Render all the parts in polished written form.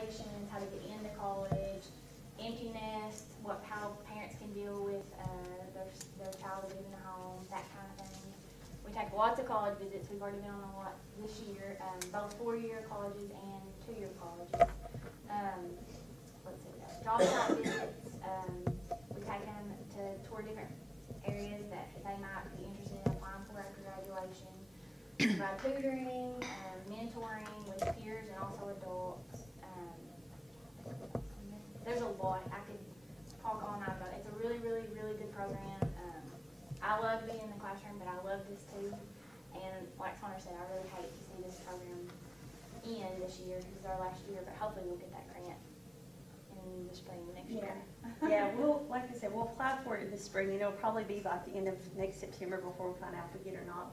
expectations, how to get into college, empty nest, how parents can deal with their child leaving the home, that kind of thing. We take lots of college visits. We've already been on a lot this year, both 4-year colleges and 2-year colleges. Let's see, job site visits. We take them to tour different areas that they might be interested in applying for after graduation. Provide tutoring, mentoring with peers and also adults. There's a lot. I could talk all night about it. It's a really, really, really good program. I love being in the classroom, but I love this too. And like Connor said, I really hate to see this program end this year because it's our last year, but hopefully we'll get that grant in the spring next year. Yeah, like I said, we'll apply for it this spring, and it'll probably be by the end of next September before we find out if we get it or not.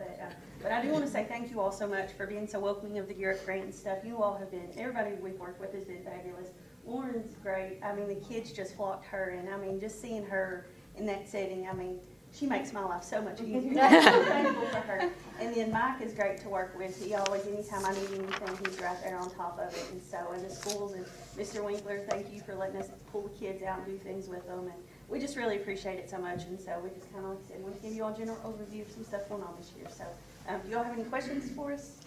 But I do want to say thank you all so much for being so welcoming of the Gear Up grant and stuff. You all have been, everybody we've worked with has been fabulous. Lauren's great. I mean, the kids just flocked her, and I mean, just seeing her in that setting, I mean, she makes my life so much easier. I'm so thankful for her. And then Mike is great to work with. He always, anytime I need anything, he's right there on top of it. And so, and the schools, and Mr. Winkler, thank you for letting us pull the kids out and do things with them. And we just really appreciate it so much. And so we just kind of, like I said, want to give you all a general overview of some stuff going on this year. So, do you all have any questions for us?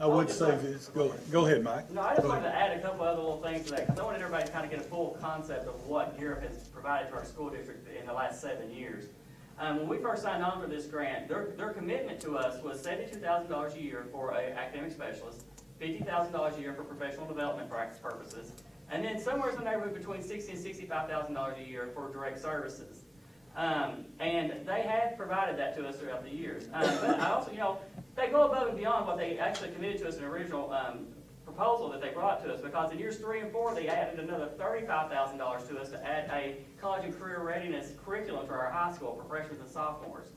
I would say this. Go ahead, Mike. No, I just wanted to add a couple other little things to that because I wanted everybody to kind of get a full concept of what Gear Up has provided to our school district in the last 7 years. When we first signed on for this grant, their commitment to us was $72,000 a year for an academic specialist, $50,000 a year for professional development practice purposes, and then somewhere in the neighborhood between $60,000 and $65,000 a year for direct services. And they have provided that to us throughout the years. But I also, they go above and beyond what they actually committed to us in the original proposal that they brought to us, because in years 3 and 4 they added another $35,000 to us to add a college and career readiness curriculum for our high school for freshmen and sophomores.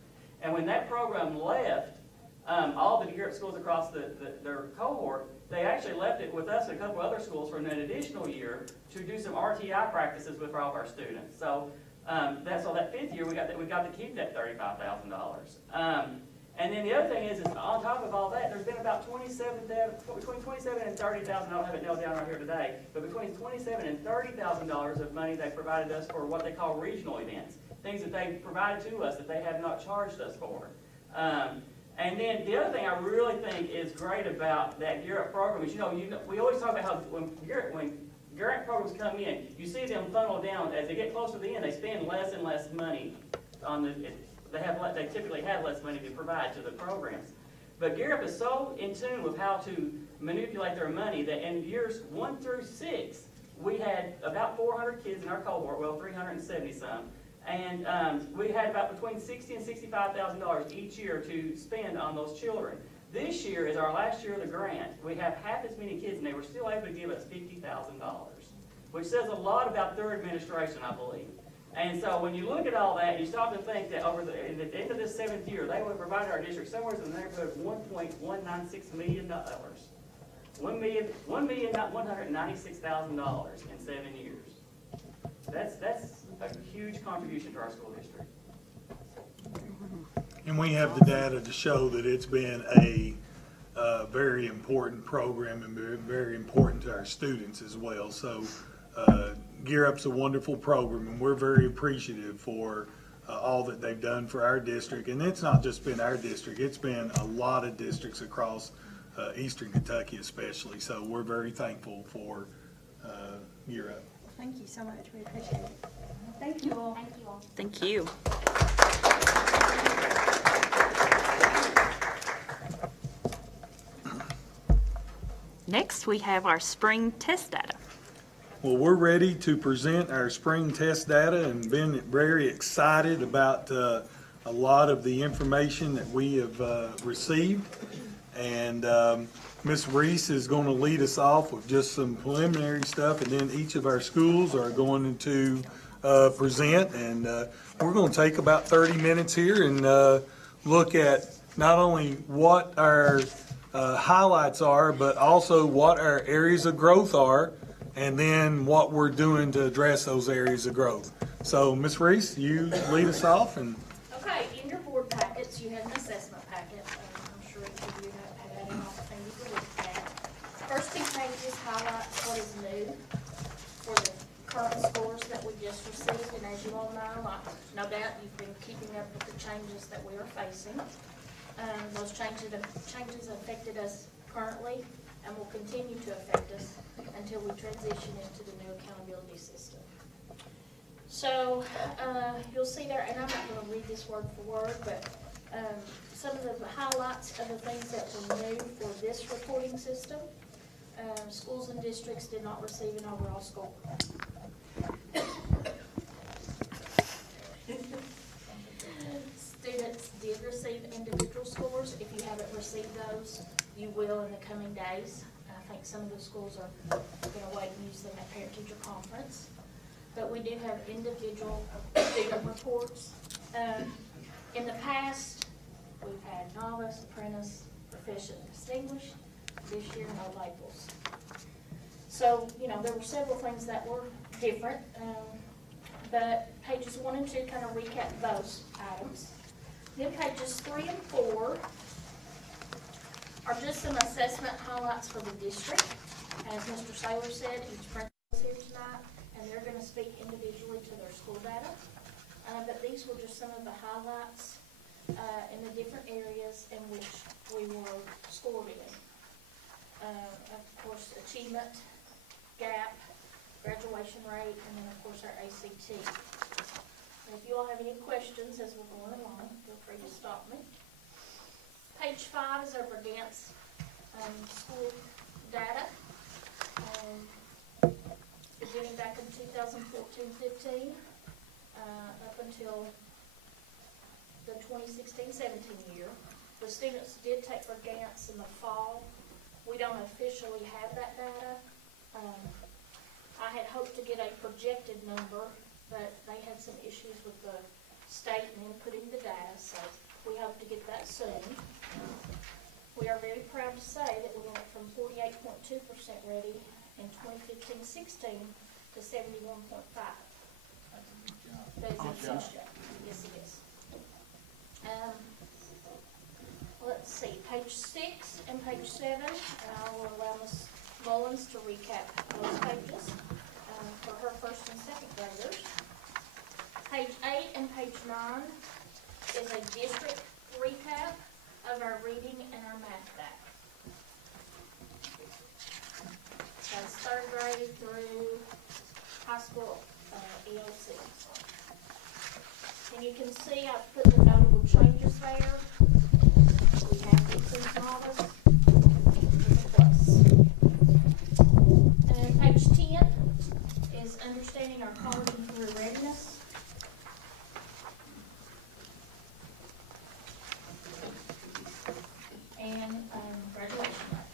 And when that program left, all the Gear Up schools across their cohort, they actually left it with us and a couple other schools for an additional year to do some RTI practices with all of our students. So that 5th year we got to keep that $35,000. And then the other thing is on top of all that, there's been about between 27 and 30,000. I don't have it nailed down right here today, but between 27 and $30,000 of money they provided us for what they call regional events, things that they provided to us that they have not charged us for. And then the other thing I really think is great about that Gear Up program is, we always talk about how when grant programs come in, you see them funnel down as they get closer to the end. They spend less and less money on they typically have less money to provide to the programs. But Gear Up is so in tune with how to manipulate their money that in years 1 through 6, we had about 400 kids in our cohort, well, 370 some, and we had about between $60,000 and $65,000 each year to spend on those children. This year is our last year of the grant. We have half as many kids, and they were still able to give us $50,000, which says a lot about their administration, I believe. And so when you look at all that, you start to think that at the end of this 7th year, they would have provided our district somewhere in the neighborhood of $1.196 million. $1,196,000 in 7 years. That's a huge contribution to our school district. And we have the data to show that it's been a very important program and very important to our students as well. So Gear Up's a wonderful program, and we're very appreciative for all that they've done for our district. And it's not just been our district, it's been a lot of districts across Eastern Kentucky especially. So we're very thankful for Gear Up. Thank you so much. We appreciate it. Thank you all. Thank you all. Thank you. Next, we have our spring test data. Well, we're ready to present our spring test data and been very excited about a lot of the information that we have received. And Ms. Reese is going to lead us off with just some preliminary stuff, and then each of our schools are going to present. And we're going to take about 30 minutes here and look at not only what our highlights are, but also what our areas of growth are, and then what we're doing to address those areas of growth. So, Ms. Reese, you lead us off. And okay, in your board packets, you have an assessment packet. I'm sure each of you have had an opportunity to look changes that we are facing. Those changes affected us currently and will continue to affect us until we transition into the new accountability system. So you'll see there, and I'm not going to read this word for word, but some of the highlights of the things that were new for this reporting system. Schools and districts did not receive an overall score. Students did receive individual scores. If you haven't received those, you will in the coming days. I think some of the schools are going to wait and use them at parent-teacher conference. But we do have individual student reports. In the past, we've had novice, apprentice, proficient, distinguished. This year, no labels. So, you know, there were several things that were different, but pages 1 and 2 kind of recap those items. Then pages 3 and 4 are just some assessment highlights for the district. As Mr. Saylor said, each principal is here tonight, and they're going to speak individually to their school data. But these were just some of the highlights in the different areas in which we were scored in. Of course, achievement, gap, graduation rate, and then of course our ACT. And if you all have any questions as we're going along, feel free to stop me. Page 5 is our Brigance school data. Beginning back in 2014-15 up until the 2016-17 year. The students did take Brigance in the fall. We don't officially have that data. I had hoped to get a projected number, but they had some issues with the state and inputting the data, so we hope to get that soon. We are very proud to say that we went from 48.2% ready in 2015-16 to 71.5%. That is a huge jump. Yes, it is. Let's see, page 6 and page 7, I will allow Ms. Mullins to recap those pages for her first and second graders. Page 8 and page 9 is a district recap of our reading and our math data. That's third grade through high school EOC. And you can see I've put the notable changes there. We have decreased novice plus. And page 10 is understanding our college and career readiness. And graduation rate.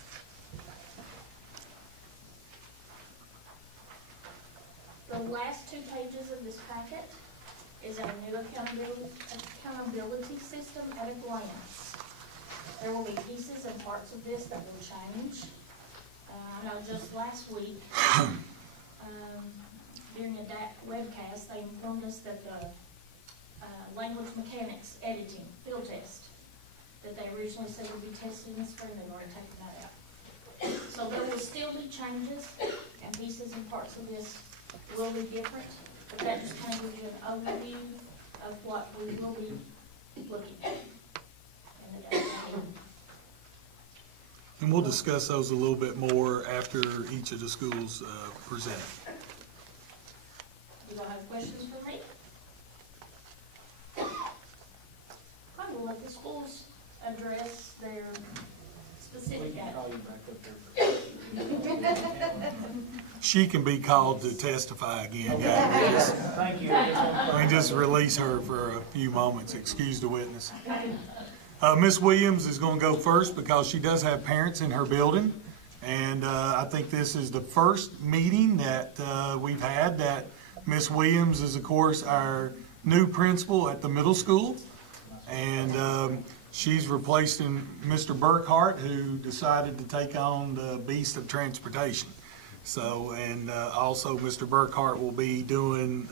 The last 2 pages of this packet is our new accountability system at a glance. There will be pieces and parts of this that will change. I know just last week, during a webcast, they informed us that the language mechanics editing field test that they originally said would be tested in the spring, they've already taken that out. So there will still be changes, and pieces and parts of this will be different, but that just kind of gives you an overview of what we will be looking at in the day. And we'll discuss those a little bit more after each of the schools present. You all have questions for me? I will let the schools address their specific data. She can be called to testify again, guys. Thank you. We just release her for a few moments. Excuse the witness. Ms. Williams is going to go first because she does have parents in her building. And I think this is the first meeting that we've had that Ms. Williams is, of course, our new principal at the middle school. And she's replacing Mr. Burkhart, who decided to take on the beast of transportation. So, and also Mr. Burkhart will be doing,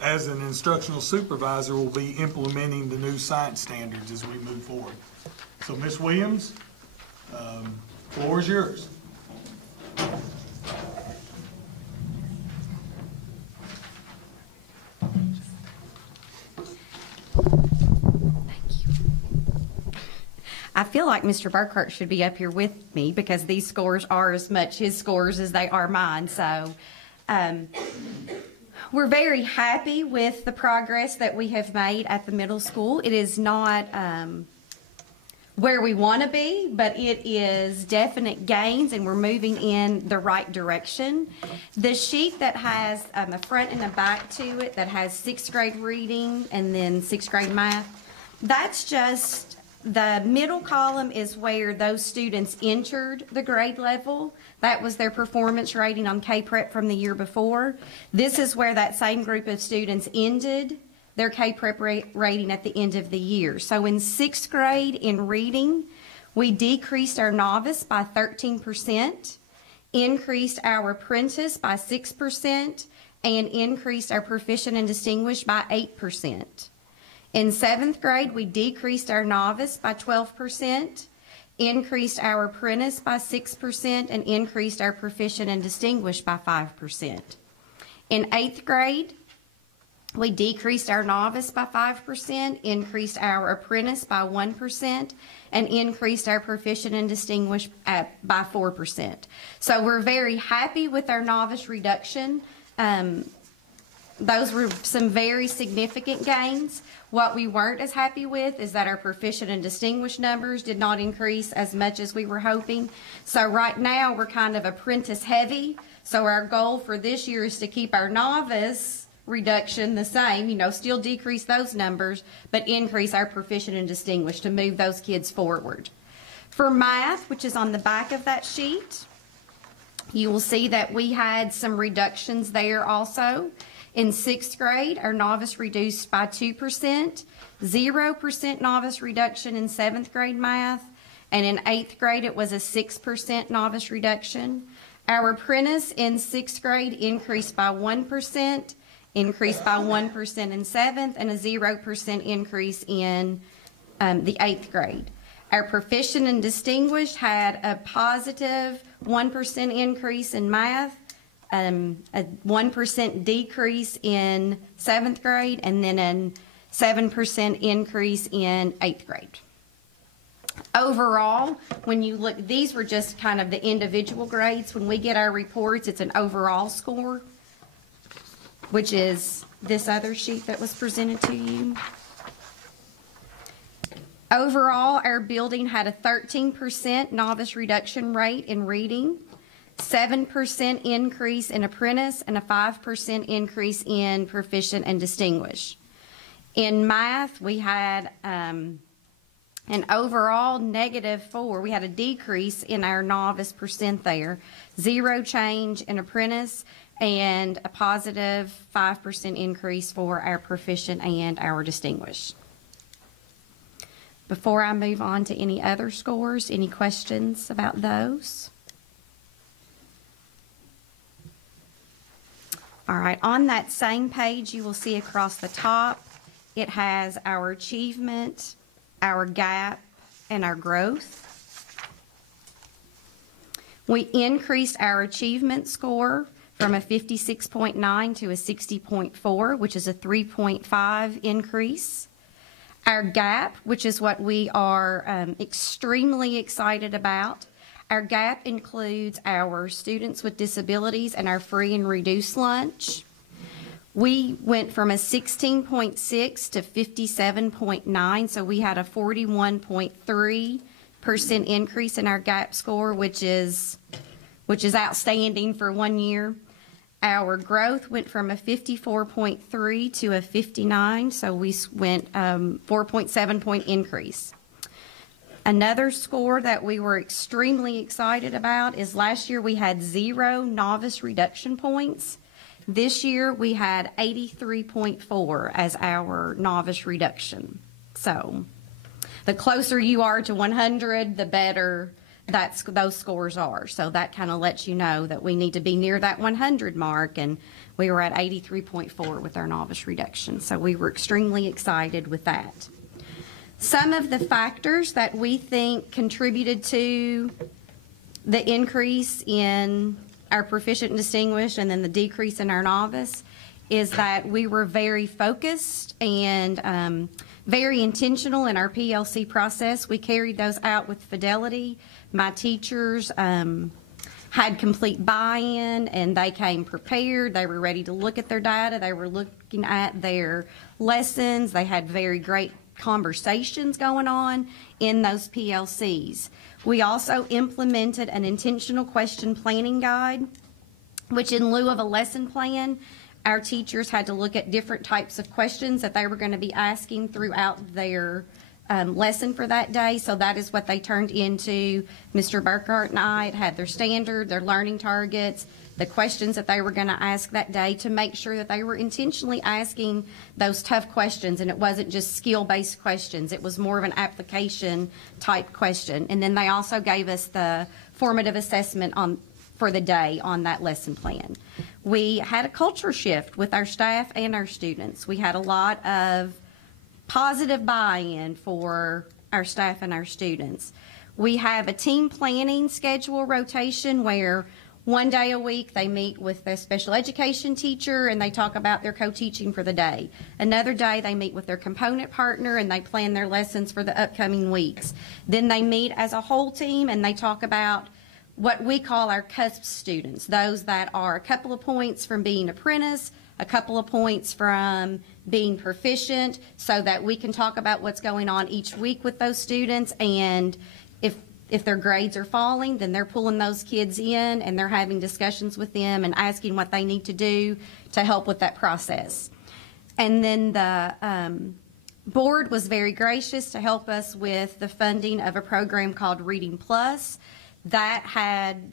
as an instructional supervisor, will be implementing the new science standards as we move forward. So, Ms. Williams, floor is yours. feel like Mr. Burkhart should be up here with me because these scores are as much his scores as they are mine. So we're very happy with the progress that we have made at the middle school. It is not where we want to be, but it is definite gains, and we're moving in the right direction. The sheet that has a front and a back to it that has 6th grade reading and then 6th grade math, that's just the middle column is where those students entered the grade level. That was their performance rating on K-Prep from the year before. This is where that same group of students ended their K-Prep rating at the end of the year. So in 6th grade in reading, we decreased our novice by 13%, increased our apprentice by 6%, and increased our proficient and distinguished by 8%. In 7th grade, we decreased our novice by 12%, increased our apprentice by 6%, and increased our proficient and distinguished by 5%. In 8th grade, we decreased our novice by 5%, increased our apprentice by 1%, and increased our proficient and distinguished by 4%. So we're very happy with our novice reduction. Those were some very significant gains. What we weren't as happy with is that our proficient and distinguished numbers did not increase as much as we were hoping. So right now we're kind of apprentice heavy. So our goal for this year is to keep our novice reduction the same, still decrease those numbers, but increase our proficient and distinguished to move those kids forward. For math, which is on the back of that sheet, you will see that we had some reductions there also. In 6th grade, our novice reduced by 2%, 0% novice reduction in 7th grade math, and in 8th grade it was a 6% novice reduction. Our apprentice in 6th grade increased by 1%, increased by 1% in 7th, and a 0% increase in the 8th grade. Our proficient and distinguished had a positive 1% increase in math, a 1% decrease in 7th grade, and then a 7% increase in 8th grade. Overall, when you look, these were just kind of the individual grades. When we get our reports, it's an overall score, which is this other sheet that was presented to you. Overall, our building had a 13% novice reduction rate in reading, 7% increase in apprentice, and a 5% increase in proficient and distinguished. In math, we had an overall -4. We had a decrease in our novice percent there, 0 change in apprentice, and a positive 5% increase for our proficient and our distinguished. Before I move on to any other scores, any questions about those? All right, on that same page, you will see across the top, it has our achievement, our gap, and our growth. We increased our achievement score from a 56.9 to a 60.4, which is a 3.5 increase. Our gap, which is what we are extremely excited about, our gap includes our students with disabilities and our free and reduced lunch. We went from a 16.6 to 57.9, so we had a 41.3% increase in our gap score, which is outstanding for 1 year. Our growth went from a 54.3 to a 59, so we went 4.7 point increase. Another score that we were extremely excited about is last year we had 0 novice reduction points. This year we had 83.4 as our novice reduction. So the closer you are to 100, the better those scores are. So that kind of lets you know that we need to be near that 100 mark, and we were at 83.4 with our novice reduction. So we were extremely excited with that. Some of the factors that we think contributed to the increase in our proficient and distinguished and then the decrease in our novice is that we were very focused and very intentional in our PLC process. We carried those out with fidelity. My teachers had complete buy-in, and they came prepared. They were ready to look at their data. They were looking at their lessons. They had very great conversations going on in those PLCs. We also implemented an intentional question planning guide, which in lieu of a lesson plan, our teachers had to look at different types of questions that they were going to be asking throughout their lesson for that day. So that is what they turned into. Mr. Burkhart and I had their standard, their learning targets, the questions that they were going to ask that day to make sure that they were intentionally asking those tough questions, and it wasn't just skill-based questions. It was more of an application type question. And then they also gave us the formative assessment for the day on that lesson plan. We had a culture shift with our staff and our students. We had a lot of positive buy-in for our staff and our students. We have a team planning schedule rotation where one day a week they meet with the special education teacher and they talk about their co-teaching for the day. Another day they meet with their component partner and they plan their lessons for the upcoming weeks. Then they meet as a whole team and they talk about what we call our cusp students, those that are a couple of points from being apprentice, a couple of points from being proficient, so that we can talk about what's going on each week with those students. And if their grades are falling, then they're pulling those kids in and they're having discussions with them and asking what they need to do to help with that process. And then the board was very gracious to help us with the funding of a program called Reading Plus. That had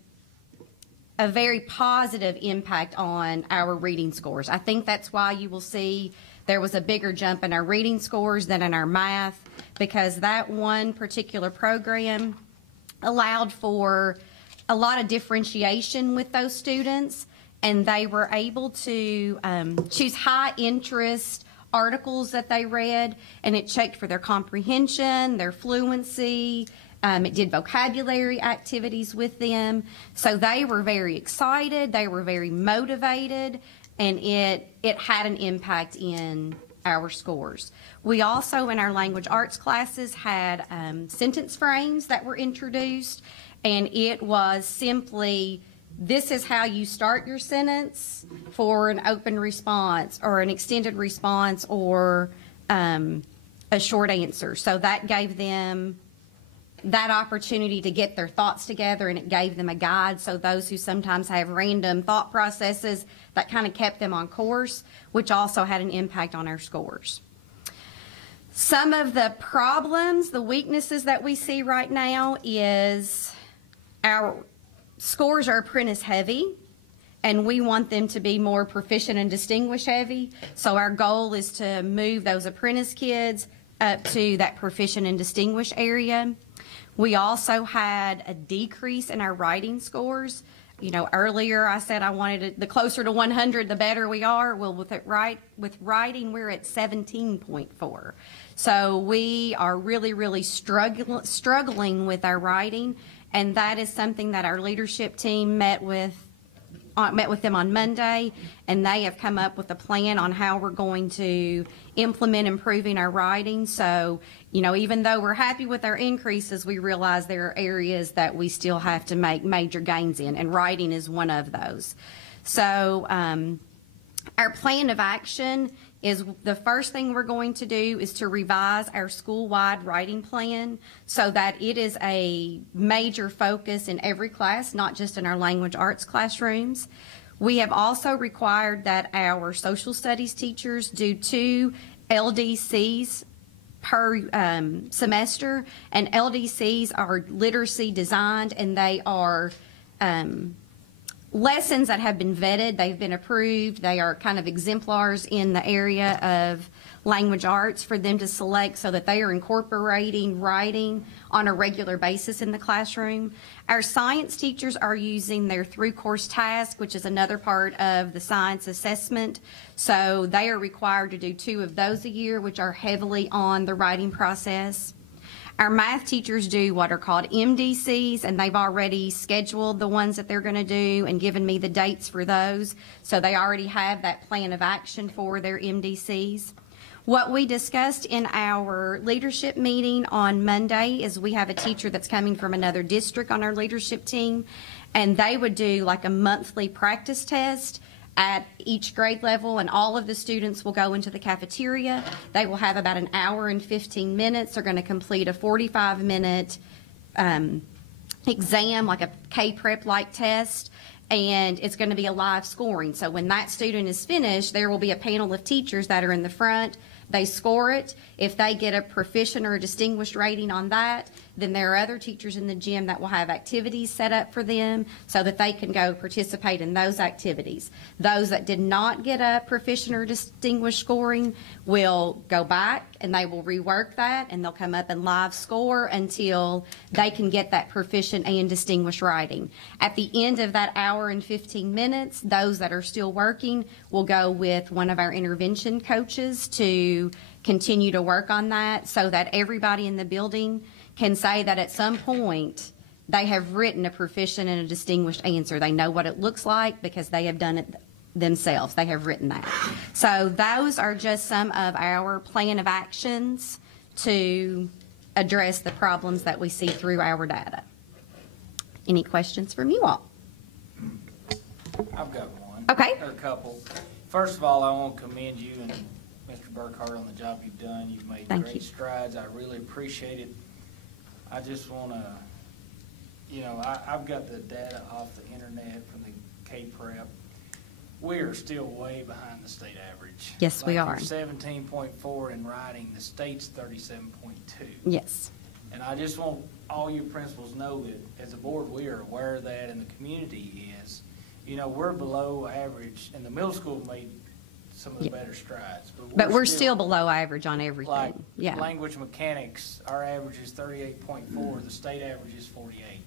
a very positive impact on our reading scores. I think that's why you will see there was a bigger jump in our reading scores than in our math, because that one particular program allowed for a lot of differentiation with those students, and they were able to choose high interest articles that they read, and it checked for their comprehension, their fluency. It did vocabulary activities with them. So they were very excited, they were very motivated, and it had an impact in our scores. We also, in our language arts classes, had sentence frames that were introduced, and it was simply, this is how you start your sentence for an open response or an extended response or a short answer. So that gave them that opportunity to get their thoughts together, and it gave them a guide. So those who sometimes have random thought processes, that kind of kept them on course, which also had an impact on our scores. Some of the problems, the weaknesses that we see right now is our scores are apprentice heavy, and we want them to be more proficient and distinguished heavy. So our goal is to move those apprentice kids up to that proficient and distinguished area. We also had a decrease in our writing scores. You know, earlier I said I wanted it, the closer to 100, the better we are. Well, with writing, we're at 17.4. So we are really struggling with our writing, and that is something that our leadership team met with them on Monday, and they have come up with a plan on how we're going to implement improving our writing. So, you know, even though we're happy with our increases, we realize there are areas that we still have to make major gains in, and writing is one of those. So our plan of action is the first thing we're going to do is to revise our school-wide writing plan so that it is a major focus in every class, not just in our language arts classrooms. We have also required that our social studies teachers do 2 LDCs per semester, and LDCs are literacy designed, and they are lessons that have been vetted, they've been approved, they are kind of exemplars in the area of language arts for them to select so that they are incorporating writing on a regular basis in the classroom. Our science teachers are using their through-course task, which is another part of the science assessment. So they are required to do 2 of those a year, which are heavily on the writing process. Our math teachers do what are called MDCs, and they've already scheduled the ones that they're going to do and given me the dates for those. So they already have that plan of action for their MDCs. What we discussed in our leadership meeting on Monday is we have a teacher that's coming from another district on our leadership team, and they would do like a monthly practice test at each grade level, and all of the students will go into the cafeteria. They will have about an hour and 15 minutes. They're going to complete a 45-minute exam, like a K-Prep-like test, and it's going to be a live scoring. So when that student is finished, there will be a panel of teachers that are in the front. They score it. If they get a proficient or a distinguished rating on that, then there are other teachers in the gym that will have activities set up for them so that they can go participate in those activities. Those that did not get a proficient or distinguished scoring will go back and they will rework that, and they'll come up and live score until they can get that proficient and distinguished rating. At the end of that hour and 15 minutes, those that are still working will go with one of our intervention coaches to continue to work on that so that everybody in the building can say that at some point they have written a proficient and a distinguished answer. They know what it looks like because they have done it themselves. They have written that. So those are just some of our plan of actions to address the problems that we see through our data. Any questions from you all? I've got one. Okay. Or a couple. First of all, I want to commend you and Mr. Burkhart on the job you've done. You've made Thank great you. strides. I really appreciate it. I just want to, I've got the data off the internet from the K-Prep. We are still way behind the state average. Yes, we are. 17.4 in writing. The state's 37.2. Yes. And I just want all you principals know that as a board, we are aware of that, and the community is. We're below average, and the middle school made some of the better strides. But we're still below average on everything. Like Yeah. language mechanics, our average is 38.4. The state average is 48.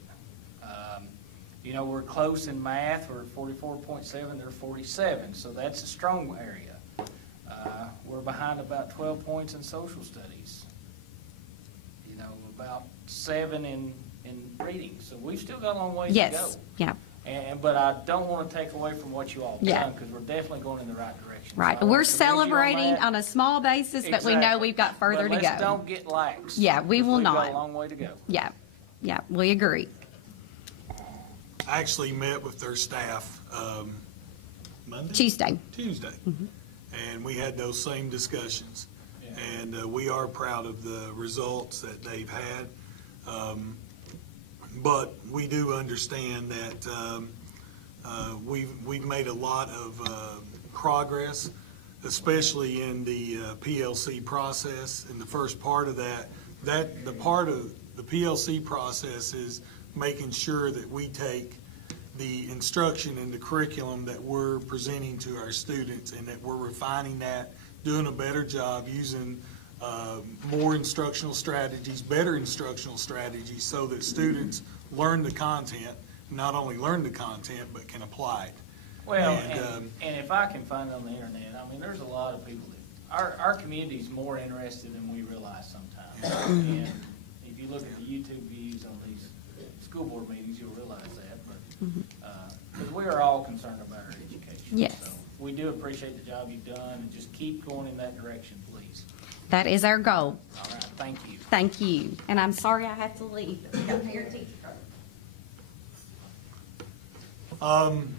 We're close in math. We're 44.7. They're 47. So that's a strong area. We're behind about 12 points in social studies. About 7 in reading. So we've still got a long ways to go. Yes. Yeah. But I don't want to take away from what you all Yeah. done, because we're definitely going in the right direction. Right. So I We're want to commend you celebrating that. on a small basis, but we know Exactly. we've got further But to go. let's don't get lax. Yeah, we will We've not. got a long way to go. Yeah. Yeah. We agree. I actually met with their staff Monday? Tuesday. Tuesday. And we had those same discussions. Yeah. And we are proud of the results that they've had. But we do understand that we've made a lot of progress, especially in the PLC process. In the first part of that the part of the PLC process is making sure that we take the instruction and the curriculum that we're presenting to our students, and that we're refining that, doing a better job, using more instructional strategies, better instructional strategies, so that students learn the content, not only learn the content, but can apply it. Well, And, and if I can find it on the internet, there's a lot of people that, our community's more interested than we realize sometimes. And if you look at the YouTube views on these school board meetings, you'll realize that. But, because we are all concerned about our education. Yes. So we do appreciate the job you've done, and just keep going in that direction, please. That is our goal. All right, thank you. Thank you. And I'm sorry I have to leave. We got parent-teacher.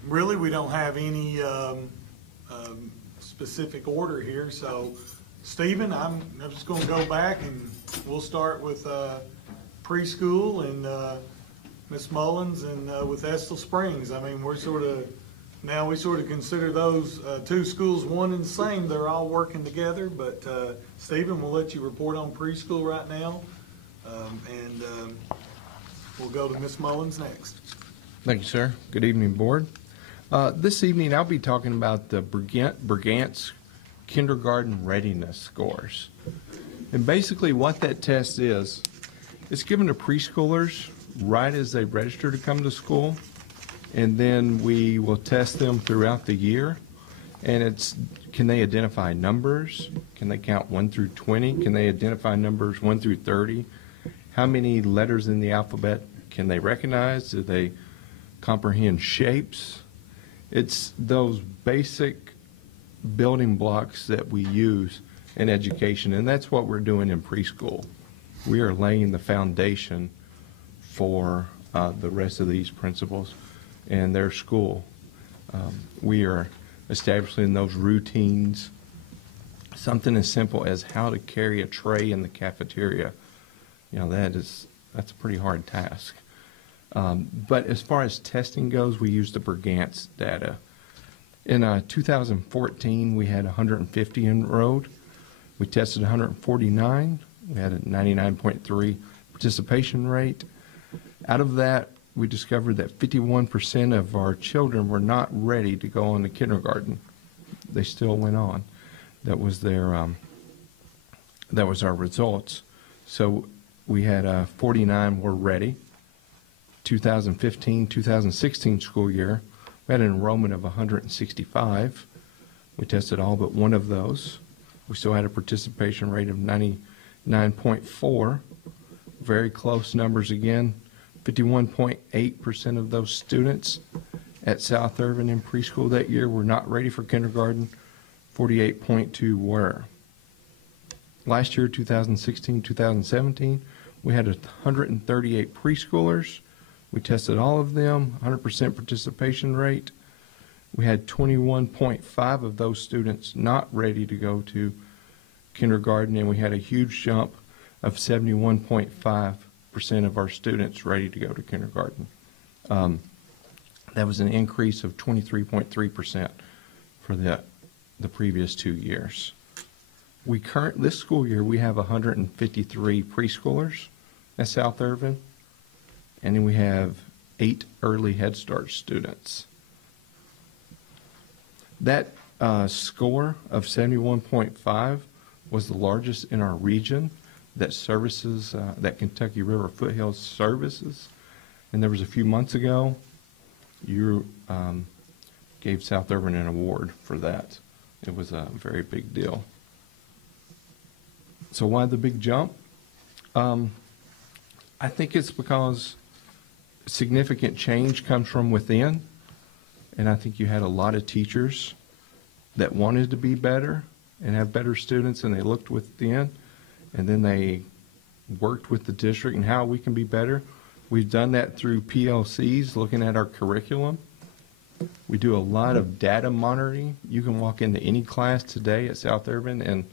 Really, we don't have any specific order here, so Stephen, I'm just going to go back and we'll start with preschool and Ms. Mullins and with Estill Springs. We sort of consider those two schools one and the same. They're all working together, but Stephen, we'll let you report on preschool right now, and we'll go to Ms. Mullins next. Thank you, sir. Good evening, board. This evening, I'll be talking about the Brigant's kindergarten readiness scores. And basically what that test is, it's given to preschoolers right as they register to come to school. And then we will test them throughout the year. And it's, can they identify numbers? Can they count 1 through 20? Can they identify numbers 1 through 30? How many letters in the alphabet can they recognize? Do they comprehend shapes? It's those basic building blocks that we use in education, and that's what we're doing in preschool. We are laying the foundation for the rest of these principals and their school. We are establishing those routines. Something as simple as how to carry a tray in the cafeteria. You know, that's a pretty hard task. But as far as testing goes, we use the Brigance data. In 2014, we had 150 enrolled. We tested 149. We had a 99.3 participation rate. Out of that, we discovered that 51% of our children were not ready to go on to kindergarten. They still went on. That was their. That was our results. So we had 49 were ready. 2015-2016 school year, we had an enrollment of 165. We tested all but one of those. We still had a participation rate of 99.4. Very close numbers again. 51.8% of those students at South Irvin in preschool that year were not ready for kindergarten. 48.2 were. Last year, 2016-2017, we had 138 preschoolers. We tested all of them, 100% participation rate. We had 21.5 of those students not ready to go to kindergarten, and we had a huge jump of 71.5% of our students ready to go to kindergarten. That was an increase of 23.3% for the previous 2 years. This school year, we have 153 preschoolers at South Irvin, and then we have 8 early Head Start students. That score of 71.5 was the largest in our region that services, that Kentucky River Foothills services. And there was a few months ago, you gave South Irvin an award for that. It was a very big deal. So why the big jump? I think it's because significant change comes from within, and I think you had a lot of teachers that wanted to be better and have better students, and they looked within, and then they worked with the district and how we can be better. We've done that through PLCs, looking at our curriculum. We do a lot of data monitoring. You can walk into any class today at South Irvin, and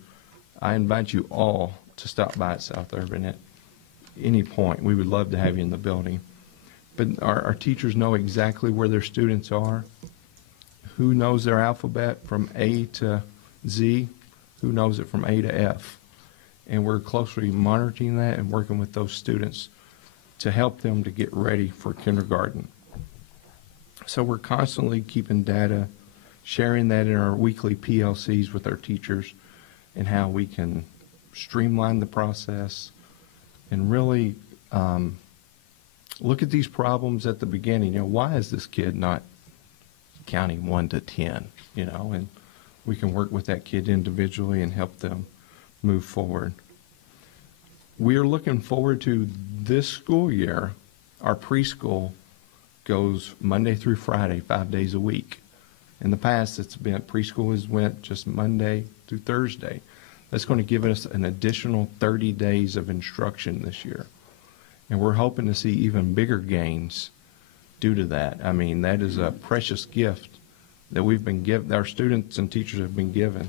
I invite you all to stop by at South Irvin at any point. We would love to have you in the building. But our teachers know exactly where their students are, who knows their alphabet from A to Z, who knows it from A to F. And we're closely monitoring that and working with those students to help them to get ready for kindergarten. So we're constantly keeping data, sharing that in our weekly PLCs with our teachers, and how we can streamline the process and really look at these problems at the beginning. You know, why is this kid not counting 1 to 10? You know, and we can work with that kid individually and help them move forward. We are looking forward to this school year. Our preschool goes Monday through Friday, 5 days a week. In the past, it's been preschool has went just Monday through Thursday. That's going to give us an additional 30 days of instruction this year. And we're hoping to see even bigger gains due to that. I mean, that is a precious gift that we've been given, our students and teachers have been given,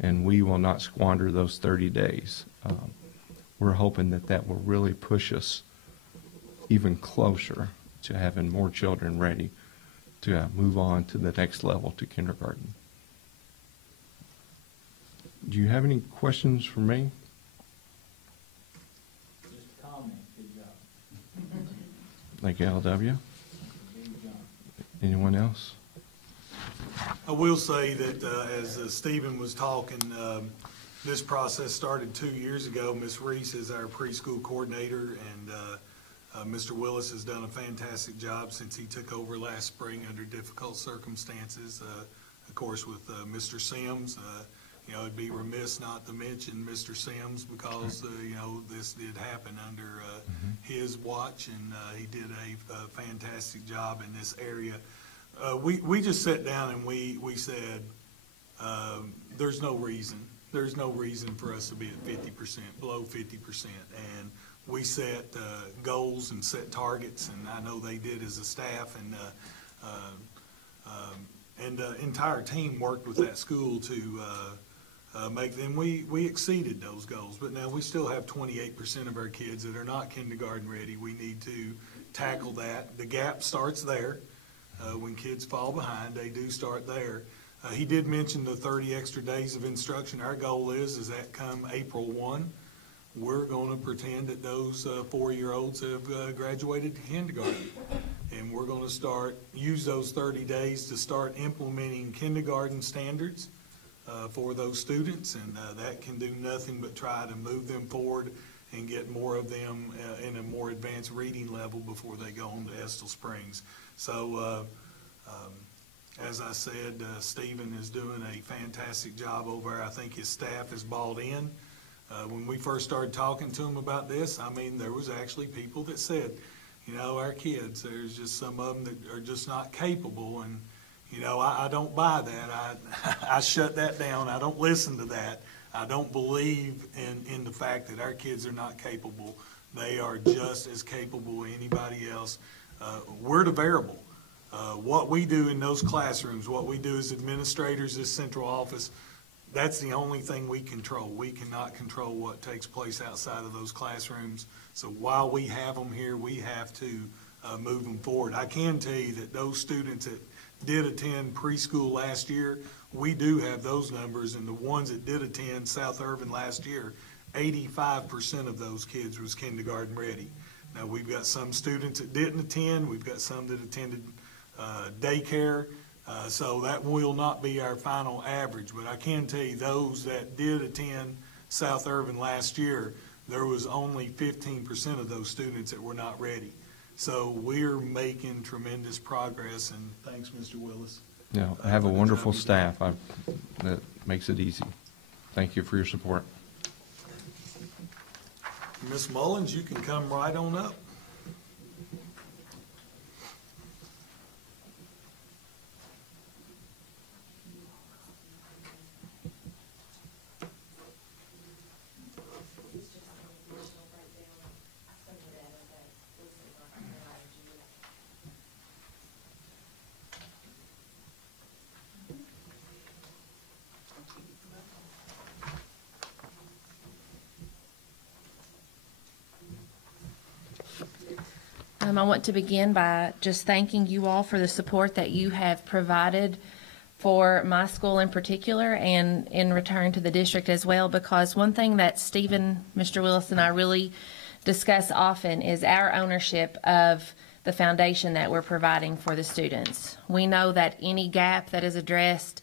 and we will not squander those 30 days. We're hoping that that will really push us even closer to having more children ready to move on to the next level, to kindergarten. Do you have any questions for me? Just a comment, good job. Thank you, LW. Good job. Anyone else? I will say that as Stephen was talking, this process started 2 years ago. Ms. Reese is our preschool coordinator, and Mr. Willis has done a fantastic job since he took over last spring under difficult circumstances. Of course, with Mr. Sims, you know, it'd be remiss not to mention Mr. Sims because, you know, this did happen under his watch, and he did a fantastic job in this area. We just sat down and we said, there's no reason, there's no reason for us to be at 50%, below 50%. And we set goals and set targets, and I know they did as a staff, and the entire team worked with that school to make them. We exceeded those goals, but now we still have 28% of our kids that are not kindergarten ready. We need to tackle that. The gap starts there. When kids fall behind, they do start there. He did mention the 30 extra days of instruction. Our goal is that come April 1, we're going to pretend that those 4-year-olds have graduated kindergarten. And we're going to use those 30 days to start implementing kindergarten standards for those students. And that can do nothing but try to move them forward and get more of them in a more advanced reading level before they go on to Estill Springs. So, as I said, Stephen is doing a fantastic job over there. I think his staff is bought in. When we first started talking to him about this, I mean, there was actually people that said, you know, our kids, there's just some of them that are just not capable. And, you know, I don't buy that. I shut that down. I don't listen to that. I don't believe in the fact that our kids are not capable. They are just as capable as anybody else. We're the variable. What we do in those classrooms, what we do as administrators, this central office, that's the only thing we control. We cannot control what takes place outside of those classrooms. So while we have them here, we have to move them forward. I can tell you that those students that did attend preschool last year, we do have those numbers, and the ones that did attend South Irvin last year, 85% of those kids was kindergarten ready. Now, we've got some students that didn't attend. We've got some that attended daycare. So that will not be our final average. But I can tell you those that did attend South Irvin last year, there was only 15% of those students that were not ready. So we're making tremendous progress, and thanks, Mr. Willis. Yeah, I have a wonderful staff. That makes it easy. Thank you for your support. Ms. Mullins, you can come right on up. I want to begin by just thanking you all for the support that you have provided for my school in particular, and in return to the district as well, because one thing that Stephen, Mr. Willis, and I really discuss often is our ownership of the foundation that we're providing for the students. We know that any gap that is addressed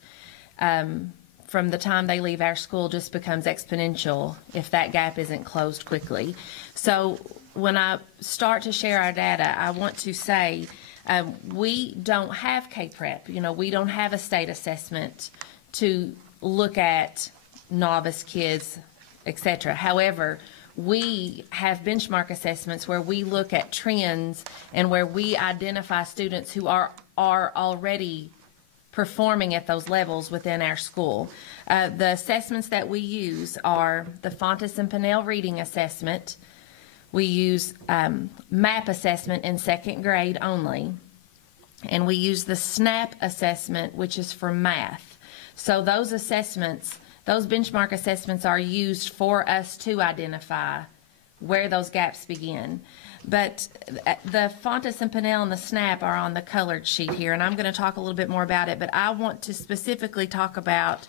from the time they leave our school just becomes exponential if that gap isn't closed quickly. So when I start to share our data, I want to say we don't have K-Prep. You know, we don't have a state assessment to look at novice kids, etc. However, we have benchmark assessments where we look at trends and where we identify students who are already performing at those levels within our school. The assessments that we use are the Fontes and Pinnell Reading Assessment. We use MAP assessment in second grade only. And we use the SNAP assessment, which is for math. So those assessments, those benchmark assessments are used for us to identify where those gaps begin. But the Fontes and Pinnell and the SNAP are on the colored sheet here, and I'm going to talk a little bit more about it, but I want to specifically talk about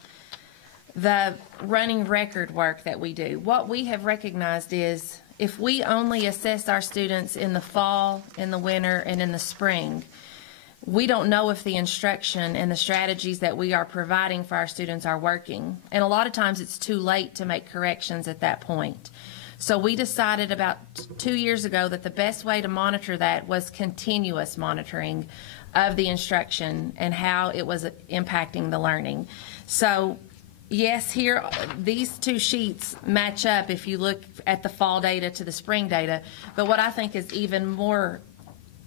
the running record work that we do. What we have recognized is if we only assess our students in the fall, in the winter, and in the spring, we don't know if the instruction and the strategies that we are providing for our students are working. And a lot of times it's too late to make corrections at that point. So we decided about 2 years ago that the best way to monitor that was continuous monitoring of the instruction and how it was impacting the learning. So yes, here, these two sheets match up if you look at the fall data to the spring data, but what I think is even more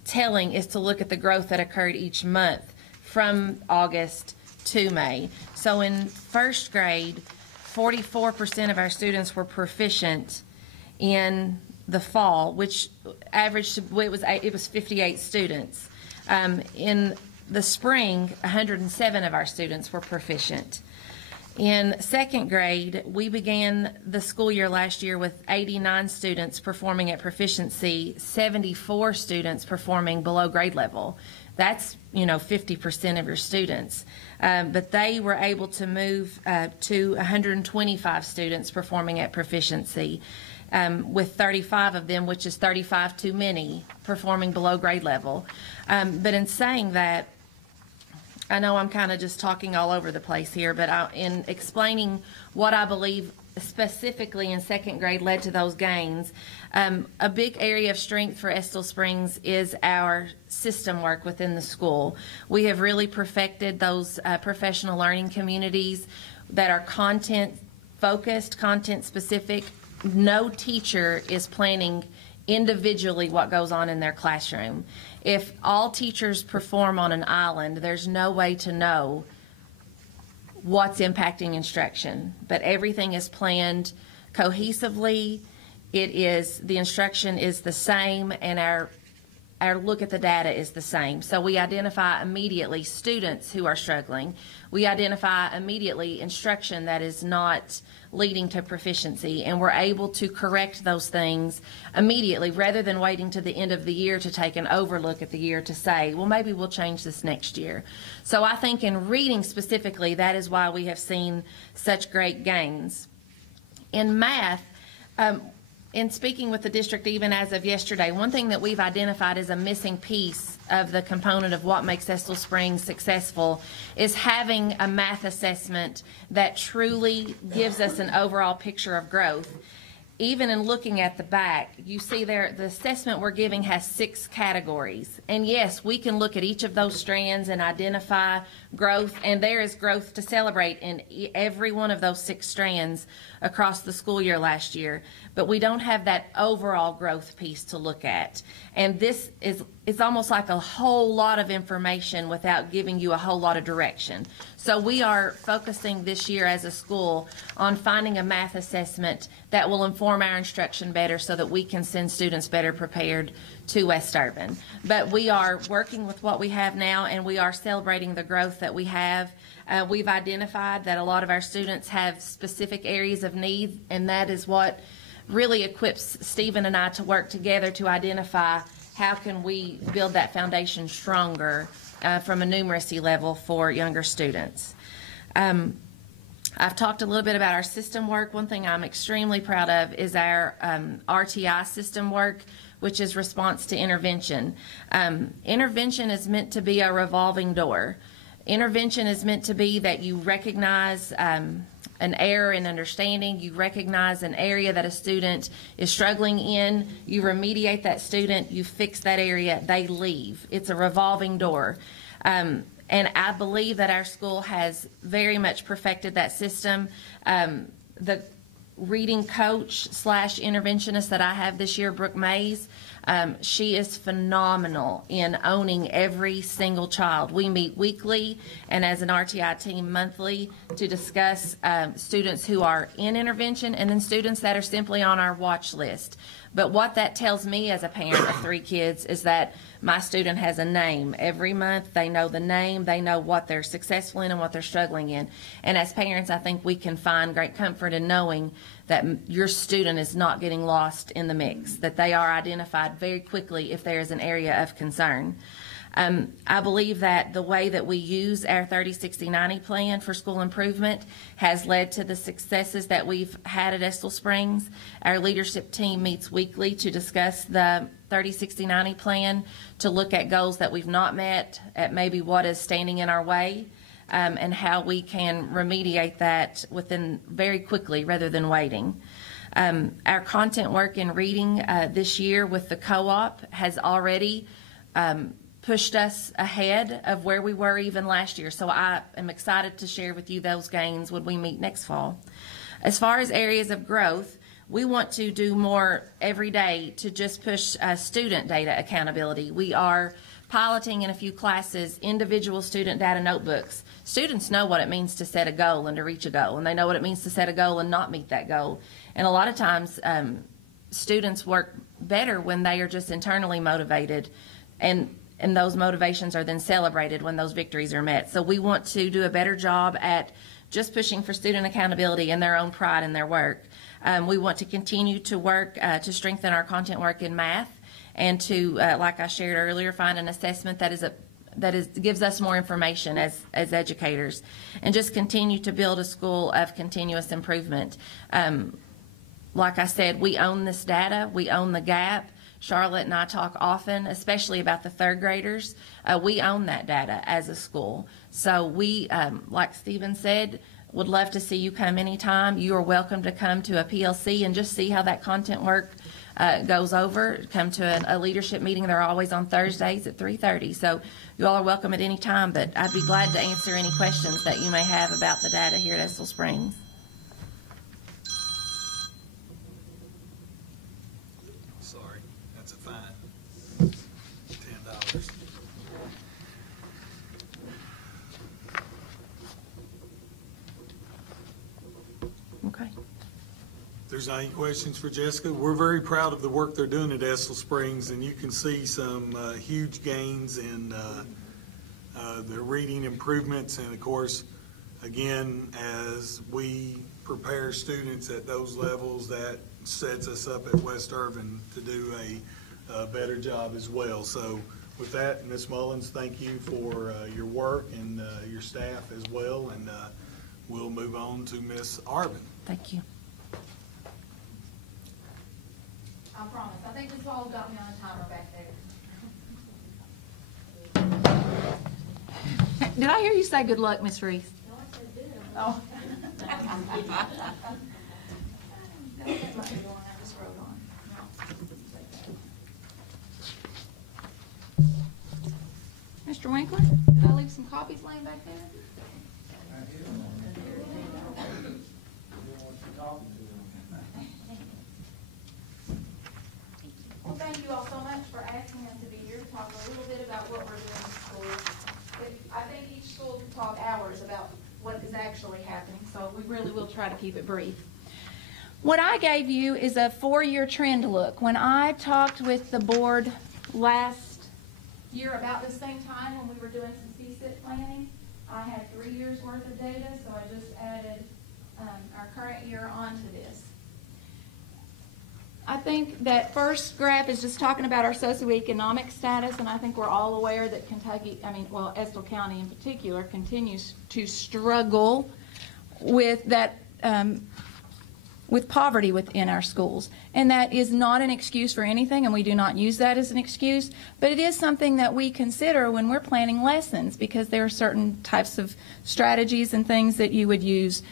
telling is to look at the growth that occurred each month from August to May. So in first grade, 44% of our students were proficient in the fall, which averaged, it was 58 students. In the spring, 107 of our students were proficient. In second grade, we began the school year last year with 89 students performing at proficiency, 74 students performing below grade level. That's, 50% of your students. But they were able to move to 125 students performing at proficiency, with 35 of them, which is 35 too many, performing below grade level. But in saying that, I know I'm kind of just talking all over the place here, but in explaining what I believe specifically in second grade led to those gains, a big area of strength for Estill Springs is our system work within the school. We have really perfected those professional learning communities that are content focused, content specific. No teacher is planning individually what goes on in their classroom. If all teachers perform on an island, there's no way to know what's impacting instruction, but everything is planned cohesively. The instruction is the same, and our look at the data is the same. So we identify immediately students who are struggling. We identify immediately instruction that is not leading to proficiency, and we're able to correct those things immediately rather than waiting to the end of the year to take an overlook at the year to say, well, maybe we'll change this next year. So I think in reading specifically, that is why we have seen such great gains. In math, in speaking with the district even as of yesterday, one thing that we've identified as a missing piece of the component of what makes Estill Springs successful is having a math assessment that truly gives us an overall picture of growth. Even in looking at the back, you see there the assessment we're giving has 6 categories. And yes, we can look at each of those strands and identify growth, and there is growth to celebrate in every one of those 6 strands across the school year last year. But we don't have that overall growth piece to look at. And this is, it's almost like a whole lot of information without giving you a whole lot of direction. So we are focusing this year as a school on finding a math assessment that will inform our instruction better so that we can send students better prepared to West Urban. But we are working with what we have now, and we are celebrating the growth that we have. We've identified that a lot of our students have specific areas of need, and that is what really equips Stephen and I to work together to identify how can we build that foundation stronger from a numeracy level for younger students. I've talked a little bit about our system work. One thing I'm extremely proud of is our RTI system work, which is response to intervention. Intervention is meant to be a revolving door. Intervention is meant to be that you recognize an error in understanding, you recognize an area that a student is struggling in, you remediate that student, you fix that area, they leave. It's a revolving door. And I believe that our school has very much perfected that system. The reading coach / interventionist that I have this year, Brooke Mays, she is phenomenal in owning every single child. We meet weekly and as an RTI team monthly to discuss students who are in intervention and then students that are simply on our watch list. But what that tells me as a parent of 3 kids is that my student has a name. Every month they know the name, they know what they're successful in and what they're struggling in. And as parents, I think we can find great comfort in knowing that your student is not getting lost in the mix, that they are identified very quickly if there is an area of concern. I believe that the way that we use our 30-60-90 plan for school improvement has led to the successes that we've had at Estill Springs. Our leadership team meets weekly to discuss the 30-60-90 plan, to look at goals that we've not met, at maybe what is standing in our way, and how we can remediate that within very quickly rather than waiting. Our content work in reading this year with the co-op has already pushed us ahead of where we were even last year. So I am excited to share with you those gains when we meet next fall. As far as areas of growth, we want to do more every day to just push student data accountability. We are piloting in a few classes individual student data notebooks. Students know what it means to set a goal and to reach a goal, and they know what it means to set a goal and not meet that goal. And a lot of times, students work better when they are just internally motivated, and those motivations are then celebrated when those victories are met. So we want to do a better job at just pushing for student accountability and their own pride in their work. We want to continue to work to strengthen our content work in math, and to, like I shared earlier, find an assessment that gives us more information as educators, and just continue to build a school of continuous improvement. Like I said, we own this data. We own the gap. Charlotte and I talk often, especially about the third graders. We own that data as a school. So we, like Stephen said, would love to see you come anytime. You are welcome to come to a PLC and just see how that content work goes over. Come to a leadership meeting. They're always on Thursdays at 3:30. So you all are welcome at any time, but I'd be glad to answer any questions that you may have about the data here at Estill Springs. Sorry, that's a fine. $10. Okay. If there's any questions for Jessica, we're very proud of the work they're doing at Estill Springs, and you can see some huge gains in their reading improvements. And of course, again, as we prepare students at those levels, that sets us up at West Irvin to do a better job as well. So with that, Ms. Mullins, thank you for your work, and your staff as well, and we'll move on to Ms. Arvin. Thank you. I promise. I think this all got me on a timer back there. Did I hear you say good luck, Miss Reese? No, I said do. Oh. Mr. Winkler, did I leave some copies laying back there? Well, thank you all so much for asking us to be here to talk a little bit about what we're doing in school. I think each school could talk hours about what is actually happening, so we really will try to keep it brief. What I gave you is a 4-year trend look. When I talked with the board last Year about the same time when we were doing some CSIP planning, I had 3 years worth of data, so I just added our current year onto this. I think that first graph is just talking about our socioeconomic status, and I think we're all aware that Estill County in particular continues to struggle with that, with poverty within our schools. And that is not an excuse for anything, and we do not use that as an excuse, but it is something that we consider when we're planning lessons, because there are certain types of strategies and things that you would use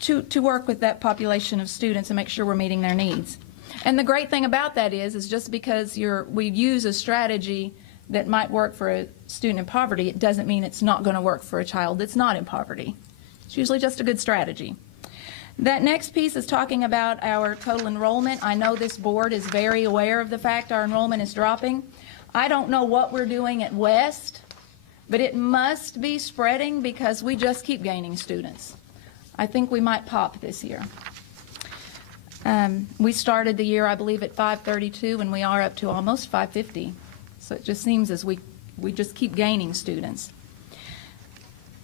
to work with that population of students and make sure we're meeting their needs. And the great thing about that is just because we use a strategy that might work for a student in poverty, it doesn't mean it's not going to work for a child that's not in poverty. It's usually just a good strategy. That next piece is talking about our total enrollment. I know this board is very aware of the fact our enrollment is dropping. I don't know what we're doing at West, but it must be spreading because we just keep gaining students. I think we might pop this year. We started the year, I believe, at 532, and we are up to almost 550. So it just seems as we just keep gaining students.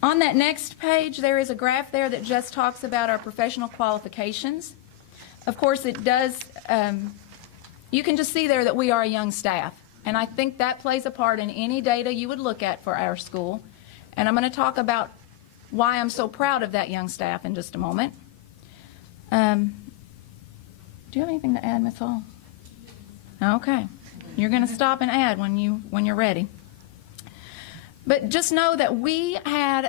On that next page, there is a graph there that just talks about our professional qualifications. Of course, it does, you can just see there that we are a young staff. And I think that plays a part in any data you would look at for our school. And I'm going to talk about why I'm so proud of that young staff in just a moment. Do you have anything to add, Ms. Hall? Okay. You're going to stop and add when you're ready. But just know that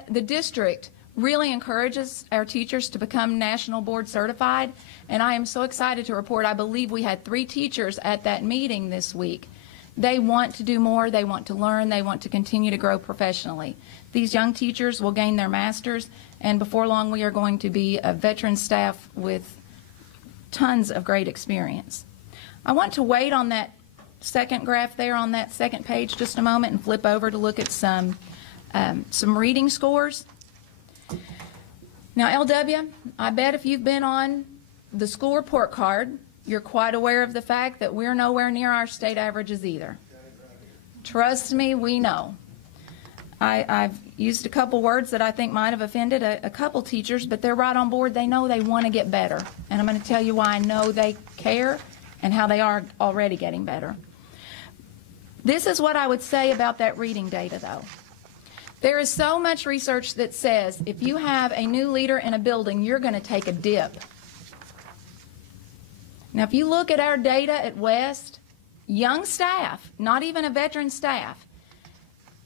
the district really encourages our teachers to become national board certified, and I am so excited to report I believe we had 3 teachers at that meeting this week. They want to do more, they want to learn, they want to continue to grow professionally. These young teachers will gain their masters, and before long we are going to be a veteran staff with tons of great experience. I want to wait on that second graph there on that second page just a moment and flip over to look at some reading scores. Now, LW, I bet if you've been on the school report card, you're quite aware of the fact that we're nowhere near our state averages either. Trust me, we know. I've used a couple words that I think might have offended a couple teachers, but they're right on board. They know they want to get better. And I'm going to tell you why I know they care and how they are already getting better. This is what I would say about that reading data, though. There is so much research that says if you have a new leader in a building, you're going to take a dip. Now, if you look at our data at West, young staff, not even a veteran staff,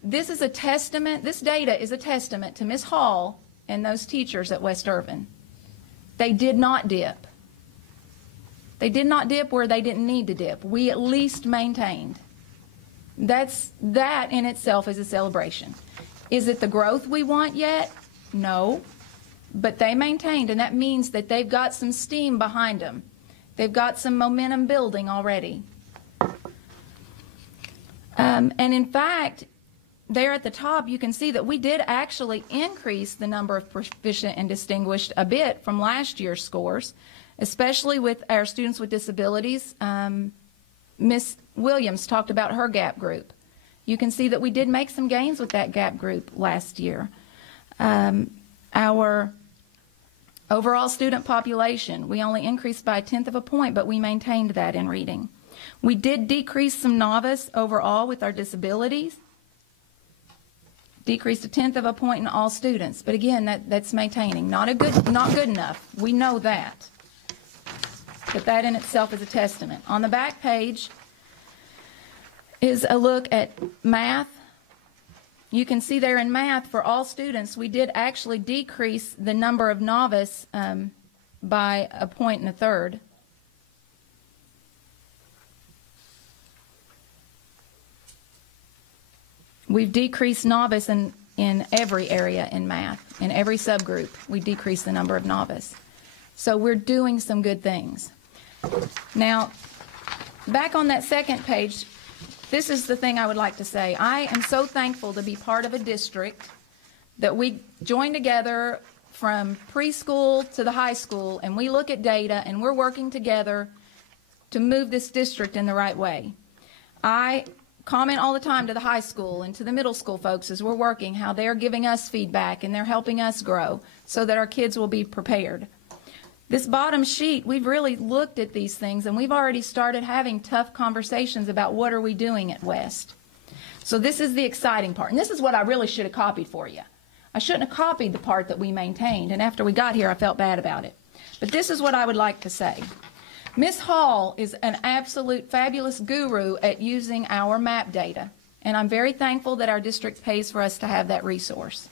this is a testament, this data is a testament to Ms. Hall and those teachers at West Irvin. They did not dip. They did not dip where they didn't need to dip. We at least maintained. That in itself is a celebration. Is it the growth we want yet? No. But they maintained, and that means that they've got some steam behind them. They've got some momentum building already. And in fact, there at the top, you can see that we did actually increase the number of proficient and distinguished a bit from last year's scores, especially with our students with disabilities. Ms. Williams talked about her gap group. You can see that we did make some gains with that gap group last year. Our overall student population, we only increased by 1/10 of a point, but we maintained that in reading. We did decrease some novice overall with our disabilities. Decreased 1/10 of a point in all students. But again, that's maintaining. Not good enough. We know that. But that in itself is a testament. On the back page is a look at math. You can see there in math for all students, we did actually decrease the number of novice by 1.33 points. We've decreased novice in every area in math. In every subgroup, we decreased the number of novice. So we're doing some good things. Now, back on that second page, this is the thing I would like to say. I am so thankful to be part of a district that we join together from preschool to the high school, and we look at data, and we're working together to move this district in the right way. I comment all the time to the high school and to the middle school folks as we're working, how they're giving us feedback and they're helping us grow so that our kids will be prepared. This bottom sheet, we've really looked at these things, and we've already started having tough conversations about what are we doing at West. So this is the exciting part, and this is what I really should have copied for you. I shouldn't have copied the part that we maintained, and after we got here, I felt bad about it. But this is what I would like to say. Ms. Hall is an absolute fabulous guru at using our map data, and I'm very thankful that our district pays for us to have that resource.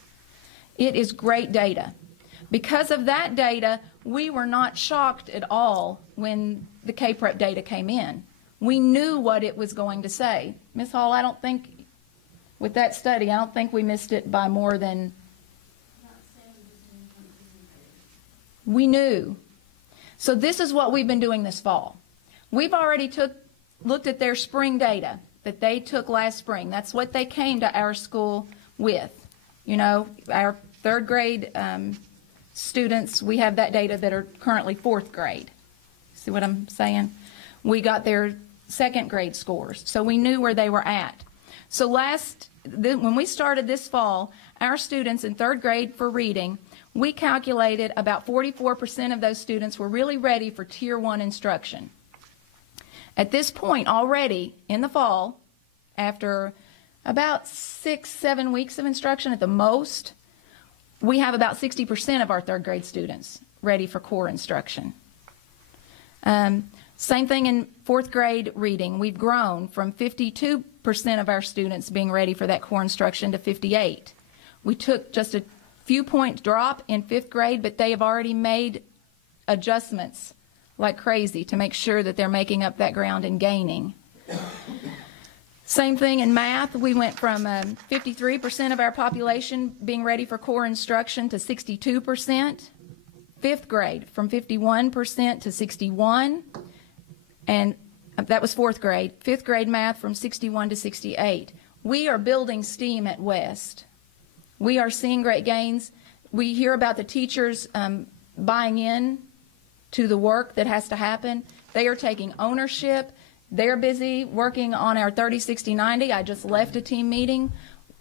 It is great data. Because of that data, we were not shocked at all when the K-Prep data came in. We knew what it was going to say. Ms. Hall, I don't think, with that study, I don't think we missed it by more than... We knew. So this is what we've been doing this fall. We've already looked at their spring data that they took last spring. That's what they came to our school with. You know, our third grade students, we have that data that are currently fourth grade. See what I'm saying? We got their second grade scores, so we knew where they were at. So when we started this fall, our students in third grade for reading, we calculated about 44% of those students were really ready for Tier 1 instruction. At this point already in the fall, after about 6-7 weeks of instruction at the most, we have about 60% of our third grade students ready for core instruction. Same thing in fourth grade reading. We've grown from 52% of our students being ready for that core instruction to 58%. We took just a few point drop in fifth grade, but they have already made adjustments like crazy to make sure that they're making up that ground and gaining. Same thing in math. We went from 53% of our population being ready for core instruction to 62%. Fifth grade from 51% to 61%. And that was 4th grade. 5th grade math from 61 to 68. We are building steam at West. We are seeing great gains. We hear about the teachers buying in to the work that has to happen. They are taking ownership. They're busy working on our 30, 60, 90. I just left a team meeting,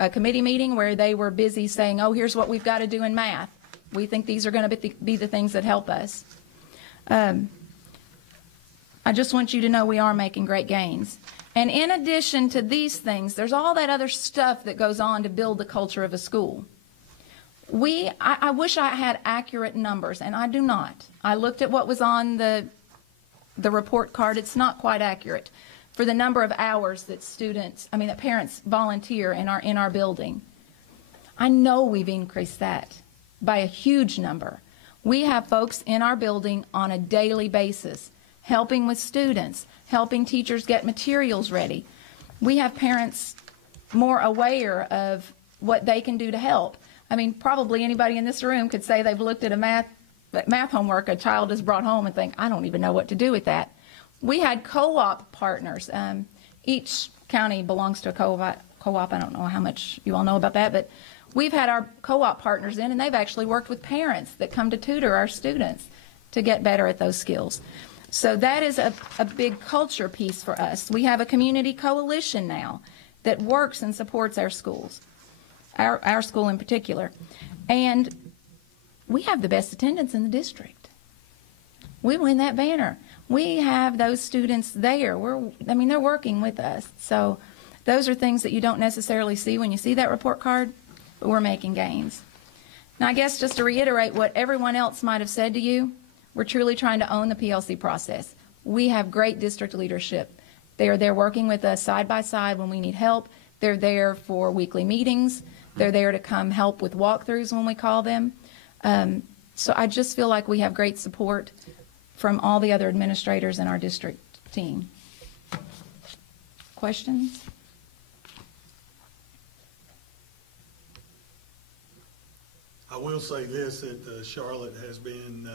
a committee meeting, where they were busy saying, oh, here's what we've got to do in math. We think these are going to be the things that help us. I just want you to know we are making great gains. And in addition to these things, there's all that other stuff that goes on to build the culture of a school. I wish I had accurate numbers, and I do not. I looked at what was on the report card. It's not quite accurate for the number of hours that that parents volunteer in our building. I know we've increased that by a huge number. We have folks in our building on a daily basis, helping with students, helping teachers get materials ready. We have parents more aware of what they can do to help. I mean, probably anybody in this room could say they've looked at a math homework a child has brought home and think, I don't even know what to do with that. We had co-op partners. Each county belongs to a co-op. I don't know how much you all know about that, but we've had our co-op partners in, and they've actually worked with parents that come to tutor our students to get better at those skills. So that is a big culture piece for us. We have a community coalition now that works and supports our schools. Our school in particular. And we have the best attendance in the district. We win that banner. We have those students there. They're working with us. So those are things that you don't necessarily see when you see that report card, but we're making gains. Now, I guess just to reiterate what everyone else might have said to you, we're truly trying to own the PLC process. We have great district leadership. They are there working with us side by side when we need help. They're there for weekly meetings. They're there to come help with walkthroughs when we call them. So I just feel like we have great support from all the other administrators in our district team. Questions? I will say this, that Charlotte has been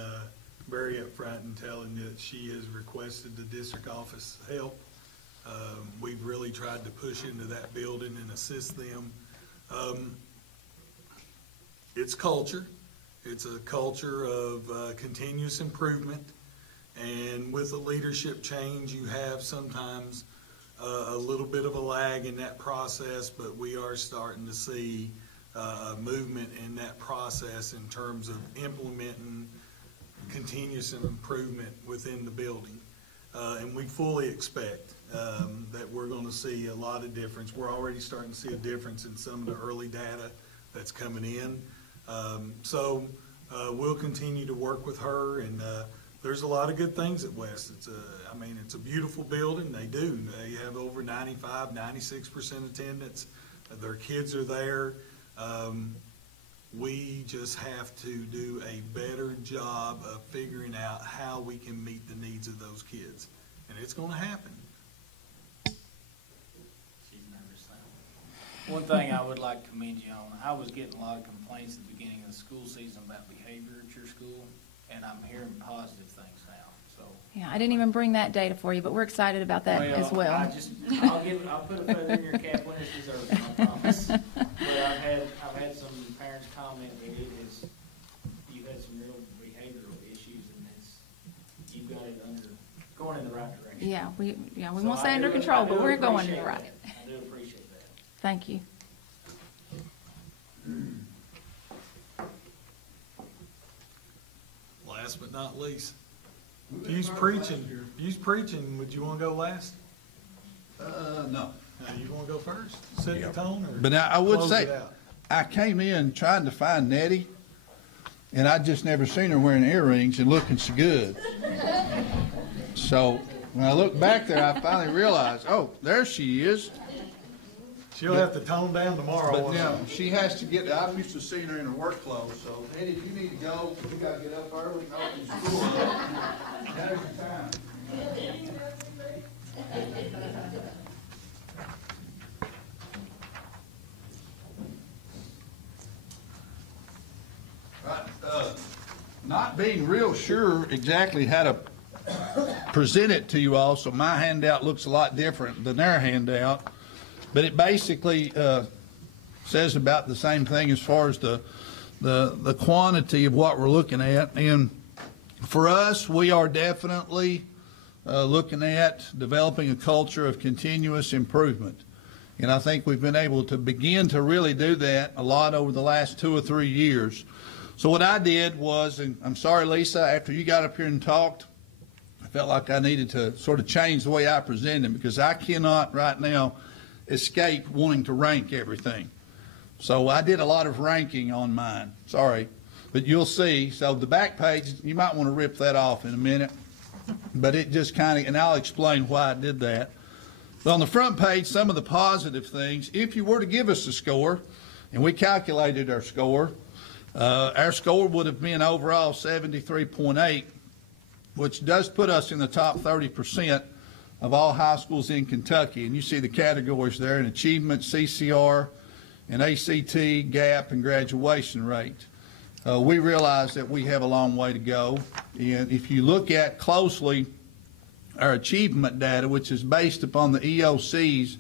very upfront in telling me that she has requested the district office help. We've really tried to push into that building and assist them. It's culture. It's a culture of continuous improvement, and with a leadership change, you have sometimes a little bit of a lag in that process, but we are starting to see a movement in that process in terms of implementing continuous improvement within the building. And we fully expect that we're going to see a lot of difference. We're already starting to see a difference in some of the early data that's coming in. So we'll continue to work with her, and there's a lot of good things at West. It's a beautiful building. They have over 95, 96% attendance. Their kids are there. We just have to do a better job of figuring out how we can meet the needs of those kids, and it's going to happen. One thing I would like to commend you on, I was getting a lot of complaints at the beginning of the school season about behavior at your school, and I'm hearing positive things now, so. Yeah, I didn't even bring that data for you, but we're excited about that as well. I'll put a feather in your cap when it's deserved, I promise. But I've had some parents comment that you've had some real behavioral issues, and you've got it going in the right direction. Yeah, we won't say under control, but we're going in the right. I do appreciate that. Thank you. Last but not least, You's preaching. Would you want to go last? No. You want to go first? Set the tone? Or But now, I would close say, it out? I came in trying to find Nettie, and I just never seen her wearing earrings and looking so good. So when I looked back there, I finally realized, oh, there she is. She'll have to tone down tomorrow. But now, she has to get, I'm used to seeing her in her work clothes, so, Nettie, you need to go. You got to get up early and open school. Now's your time. Right, not being real sure exactly how to present it to you all, so my handout looks a lot different than their handout, but it basically says about the same thing as far as the quantity of what we're looking at. And for us, we are definitely looking at developing a culture of continuous improvement. And I think we've been able to begin to really do that a lot over the last 2 or 3 years. So what I did was, and I'm sorry, Lisa, after you got up here and talked, I felt like I needed to sort of change the way I presented, because I cannot right now escape wanting to rank everything. So I did a lot of ranking on mine. Sorry. But you'll see. So the back page, you might want to rip that off in a minute. But it just kind of, and I'll explain why I did that. But on the front page, some of the positive things, if you were to give us a score, and we calculated our score would have been overall 73.8, which does put us in the top 30% of all high schools in Kentucky. And you see the categories there in achievement, CCR, and ACT, GAP, and graduation rate. We realize that we have a long way to go. And if you look at closely our achievement data, which is based upon the EOCs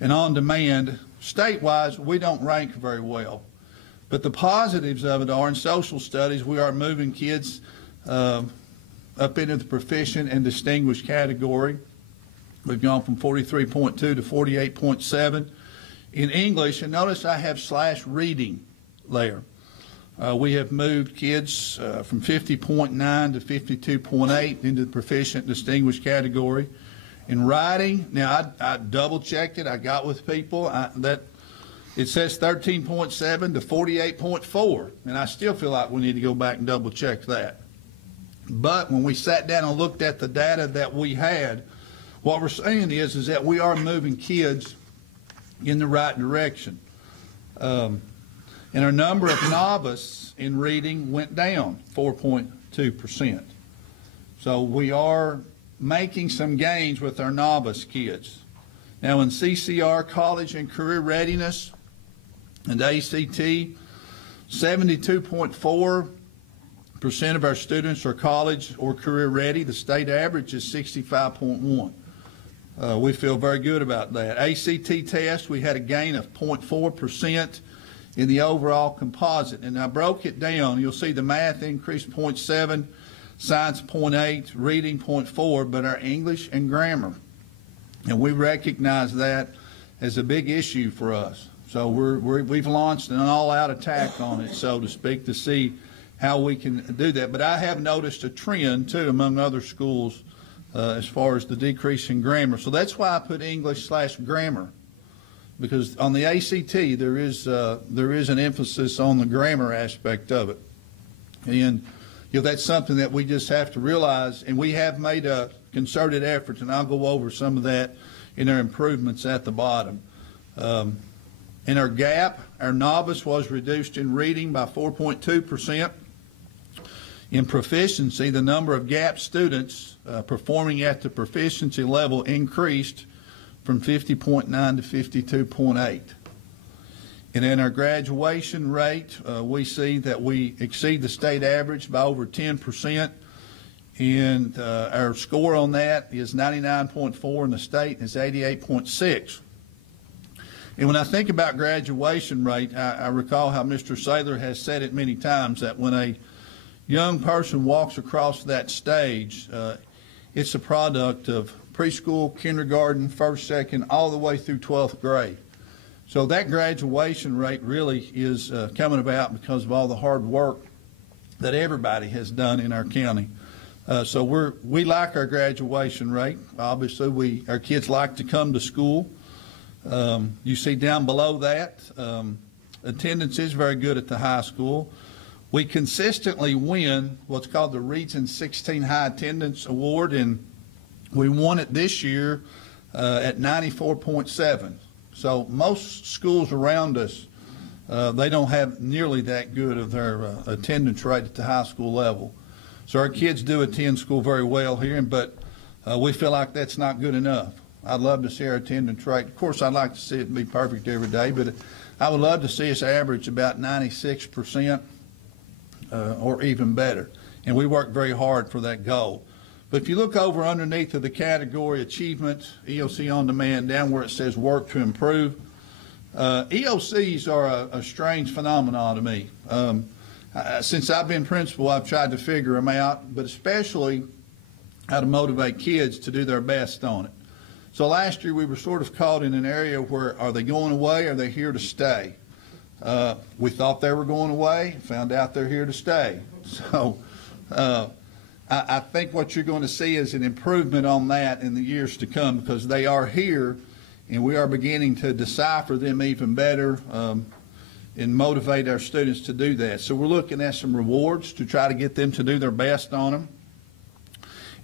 and on demand, state-wise, we don't rank very well. But the positives of it are, in social studies, we are moving kids up into the proficient and distinguished category. We've gone from 43.2 to 48.7. In English, and notice I have slash reading there. We have moved kids from 50.9 to 52.8 into the proficient distinguished category. In writing, now I double checked it. I got with people that it says 13.7 to 48.4, and I still feel like we need to go back and double check that. But when we sat down and looked at the data that we had, what we're saying is that we are moving kids in the right direction. And our number of novice in reading went down 4.2%. So we are making some gains with our novice kids. Now in CCR, college and career readiness, and ACT, 72.4% of our students are college or career ready. The state average is 65.1. We feel very good about that. ACT test, we had a gain of 0.4% in the overall composite. And I broke it down. You'll see the math increased 0.7, science 0.8, reading 0.4, but our English and grammar. And we recognize that as a big issue for us. So we've launched an all-out attack on it, so to speak, to see how we can do that. But I have noticed a trend, too, among other schools as far as the decrease in grammar. So that's why I put English/grammar, because on the ACT there is an emphasis on the grammar aspect of it. And that's something that we just have to realize, and we have made a concerted effort, and I'll go over some of that in our improvements at the bottom. In our GAP, our novice was reduced in reading by 4.2%. In proficiency, the number of GAP students performing at the proficiency level increased from 50.9 to 52.8. And in our graduation rate, we see that we exceed the state average by over 10%. And our score on that is 99.4, and the state is 88.6. And when I think about graduation rate, I recall how Mr. Saylor has said it many times, that when a young person walks across that stage, it's a product of preschool, kindergarten, first, second, all the way through 12th grade. So that graduation rate really is coming about because of all the hard work that everybody has done in our county. So we like our graduation rate. Obviously, our kids like to come to school. You see down below that, attendance is very good at the high school. We consistently win what's called the Region 16 High Attendance Award, and we won it this year at 94.7. So most schools around us, they don't have nearly that good of their attendance rate at the high school level. So our kids do attend school very well here, but we feel like that's not good enough. I'd love to see our attendance rate. Of course, I'd like to see it be perfect every day, but I would love to see us average about 96% or even better. And we work very hard for that goal. But if you look over underneath of the category Achievement, EOC On Demand, down where it says Work to Improve, EOCs are a strange phenomenon to me. Since I've been principal, I've tried to figure them out, but especially how to motivate kids to do their best on it. So last year we were sort of caught in an area where, are they going away, or are they here to stay? We thought they were going away, found out they're here to stay. So I think what you're going to see is an improvement on that in the years to come, because they are here and we are beginning to decipher them even better and motivate our students to do that. So we're looking at some rewards to try to get them to do their best on them.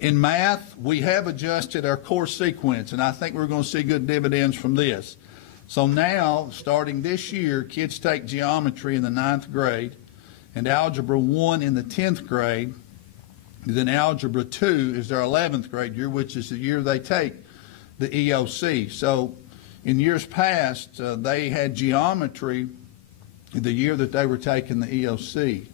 In math, we have adjusted our course sequence, and I think we're going to see good dividends from this. So now, starting this year, kids take geometry in the 9th grade and Algebra 1 in the 10th grade. Then Algebra 2 is their 11th grade year, which is the year they take the EOC. So in years past, they had geometry the year that they were taking the EOC.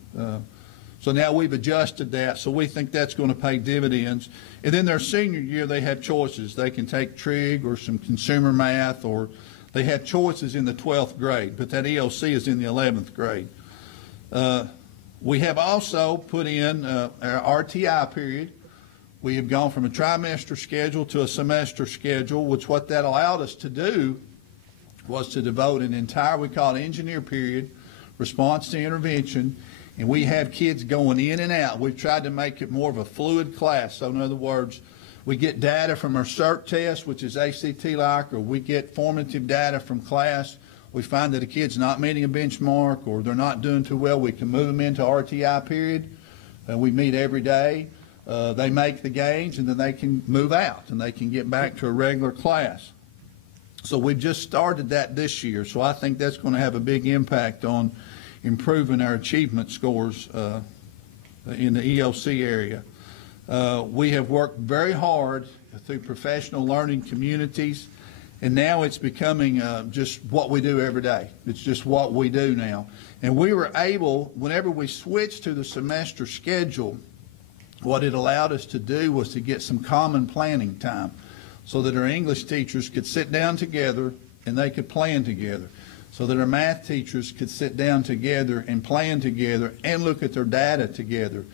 So now we've adjusted that, so we think that's going to pay dividends. And then their senior year, they have choices. They can take trig or some consumer math, or they have choices in the 12th grade, but that EOC is in the 11th grade. We have also put in our RTI period. We have gone from a trimester schedule to a semester schedule, which what that allowed us to do was to devote an entire, we call it engineer period, response to intervention, and we have kids going in and out. We've tried to make it more of a fluid class. So in other words, we get data from our CERT test, which is ACT-like, or we get formative data from class. We find that a kid's not meeting a benchmark or they're not doing too well, we can move them into RTI period. We meet every day. They make the gains, and then they can move out and they can get back to a regular class. So we've just started that this year, so I think that's going to have a big impact on improving our achievement scores in the EOC area. We have worked very hard through professional learning communities, and now it's becoming just what we do every day. It's just what we do now. And we were able, whenever we switched to the semester schedule, what it allowed us to do was to get some common planning time, so that our English teachers could sit down together and they could plan together, so that our math teachers could sit down together and plan together and look at their data together.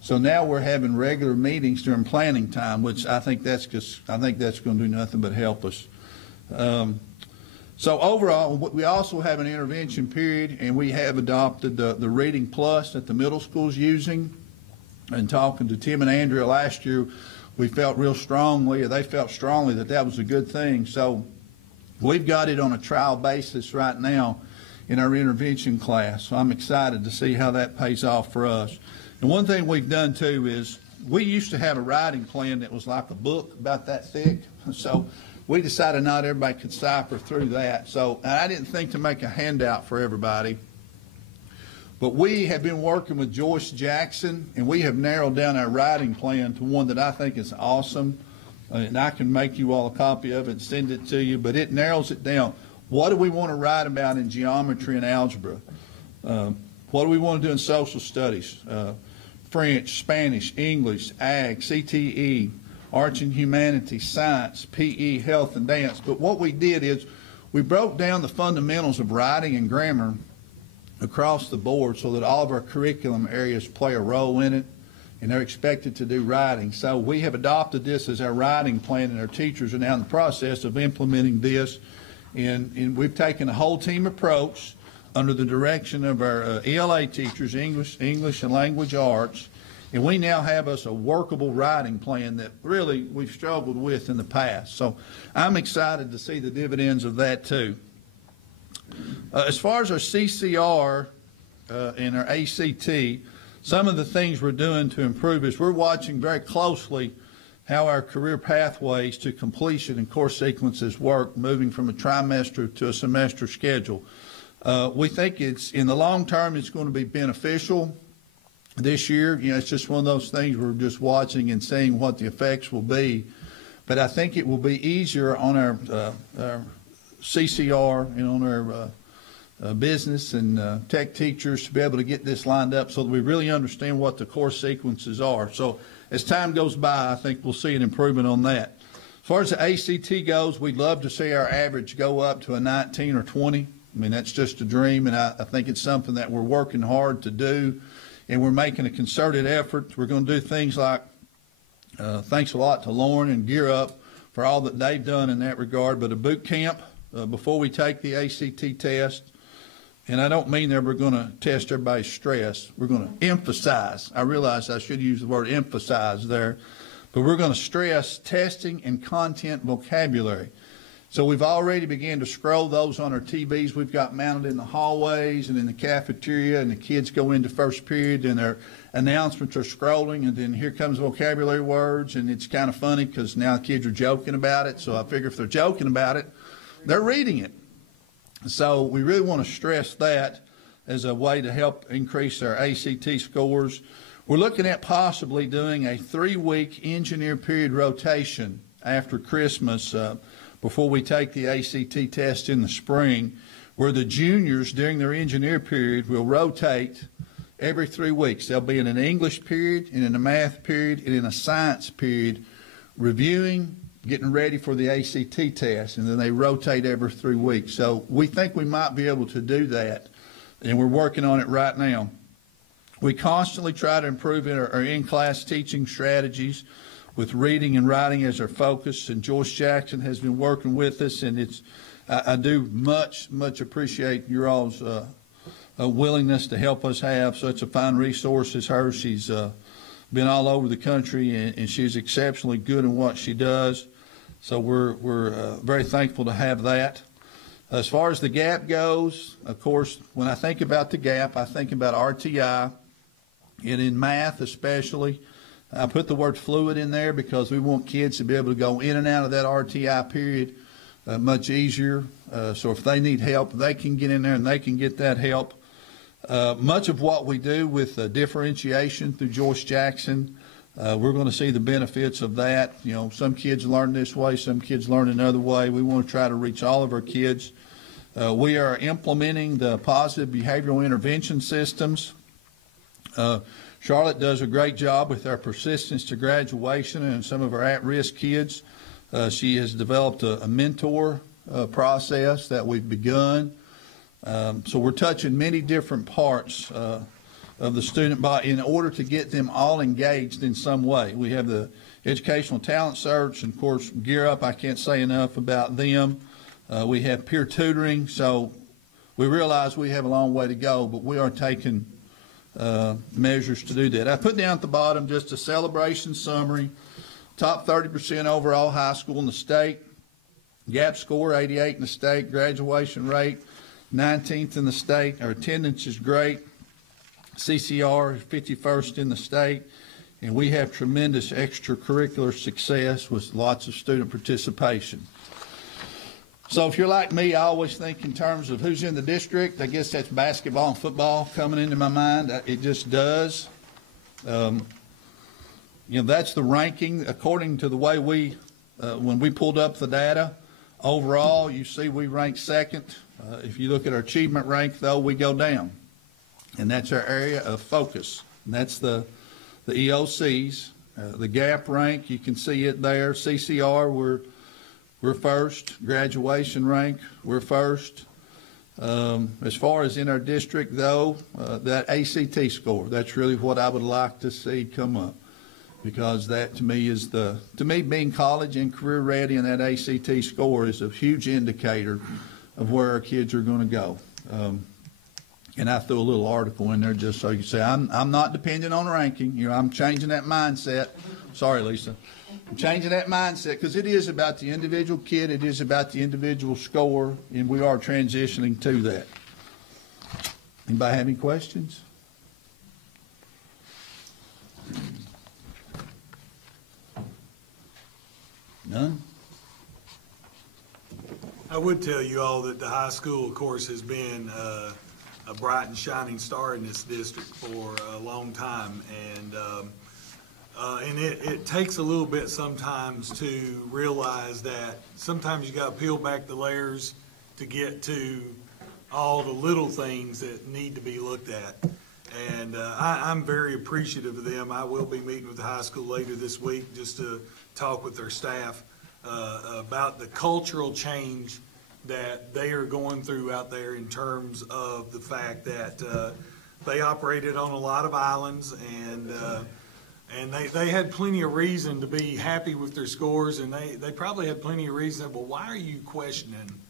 So now we're having regular meetings during planning time, which I think that's going to do nothing but help us. So overall, we also have an intervention period, and we have adopted the Reading Plus that the middle school's using. And talking to Tim and Andrea last year, we felt real strongly, or they felt strongly, that that was a good thing. So we've got it on a trial basis right now in our intervention class. So I'm excited to see how that pays off for us. And one thing we've done too is we used to have a writing plan that was like a book about that thick. So we decided not everybody could cipher through that. So I didn't think to make a handout for everybody. But we have been working with Joyce Jackson, and we have narrowed down our writing plan to one that I think is awesome. And I can make you all a copy of it and send it to you, but it narrows it down. What do we want to write about in geometry and algebra? What do we want to do in social studies? French, Spanish, English, Ag, CTE, Arts and Humanities, Science, PE, Health, and Dance. But what we did is we broke down the fundamentals of writing and grammar across the board so that all of our curriculum areas play a role in it, and they're expected to do writing. So we have adopted this as our writing plan, and our teachers are now in the process of implementing this. And we've taken a whole team approach under the direction of our ELA teachers, English and Language Arts, and we now have us a workable writing plan that really we've struggled with in the past. So I'm excited to see the dividends of that too. As far as our CCR and our ACT, some of the things we're doing to improve is we're watching very closely how our career pathways to completion and course sequences work, moving from a trimester to a semester schedule. We think it's, in the long term, it's going to be beneficial. This year, it's just one of those things we're just watching and seeing what the effects will be. But I think it will be easier on our CCR and on our business and tech teachers to be able to get this lined up so that we really understand what the course sequences are. So as time goes by, I think we'll see an improvement on that. As far as the ACT goes, we'd love to see our average go up to a 19 or 20. I mean, that's just a dream, and I think it's something that we're working hard to do, and we're making a concerted effort. We're going to do things like, thanks a lot to Lauren and Gear Up for all that they've done in that regard, but a boot camp before we take the ACT test. And I don't mean that we're going to test everybody's stress. We're going to emphasize. I realize I should use the word emphasize there, but we're going to stress testing and content vocabulary. So we've already begun to scroll those on our TVs we've got mounted in the hallways and in the cafeteria, and the kids go into first period and their announcements are scrolling, and then here comes vocabulary words, and it's kind of funny because now the kids are joking about it. So I figure if they're joking about it, they're reading it. So we really want to stress that as a way to help increase our ACT scores. We're looking at possibly doing a 3-week engineer period rotation after Christmas before we take the ACT test in the spring, where the juniors during their engineer period will rotate every 3 weeks. They'll be in an English period, and in a math period, and in a science period, reviewing, getting ready for the ACT test, and then they rotate every 3 weeks. So we think we might be able to do that, and we're working on it right now. We constantly try to improve our in-class teaching strategies with reading and writing as our focus, and Joyce Jackson has been working with us, and I do much appreciate your all's willingness to help us have such a fine resource as her. She's been all over the country, and she's exceptionally good in what she does. So we're very thankful to have that. As far as the gap goes, of course, when I think about the gap, I think about RTI, and in math especially. I put the word fluid in there because we want kids to be able to go in and out of that RTI period much easier. So if they need help, they can get in there and they can get that help. Much of what we do with differentiation through Joyce Jackson, we're going to see the benefits of that. You know, some kids learn this way, some kids learn another way. We want to try to reach all of our kids. We are implementing the positive behavioral intervention systems. Charlotte does a great job with our persistence to graduation and some of our at-risk kids. She has developed a mentor process that we've begun. So we're touching many different parts of the student body in order to get them all engaged in some way. We have the Educational Talent Search, and of course, Gear Up, I can't say enough about them. We have peer tutoring, so we realize we have a long way to go, but we are taking measures to do that. I put down at the bottom just a celebration summary. Top 30% overall high school in the state. GAP score 88 in the state. Graduation rate 19th in the state. Our attendance is great. CCR is 51st in the state. And we have tremendous extracurricular success with lots of student participation. So if you're like me, I always think in terms of who's in the district. I guess that's basketball and football coming into my mind. It just does. You know, that's the ranking according to the way we, when we pulled up the data. Overall, you see we rank second. If you look at our achievement rank, though, we go down. And that's our area of focus. And that's the EOCs. The GAP rank, you can see it there. CCR, we're first. Graduation rank, we're first. As far as in our district, though, that ACT score, that's really what I would like to see come up, because that to me is being college and career ready, and that ACT score is a huge indicator of where our kids are going to go. And I threw a little article in there just so you say I'm not dependent on ranking. You know, I'm changing that mindset. Sorry, Lisa. I'm changing that mindset because it is about the individual kid. It is about the individual score, and we are transitioning to that. Anybody have any questions? None? I would tell you all that the high school, of course, has been a bright and shining star in this district for a long time, and it takes a little bit sometimes to realize that sometimes you got to peel back the layers to get to all the little things that need to be looked at. And I'm very appreciative of them. I will be meeting with the high school later this week just to talk with their staff about the cultural change that they are going through out there in terms of the fact that they operated on a lot of islands, and they had plenty of reason to be happy with their scores, and they probably had plenty of reason. Well, why are you questioning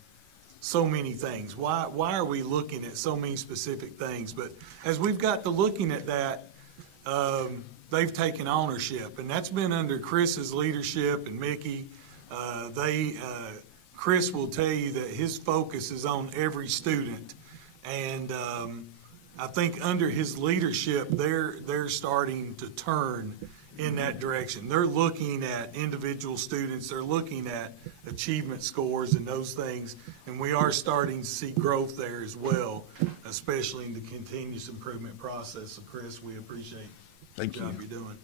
so many things? Why are we looking at so many specific things? But as we've got to looking at that, they've taken ownership, and that's been under Chris's leadership and Mickey. Chris will tell you that his focus is on every student, and I think under his leadership, they're starting to turn in that direction. They're looking at individual students, they're looking at achievement scores and those things, and we are starting to see growth there as well, especially in the continuous improvement process. So Chris, we appreciate the job you're doing.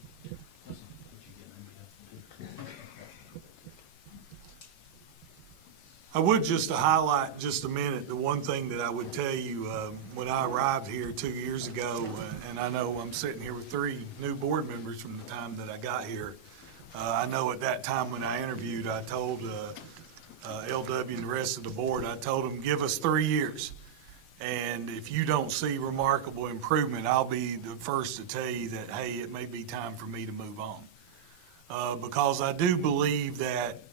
I would just to highlight just a minute the one thing that I would tell you when I arrived here 2 years ago, and I know I'm sitting here with 3 new board members from the time that I got here. I know at that time when I interviewed, I told LW and the rest of the board, I told them, give us 3 years. And if you don't see remarkable improvement, I'll be the first to tell you that, hey, it may be time for me to move on. Because I do believe that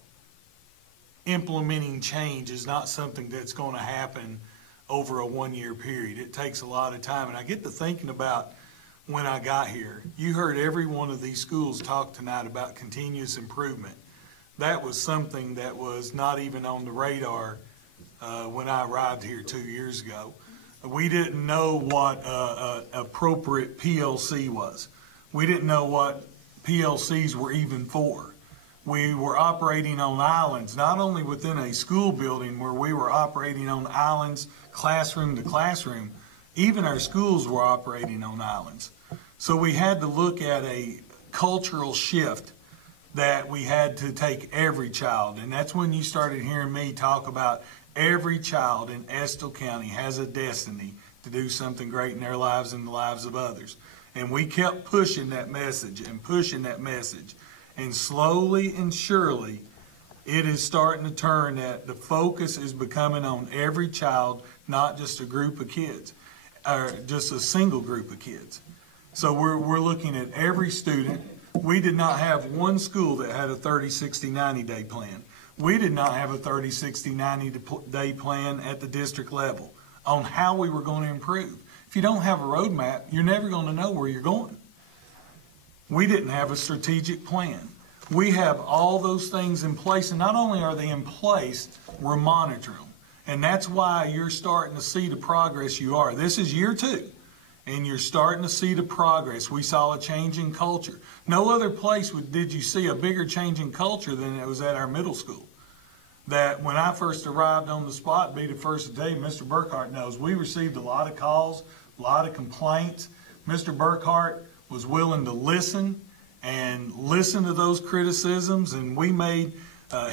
implementing change is not something that's going to happen over a 1-year period. It takes a lot of time. And I get to thinking about when I got here. You heard every one of these schools talk tonight about continuous improvement. That was something that was not even on the radar when I arrived here 2 years ago. We didn't know what appropriate PLC was. We didn't know what PLCs were even for. We were operating on islands, not only within a school building where we were operating on islands, classroom to classroom, even our schools were operating on islands. So we had to look at a cultural shift that we had to take every child. And that's when you started hearing me talk about every child in Estill County has a destiny to do something great in their lives and the lives of others. And we kept pushing that message and pushing that message. And slowly and surely, it is starting to turn that the focus is becoming on every child, not just a group of kids, or just a single group of kids. So we're looking at every student. We did not have one school that had a 30, 60, 90-day plan. We did not have a 30, 60, 90-day plan at the district level on how we were going to improve. If you don't have a roadmap, you're never going to know where you're going. We didn't have a strategic plan. We have all those things in place, and not only are they in place, we're monitoring them. And that's why you're starting to see the progress you are. This is year 2, and you're starting to see the progress. We saw a change in culture. No other place did you see a bigger change in culture than it was at our middle school. That when I first arrived on the spot, be the first day, Mr. Burkhart knows, we received a lot of calls, a lot of complaints. Mr. Burkhart was willing to listen to those criticisms, and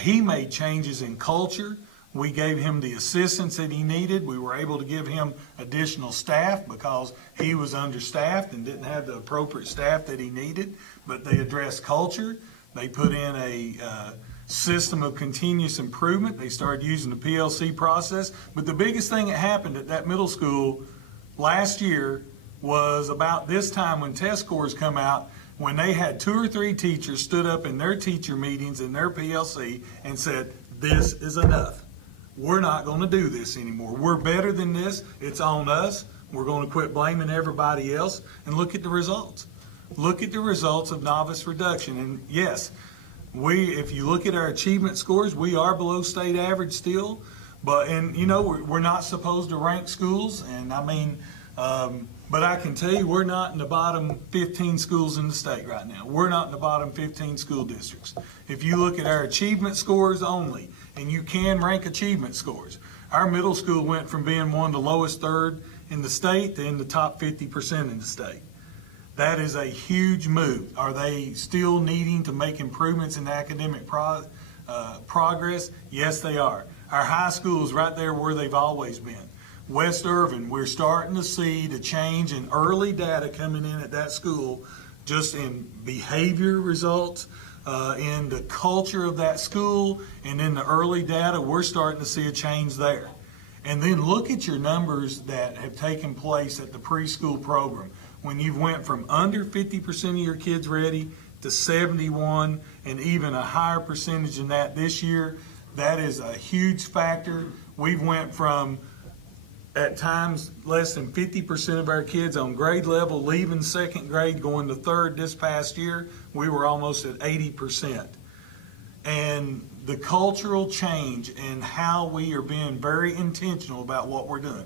he made changes in culture. We gave him the assistance that he needed. We were able to give him additional staff because he was understaffed and didn't have the appropriate staff that he needed, but they addressed culture. They put in a system of continuous improvement. They started using the PLC process. But the biggest thing that happened at that middle school last year was about this time when test scores come out, when they had 2 or 3 teachers stood up in their teacher meetings in their PLC and said, this is enough. We're not going to do this anymore. We're better than this. It's on us. We're going to quit blaming everybody else. And look at the results. Look at the results of novice reduction. And yes, if you look at our achievement scores, we are below state average still. But we're not supposed to rank schools. And I mean, but I can tell you we're not in the bottom 15 schools in the state right now. We're not in the bottom 15 school districts. If you look at our achievement scores only, and you can rank achievement scores, our middle school went from being one of the lowest third in the state to in the top 50% in the state. That is a huge move. Are they still needing to make improvements in academic progress? Yes, they are. Our high school is right there where they've always been. West Irvin, we're starting to see the change in early data coming in at that school, just in behavior results, in the culture of that school, and in the early data, we're starting to see a change there. And then look at your numbers that have taken place at the preschool program. When you've went from under 50% of your kids ready to 71, and even a higher percentage than that this year, that is a huge factor. We've went from, at times, less than 50% of our kids on grade level leaving second grade, going to third this past year. We were almost at 80%. And the cultural change and how we are being very intentional about what we're doing.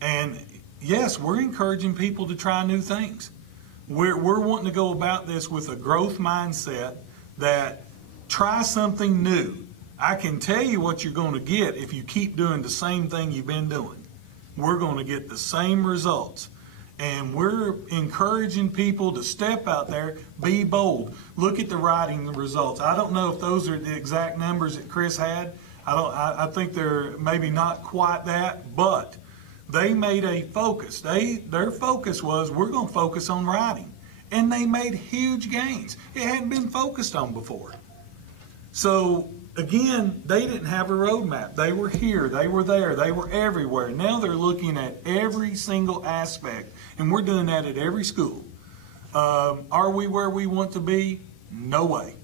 And yes, we're encouraging people to try new things. We're wanting to go about this with a growth mindset that try something new. I can tell you what you're going to get if you keep doing the same thing you've been doing. We're going to get the same results. And we're encouraging people to step out there, be bold. Look at the writing results. I don't know if those are the exact numbers that Chris had. I think they're maybe not quite that, but they made a focus. Their focus was, we're going to focus on writing. And they made huge gains. It hadn't been focused on before. So again, they didn't have a roadmap. They were here, they were there, they were everywhere. Now they're looking at every single aspect, and we're doing that at every school. Are we where we want to be? No way.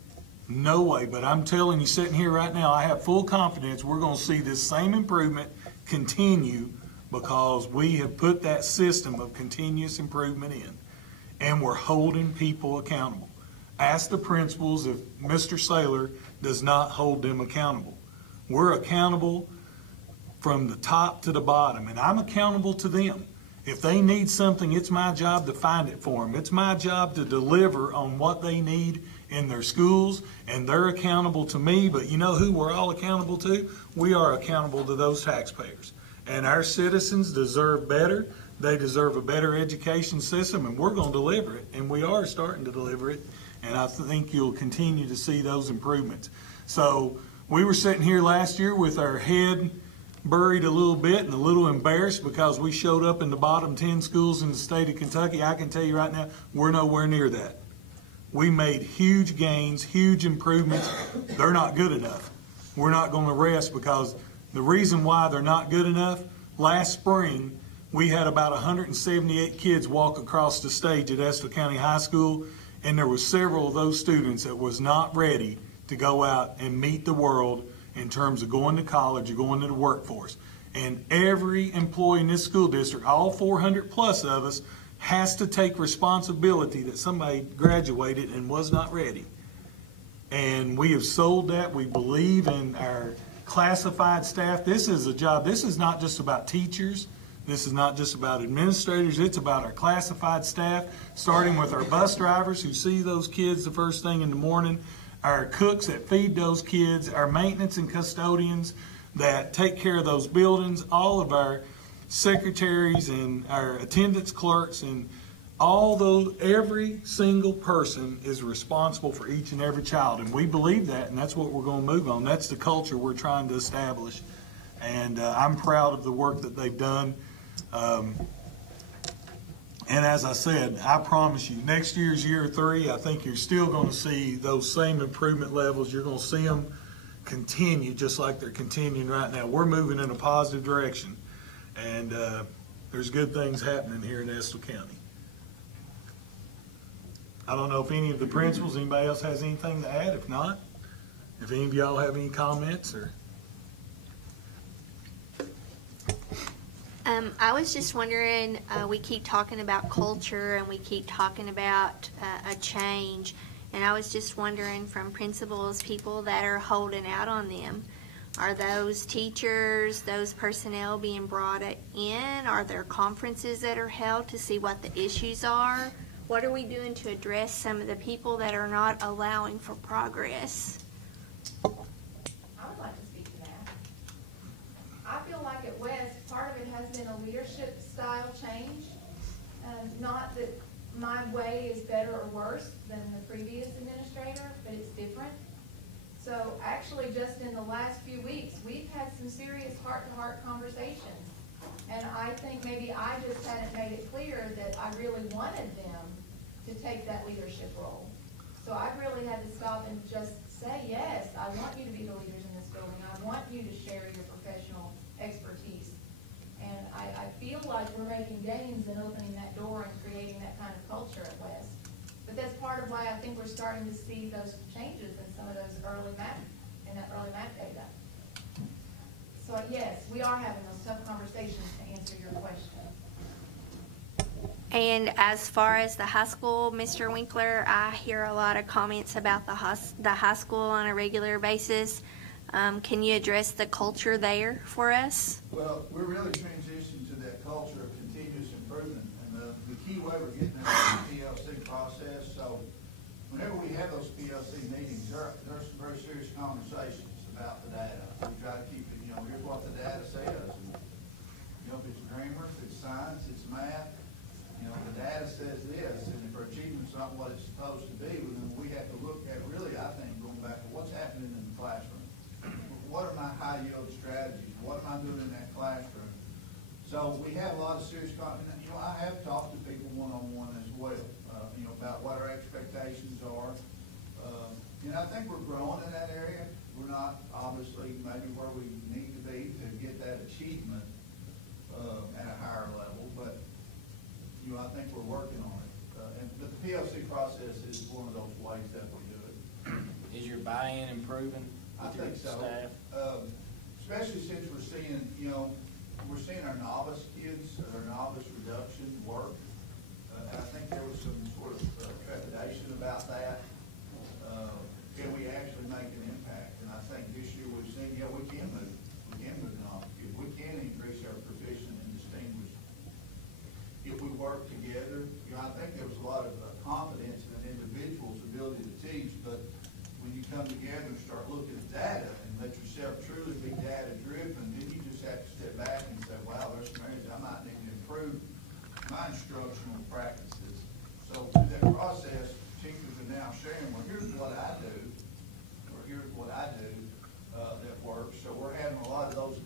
No way. But I'm telling you, sitting here right now, I have full confidence we're going to see this same improvement continue, because we have put that system of continuous improvement in, and we're holding people accountable. Ask the principals if Mr. Saylor does not hold them accountable. We're accountable from the top to the bottom, and I'm accountable to them. If they need something, it's my job to find it for them. It's my job to deliver on what they need in their schools, and they're accountable to me. But you know who we're all accountable to? We are accountable to those taxpayers. And our citizens deserve better. They deserve a better education system, and we're going to deliver it, and we are starting to deliver it. And I think you'll continue to see those improvements. So we were sitting here last year with our head buried a little bit and a little embarrassed because we showed up in the bottom 10 schools in the state of Kentucky. I can tell you right now, we're nowhere near that. We made huge gains, huge improvements. They're not good enough. We're not going to rest, because the reason why they're not good enough, last spring we had about 178 kids walk across the stage at Estill County High School, and there were several of those students that was not ready to go out and meet the world in terms of going to college or going to the workforce. And every employee in this school district, all 400 plus of us, has to take responsibility that somebody graduated and was not ready. And we have sold that. We believe in our classified staff. This is a job. This is not just about teachers. This is not just about administrators. It's about our classified staff, starting with our bus drivers who see those kids the first thing in the morning, our cooks that feed those kids, our maintenance and custodians that take care of those buildings, all of our secretaries and our attendance clerks, and all those, every single person is responsible for each and every child. And we believe that, and that's what we're going to move on. That's the culture we're trying to establish. And I'm proud of the work that they've done. And as I said, I promise you, next year's year 3, I think you're still going to see those same improvement levels. You're going to see them continue just like they're continuing right now. We're moving in a positive direction, and there's good things happening here in Estill County. I don't know if any of the principals, anybody else has anything to add. If not, if any of y'all have any comments or... I was just wondering, we keep talking about culture and we keep talking about a change, and I was just wondering, from principals, people that are holding out on them, are those teachers, those personnel being brought in? Are there conferences that are held to see what the issues are? What are we doing to address some of the people that are not allowing for progress? I would like to speak to that. I feel like at West, part of it has been a leadership style change. Not that my way is better or worse than the previous administrator, but it's different. So actually just in the last few weeks, we've had some serious heart-to-heart conversations And I think maybe I just hadn't made it clear that I really wanted them to take that leadership role. So I really had to stop and just say, yes, I want you to be the leaders in this building. I want you to share your professional expertise. And I feel like we're making gains in opening that door and creating that kind of culture at West. But that's part of why I think we're starting to see those changes in some of those early map data. So yes, we are having those tough conversations to answer your question. And as far as the high school, Mr. Winkler, I hear a lot of comments about the high school on a regular basis. Can you address the culture there for us? Well, we're really transitioning to that culture of continuous improvement. And the key way we're getting there is the PLC process. So whenever we have those PLC meetings, there's some very serious conversations about the data. We try to keep it, here's what the data says. And, if it's grammar, if it's science, it's math, the data says this, and if our achievement's not what it's supposed to be, then we have to look at really, I think, going back to what's happening in the classroom. What are my high yield strategies? What am I doing in that classroom? So we have a lot of serious content. I have talked to people one-on-one as well, about what our expectations are. And I think we're growing in that area. We're not obviously maybe where we need to be to get that achievement at a higher level, but I think we're working on it. But the PLC process is one of those ways that we do it. Is your buy-in improving I with your think so. staff? Especially since we're seeing, our novice kids, or our novice reduction work. And I think there was some sort of trepidation about that. Can we actually make an impact? And I think this year we've seen, we can move novice kids. We can increase our proficient and distinguished. If we work together, I think there was a lot of confidence in an individual's ability to teach, but when you come together and start looking at data and let yourself truly be data-driven, then you just have to step back and say, wow, there's some areas I might need to improve my instructional practices. So through that process, teachers are now sharing, well, here's what I do, or here's what I do that works. So we're having a lot of those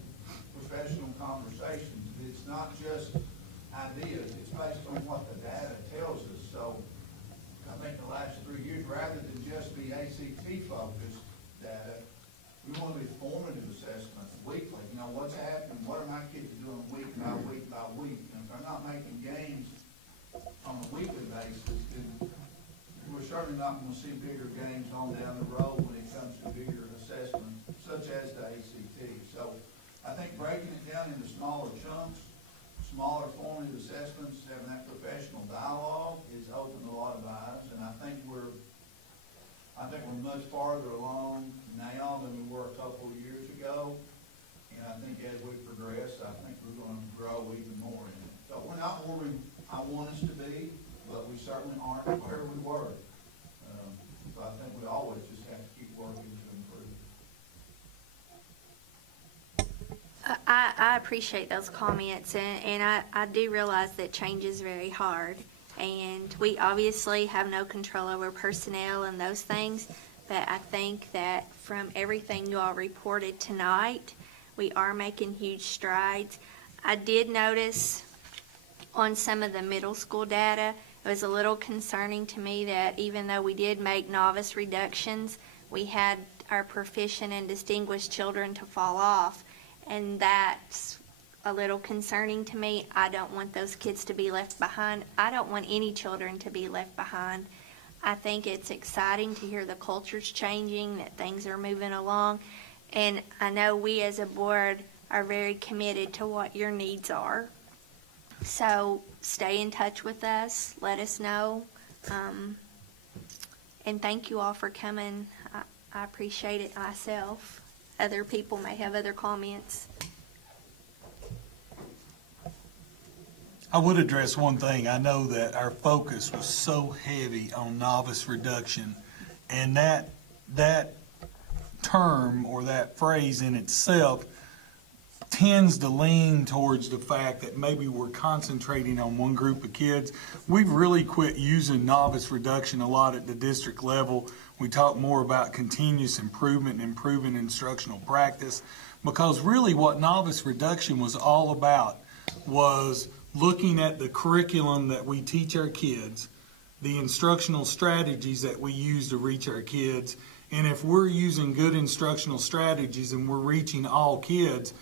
professional conversations. It's not just ideas, it's based on what the data tells us. So I think the last 3 years, rather than just be ACT-focused data, we want to be formative assessments weekly. What's happening? What are my kids doing week by week by week? And if they're not making gains on a weekly basis, then we're certainly not going to see bigger gains on down the road when it comes to bigger assessments, such as the ACT. So I think breaking it down into smaller chunks, smaller formative assessments, having that professional dialogue is opened a lot of eyes, and I think we're much farther along now than we were a couple of years ago. And I think as we progress, I think we're going to grow even more in it. So we're not where I want us to be, but we certainly aren't where we were. So I think we always just have to keep working to improve. I appreciate those comments, and I do realize that change is very hard. And we obviously have no control over personnel and those things, but I think that from everything you all reported tonight, we are making huge strides. I did notice on some of the middle school data, it was a little concerning to me that even though we did make novice reductions, we had our proficient and distinguished children to fall off, and that's a little concerning to me. I don't want those kids to be left behind. I don't want any children to be left behind. I think it's exciting to hear the culture's changing, that things are moving along, and I know we as a board are very committed to what your needs are. So stay in touch with us, let us know, and thank you all for coming. I appreciate it myself. Other people may have other comments. I would address one thing. I know that our focus was so heavy on novice reduction, and that term or that phrase in itself tends to lean towards the fact that maybe we're concentrating on one group of kids. We've really quit using novice reduction a lot at the district level. We talk more about continuous improvement and improving instructional practice, because really what novice reduction was all about was looking at the curriculum that we teach our kids, the instructional strategies that we use to reach our kids, and if we're using good instructional strategies and we're reaching all kids,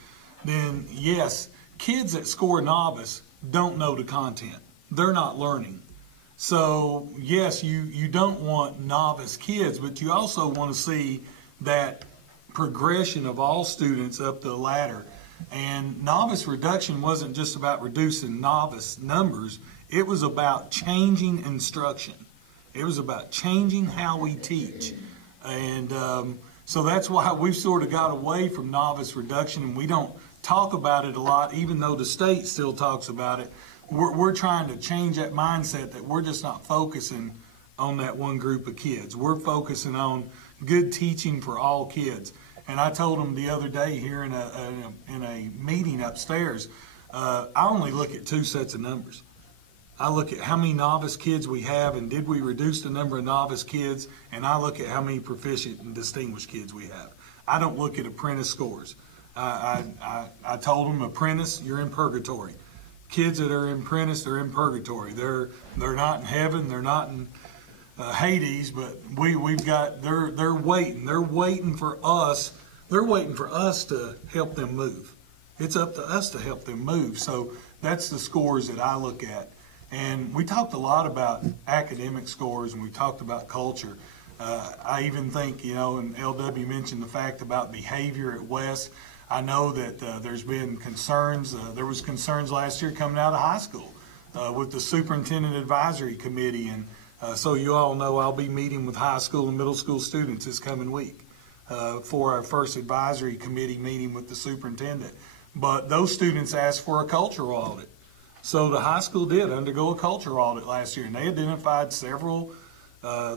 then yes, kids that score novice don't know the content. They're not learning. So yes, you don't want novice kids, but you also want to see that progression of all students up the ladder. And novice reduction wasn't just about reducing novice numbers, it was about changing instruction. It was about changing how we teach. And so that's why we've sort of got away from novice reduction, and we don't talk about it a lot, even though the state still talks about it. We're trying to change that mindset that we're just not focusing on that one group of kids. We're focusing on good teaching for all kids. And I told them the other day here in a meeting upstairs, I only look at two sets of numbers. I look at how many novice kids we have and did we reduce the number of novice kids, and I look at how many proficient and distinguished kids we have. I don't look at apprentice scores. I told them, apprentice, you're in purgatory. Kids that are apprentice, they're in purgatory. They're not in heaven, they're not in Hades, but we've got, they're waiting. They're waiting for us. They're waiting for us to help them move. It's up to us to help them move. So that's the scores that I look at. And we talked a lot about academic scores, and we talked about culture. I even think, and LW mentioned the fact about behavior at West. I know that there's been concerns. There was concerns last year coming out of high school with the Superintendent Advisory Committee. And so you all know I'll be meeting with high school and middle school students this coming week for our first advisory committee meeting with the superintendent. But those students asked for a cultural audit. So the high school did undergo a culture audit last year, and they identified several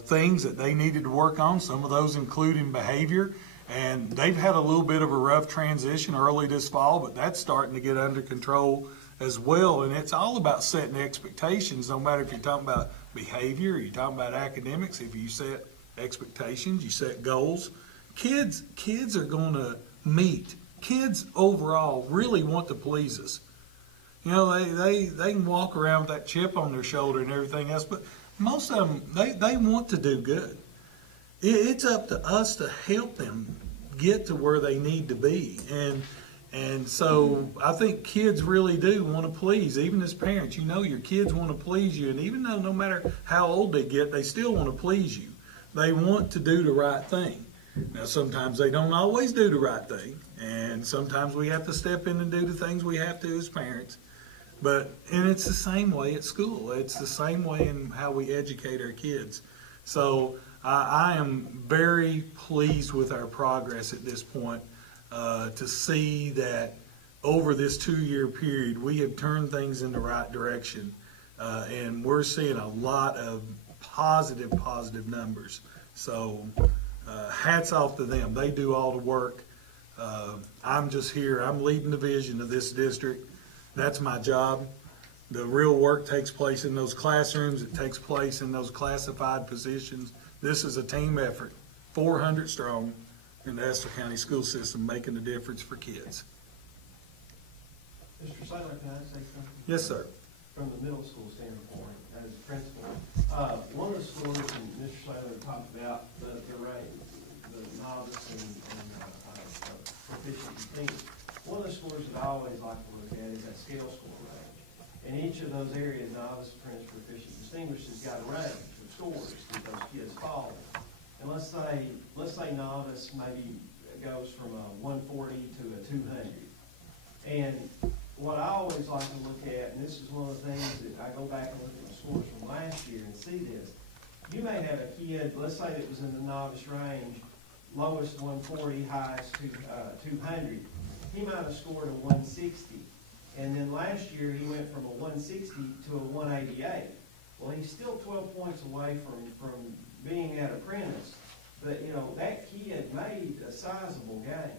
things that they needed to work on, some of those including behavior. And they've had a little bit of a rough transition early this fall, but that's starting to get under control as well. And it's all about setting expectations, no matter if you're talking about behavior, or you're talking about academics. If you set expectations, you set goals. Kids are going to meet. Kids overall really want to please us. They can walk around with that chip on their shoulder and everything else, but most of them, they want to do good. It's up to us to help them get to where they need to be. And so I think kids really do want to please. Even as parents, your kids want to please you. And even though no matter how old they get, they still want to please you. They want to do the right thing. Now, sometimes they don't always do the right thing. And sometimes we have to step in and do the things we have to as parents. And it's the same way at school. It's the same way in how we educate our kids. So I am very pleased with our progress at this point to see that over this 2-year period, we have turned things in the right direction. And we're seeing a lot of positive numbers. So hats off to them. They do all the work. I'm just here. I'm leading the vision of this district. That's my job. The real work takes place in those classrooms. It takes place in those classified positions. This is a team effort, 400 strong in the Estill County school system, making a difference for kids. Mr. Saylor, can I say something? Yes, sir. From the middle school standpoint, as a principal, one of the schools, and Mr. Saylor talked about the novice and proficient distinguished. One of the scores that I always like to look at is that scale score range. And each of those areas, novice, apprentice, proficient, distinguished, has got a range of scores that those kids fall. And let's say novice maybe goes from a 140 to a 200. And what I always like to look at, and this is one of the things that I go back and look at the scores from last year and see this. You may have a kid, let's say that was in the novice range, lowest 140, highest 200. He might have scored a 160. And then last year he went from a 160 to a 188. Well, he's still 12 points away from being at apprentice. But, that kid made a sizable gain.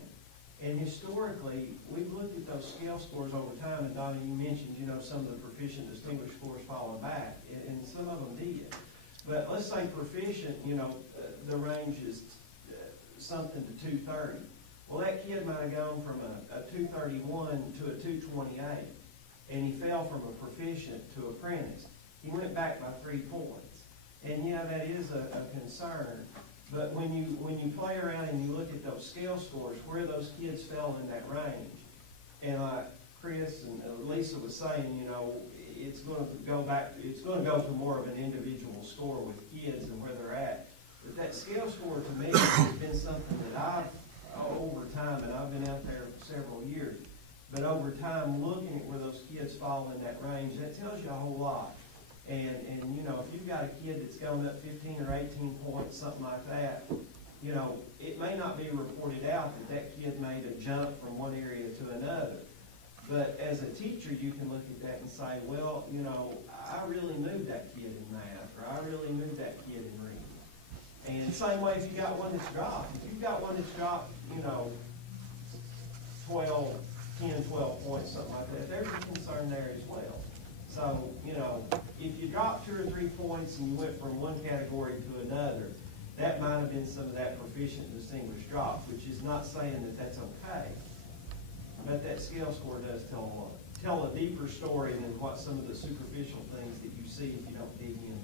And historically, we've looked at those scale scores over time, and Donna, you mentioned, some of the proficient distinguished scores falling back, and some of them did. But let's say proficient, the range is something to 230. Well, that kid might have gone from a 231 to a 228. and he fell from a proficient to apprentice. He went back by 3 points. And yeah, that is a concern. But when you play around and you look at those scale scores, where those kids fell in that range, and Chris and Lisa was saying, you know, it's going to go to more of an individual score with kids and where they're at. But that scale score to me has been something that over time, and I've been out there for several years, but over time, looking at where those kids fall in that range, that tells you a whole lot. And you know, if you've got a kid that's going up 15 or 18 points, something like that, you know, it may not be reported out that that kid made a jump from one area to another. But as a teacher, you can look at that and say, well, you know, I really moved that kid in math, or I really moved that kid in reading. And same way if you got one that's dropped. If you've got one that's dropped, you know, 10, 12 points, something like that, there's a concern there as well. So, you know, if you dropped 2 or 3 points and you went from one category to another, that might have been some of that proficient distinguished drop, which is not saying that that's okay. But that scale score does tell a deeper story than what some of the superficial things that you see if you don't dig in.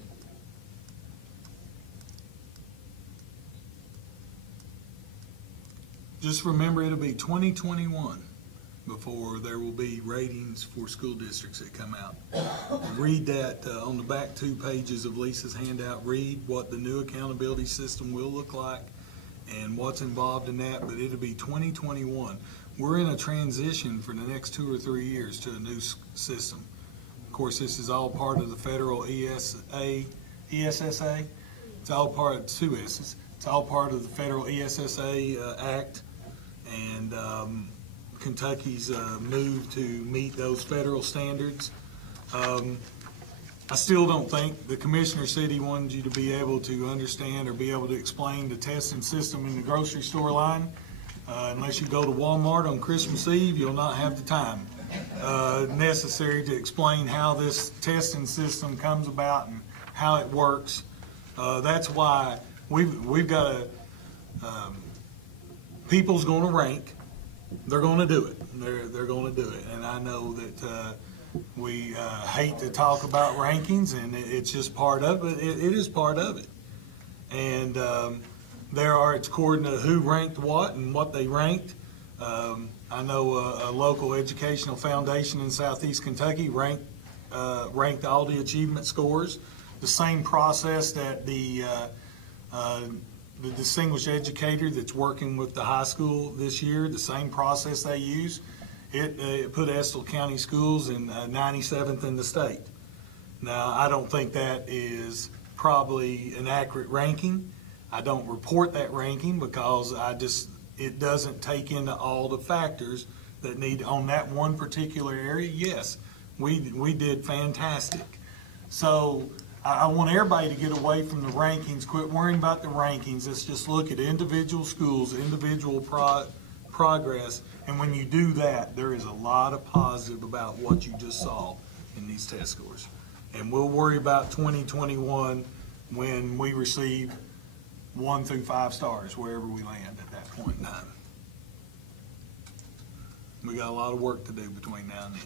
Just remember, it'll be 2021 before there will be ratings for school districts that come out. Read that on the back 2 pages of Lisa's handout. Read what the new accountability system will look like and what's involved in that, but it'll be 2021. We're in a transition for the next 2 or 3 years to a new system. Of course, this is all part of the federal ESSA. It's all part of 2 S's. It's all part of the federal ESSA Act, and Kentucky's move to meet those federal standards. I still don't think the commissioner said he wanted you to be able to understand or be able to explain the testing system in the grocery store line. Unless you go to Walmart on Christmas Eve, you'll not have the time necessary to explain how this testing system comes about and how it works. That's why we've got a people's going to rank. They're going to do it. They're going to do it. And I know that we hate to talk about rankings, and it's just part of it. It is part of it. And it's according to who ranked what and what they ranked. I know a local educational foundation in Southeast Kentucky ranked all the achievement scores. The same process that the distinguished educator that's working with the high school this year, the same process they use, it put Estill County Schools in 97th in the state. Now, I don't think that is probably an accurate ranking. I don't report that ranking because it doesn't take into all the factors that need on that one particular area. Yes, we did fantastic. So I want everybody to get away from the rankings, quit worrying about the rankings. Let's just look at individual schools, individual progress. And when you do that, there is a lot of positive about what you just saw in these test scores. And we'll worry about 2021 when we receive 1 through 5 stars, wherever we land at that point in time. We got a lot of work to do between now and then.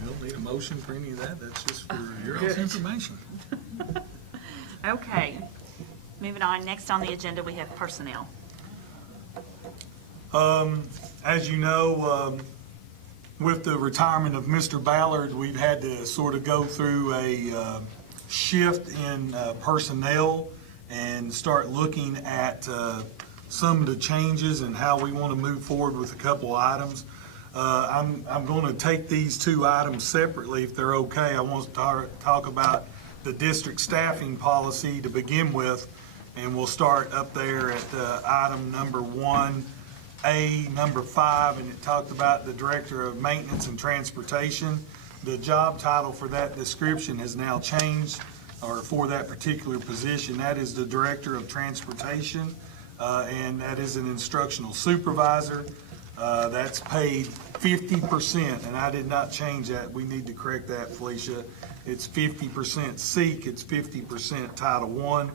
You don't need a motion for any of that. That's just for your own information. Okay. Moving on, next on the agenda, we have personnel. As you know, with the retirement of Mr. Ballard, we've had to sort of go through a shift in personnel and start looking at some of the changes and how we want to move forward with a couple items. I'm going to take these 2 items separately if they're okay. I want to talk about the district staffing policy to begin with, and we'll start up there at item number 1A, number 5, and it talked about the Director of Maintenance and Transportation. The job title for that description has now changed, or for that particular position. That is the Director of Transportation, and that is an instructional supervisor. That's paid 50%, and I did not change that. We need to correct that, Felicia. It's 50% SEEK, it's 50% Title I,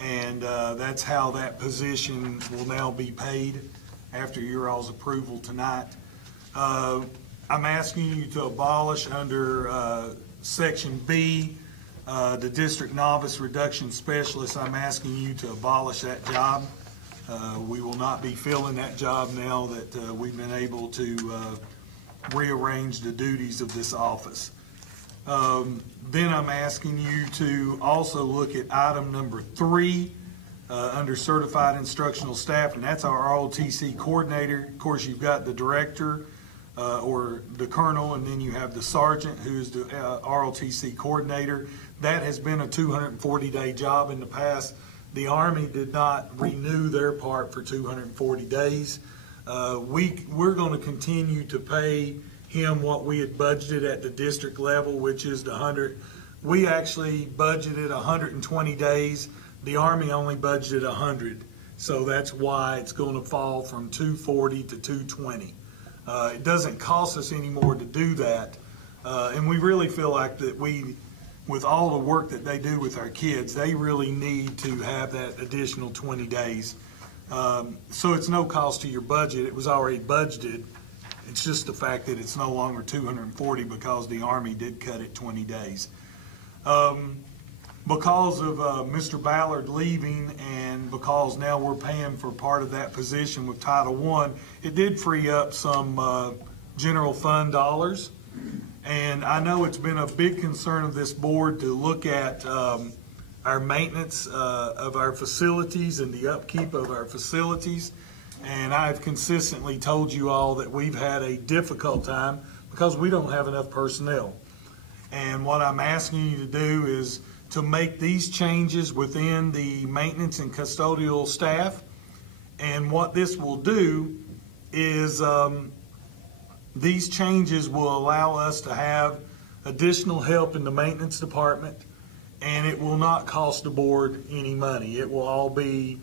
and that's how that position will now be paid. after your all's approval tonight. I'm asking you to abolish under Section B, the District Novice Reduction Specialist. I'm asking you to abolish that job. We will not be filling that job now that we've been able to rearrange the duties of this office. Then I'm asking you to also look at item number 3 under Certified Instructional Staff, and that's our ROTC coordinator. Of course, you've got the director or the colonel, and then you have the sergeant who's the ROTC coordinator. That has been a 240-day job in the past. The Army did not renew their part for 240 days. We're going to continue to pay him what we had budgeted at the district level, which is the 100. We actually budgeted 120 days. The Army only budgeted 100, so that's why it's going to fall from 240 to 220. It doesn't cost us any more to do that, and we really feel like that with all the work that they do with our kids, they really need to have that additional 20 days. So it's no cost to your budget. It was already budgeted. It's just the fact that it's no longer 240 because the Army did cut it 20 days. Because of Mr. Ballard leaving and because now we're paying for part of that position with Title I, it did free up some general fund dollars. And I know it's been a big concern of this board to look at our maintenance of our facilities and the upkeep of our facilities. And I've consistently told you all that we've had a difficult time because we don't have enough personnel. And what I'm asking you to do is to make these changes within the maintenance and custodial staff. And what this will do is these changes will allow us to have additional help in the maintenance department, and it will not cost the board any money. It will all be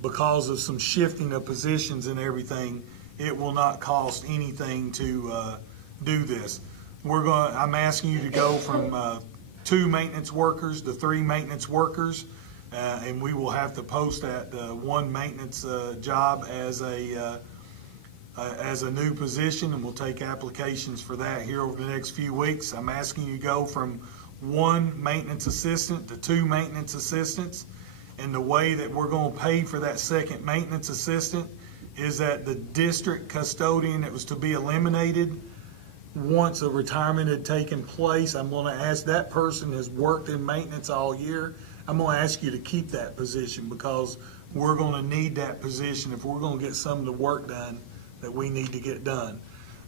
because of some shifting of positions and everything. It will not cost anything to do this. I'm asking you to go from 2 maintenance workers to 3 maintenance workers, and we will have to post that 1 maintenance job as a new position, and we'll take applications for that here over the next few weeks. I'm asking you to go from 1 maintenance assistant to 2 maintenance assistants, and the way that we're going to pay for that second maintenance assistant is that the district custodian that was to be eliminated, once a retirement had taken place, I'm going to ask that person has worked in maintenance all year. I'm going to ask you to keep that position because we're going to need that position if we're going to get some of the work done that we need to get done.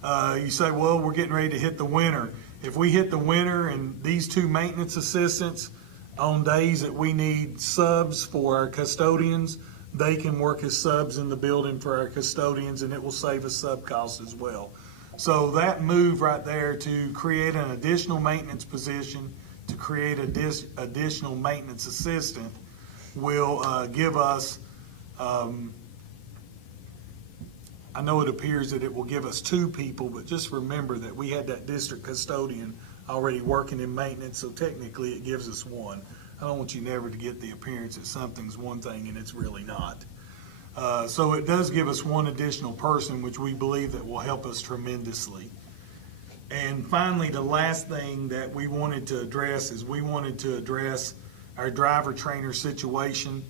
You say, well, we're getting ready to hit the winter. If we hit the winter and these 2 maintenance assistants on days that we need subs for our custodians, they can work as subs in the building for our custodians, and it will save us sub costs as well. So that move right there to create an additional maintenance position, to create an additional maintenance assistant will give us, I know it appears that it will give us 2 people, but just remember that we had that district custodian already working in maintenance, so technically it gives us 1. I don't want you never to get the appearance that something's one thing and it's really not. So it does give us 1 additional person, which we believe that will help us tremendously. And finally, the last thing that we wanted to address is we wanted to address our driver trainer situation.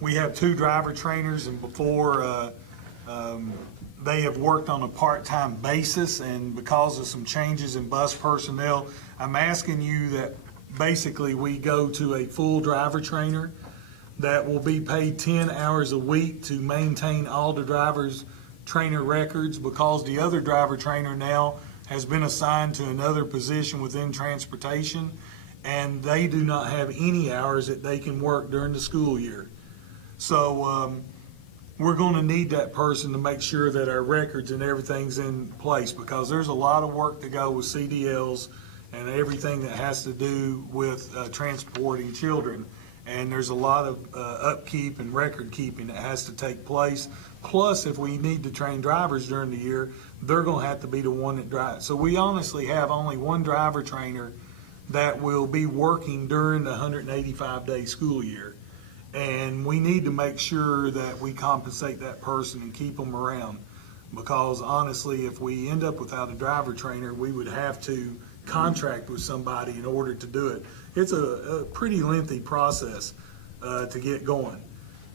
We have 2 driver trainers, and before they have worked on a part-time basis, and because of some changes in bus personnel, I'm asking you that basically we go to a full driver trainer that will be paid 10 hours a week to maintain all the driver's trainer records, because the other driver trainer now has been assigned to another position within transportation, and they do not have any hours that they can work during the school year. So we're going to need that person to make sure that our records and everything's in place, because there's a lot of work to go with CDLs and everything that has to do with transporting children. And there's a lot of upkeep and record keeping that has to take place. Plus, if we need to train drivers during the year, they're going to have to be the one that drives. So we honestly have only 1 driver trainer that will be working during the 185-day school year. And we need to make sure that we compensate that person and keep them around. Because honestly, if we end up without a driver trainer, we would have to contract with somebody in order to do it. It's a pretty lengthy process to get going.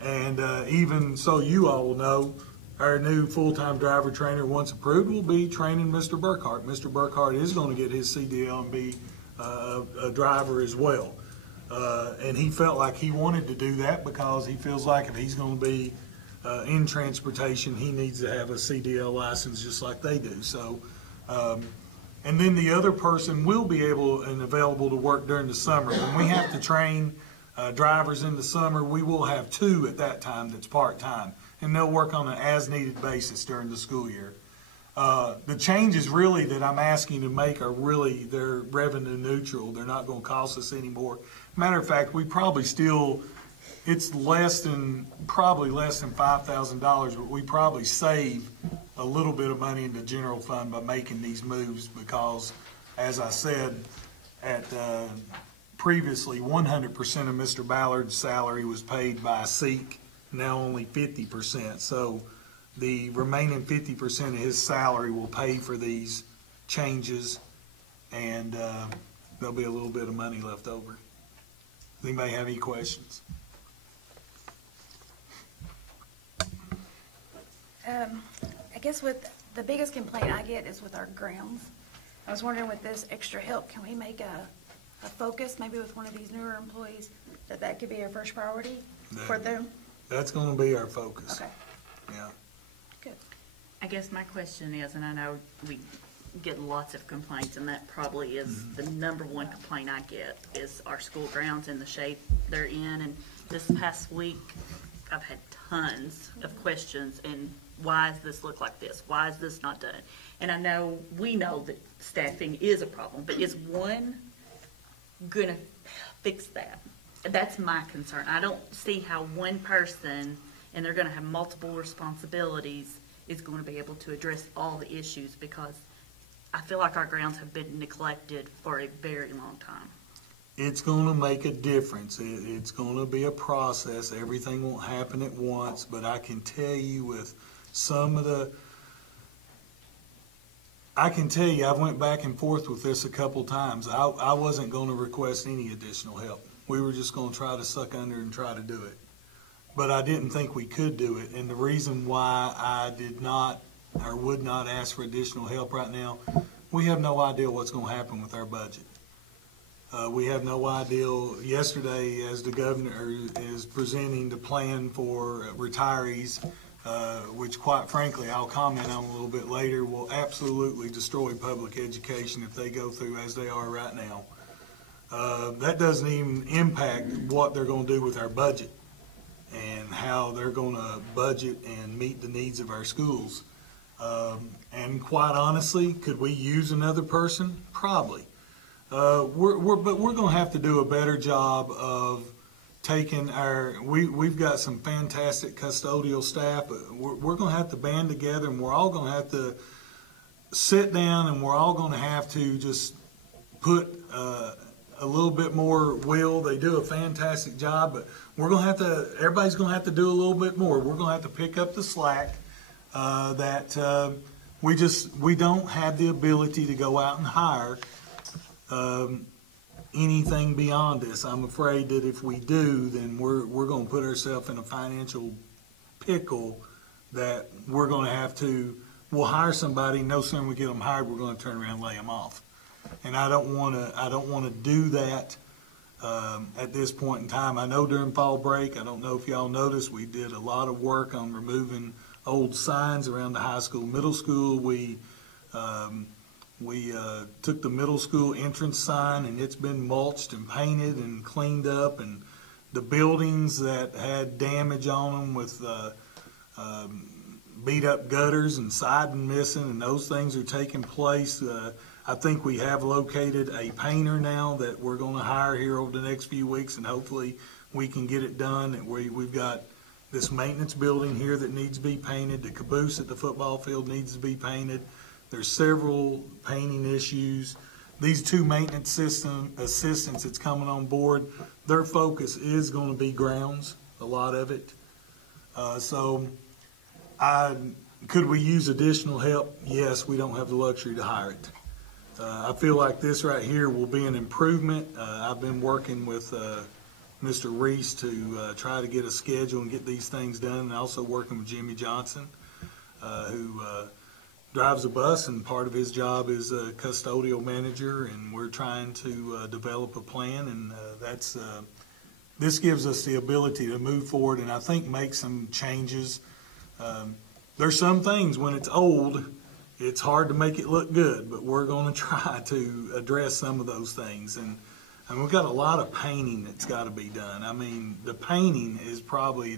And even so, you all will know, our new full-time driver trainer, once approved, will be training Mr. Burkhart. Mr. Burkhart is going to get his CDL and be a driver as well. And he felt like he wanted to do that because he feels like if he's going to be in transportation, he needs to have a CDL license just like they do. So, and then the other person will be able and available to work during the summer. When we have to train drivers in the summer, we will have 2 at that time that's part-time, and they'll work on an as-needed basis during the school year. The changes really that I'm asking to make are really, they're revenue neutral. They're not going to cost us any more. Matter of fact, we probably still, it's probably less than $5,000, but we probably save a little bit of money in the general fund by making these moves because, as I said, previously 100% of Mr. Ballard's salary was paid by SEEK, now only 50%. So the remaining 50% of his salary will pay for these changes, and there'll be a little bit of money left over. Does anybody have any questions? I guess with the biggest complaint I get is with our grounds. I was wondering with this extra help, can we make a focus, maybe with one of these newer employees, that could be our first priority for them? That's going to be our focus. Okay. Yeah. Good. I guess my question is, and I know we get lots of complaints, and that probably is the number one complaint I get, is our school grounds and the shape they're in. And this past week, I've had tons of questions, and why does this look like this? Why is this not done? And I know, we know that staffing is a problem, but is one gonna fix that? That's my concern. I don't see how one person, and they're gonna have multiple responsibilities, is going to be able to address all the issues, because I feel like our grounds have been neglected for a very long time. It's going to make a difference. It's going to be a process. Everything won't happen at once, but I can tell you with some of the, I've went back and forth with this a couple times. I wasn't going to request any additional help. We were just going to try to suck under and try to do it. But I didn't think we could do it. And the reason why I did not or would not ask for additional help right now, we have no idea what's going to happen with our budget. We have no idea. Yesterday, as the governor is presenting the plan for retirees, which quite frankly, I'll comment on a little bit later, will absolutely destroy public education if they go through as they are right now. That doesn't even impact what they're going to do with our budget and how they're going to budget and meet the needs of our schools. And quite honestly, could we use another person? Probably. But we're going to have to do a better job of taking we've got some fantastic custodial staff, but we're going to have to band together, and we're all going to have to sit down, and we're all going to have to just put a little bit more will. They do a fantastic job, but we're going to have to, everybody's going to have to do a little bit more. We're going to have to pick up the slack that we don't have the ability to go out and hire anything beyond this. I'm afraid that if we do, then we're going to put ourselves in a financial pickle that we're going to have to, we'll hire somebody, no sooner we get them hired, we're going to turn around and lay them off. And I don't want to do that at this point in time. I know during fall break, I don't know if y'all noticed, we did a lot of work on removing old signs around the high school, middle school. We took the middle school entrance sign, and it's been mulched and painted and cleaned up, and the buildings that had damage on them with beat up gutters and siding missing, and those things are taking place. I think we have located a painter now that we're going to hire here over the next few weeks, and hopefully we can get it done. And we've got this maintenance building here that needs to be painted. The caboose at the football field needs to be painted. There's several painting issues. These two maintenance assistants that's coming on board, their focus is going to be grounds. a lot of it. Could we use additional help? Yes, we don't have the luxury to hire it. I feel like this right here will be an improvement. I've been working with Mr. Reese to try to get a schedule and get these things done, and also working with Jimmy Johnson, who drives a bus, and part of his job is a custodial manager, and we're trying to develop a plan, and this gives us the ability to move forward and I think make some changes. There's some things when it's old, it's hard to make it look good, but we're going to try to address some of those things. And we've got a lot of painting that's got to be done. I mean, the painting is probably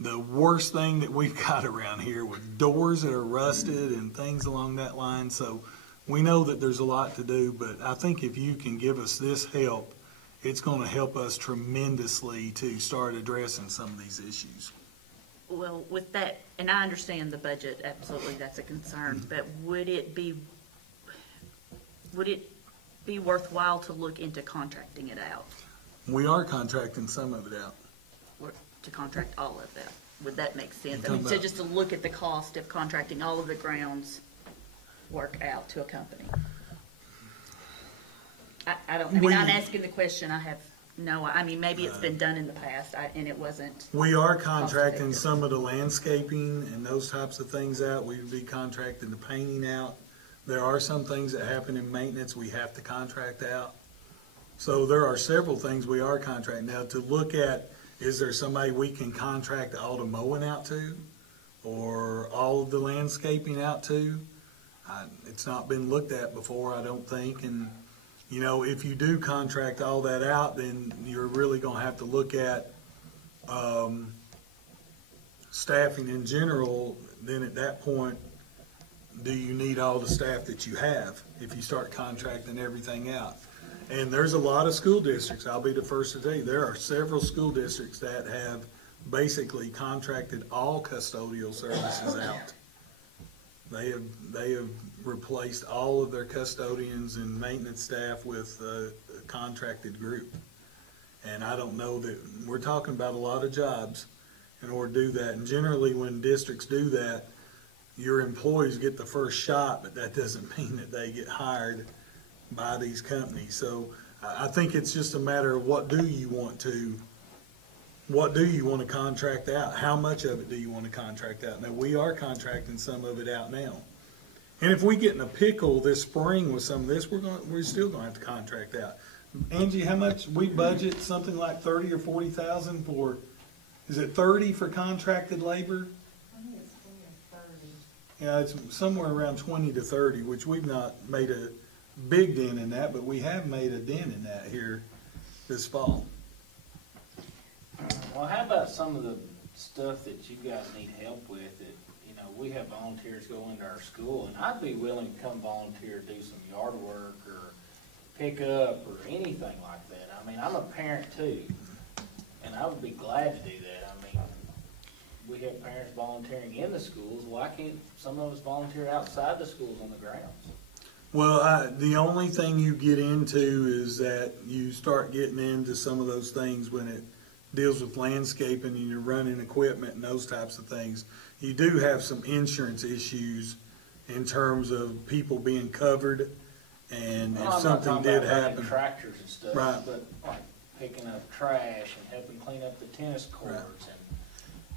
the worst thing that we've got around here, with doors that are rusted and things along that line. So we know that there's a lot to do, but I think if you can give us this help, it's going to help us tremendously to start addressing some of these issues. Well, with that, and I understand the budget, absolutely, that's a concern, but would it be worthwhile to look into contracting it out? We are contracting some of it out. Or to contract all of that? Would that make sense? I mean, so just to look at the cost of contracting all of the grounds work out to a company? I'm asking the question, maybe it's been done in the past, and it wasn't. We are contracting some of the landscaping and those types of things out. We would be contracting the painting out. There are some things that happen in maintenance we have to contract out. So there are several things we are contracting out to look at. Is there somebody we can contract all the mowing out to, or all of the landscaping out to? It's not been looked at before, I don't think, and you know, if you do contract all that out, then you're really going to have to look at staffing in general. Then at that point, do you need all the staff that you have if you start contracting everything out? And there's a lot of school districts, I'll be the first to tell you, there are several school districts that have basically contracted all custodial services out. They have replaced all of their custodians and maintenance staff with a contracted group. And I don't know that, we're talking about a lot of jobs in order to do that. And generally when districts do that, your employees get the first shot, but that doesn't mean that they get hired by these companies. So I think it's just a matter of what do you want to contract out? How much of it do you want to contract out? Now, we are contracting some of it out now. And if we get in a pickle this spring with some of this, we're still going to have to contract out. Angie, how much we budget? Something like 30 or 40,000 for, is it 30 for contracted labor? I think it's 20 or 30. Yeah, it's somewhere around 20 to 30, which we've not made a big dent in that, but we have made a dent in that here this fall. Well, how about some of the stuff that you guys need help with that, you know, we have volunteers go into our school, and I'd be willing to come volunteer, do some yard work or pick up or anything like that. I mean, I'm a parent too, and I would be glad to do that. I mean, we have parents volunteering in the schools. Why can't some of us volunteer outside the schools on the grounds? Well, the only thing you get into is that you start getting into some of those things when it deals with landscaping and you're running equipment and those types of things. You do have some insurance issues in terms of people being covered, and if something did happen. Tractors and stuff, right. But like picking up trash and helping clean up the tennis courts, right.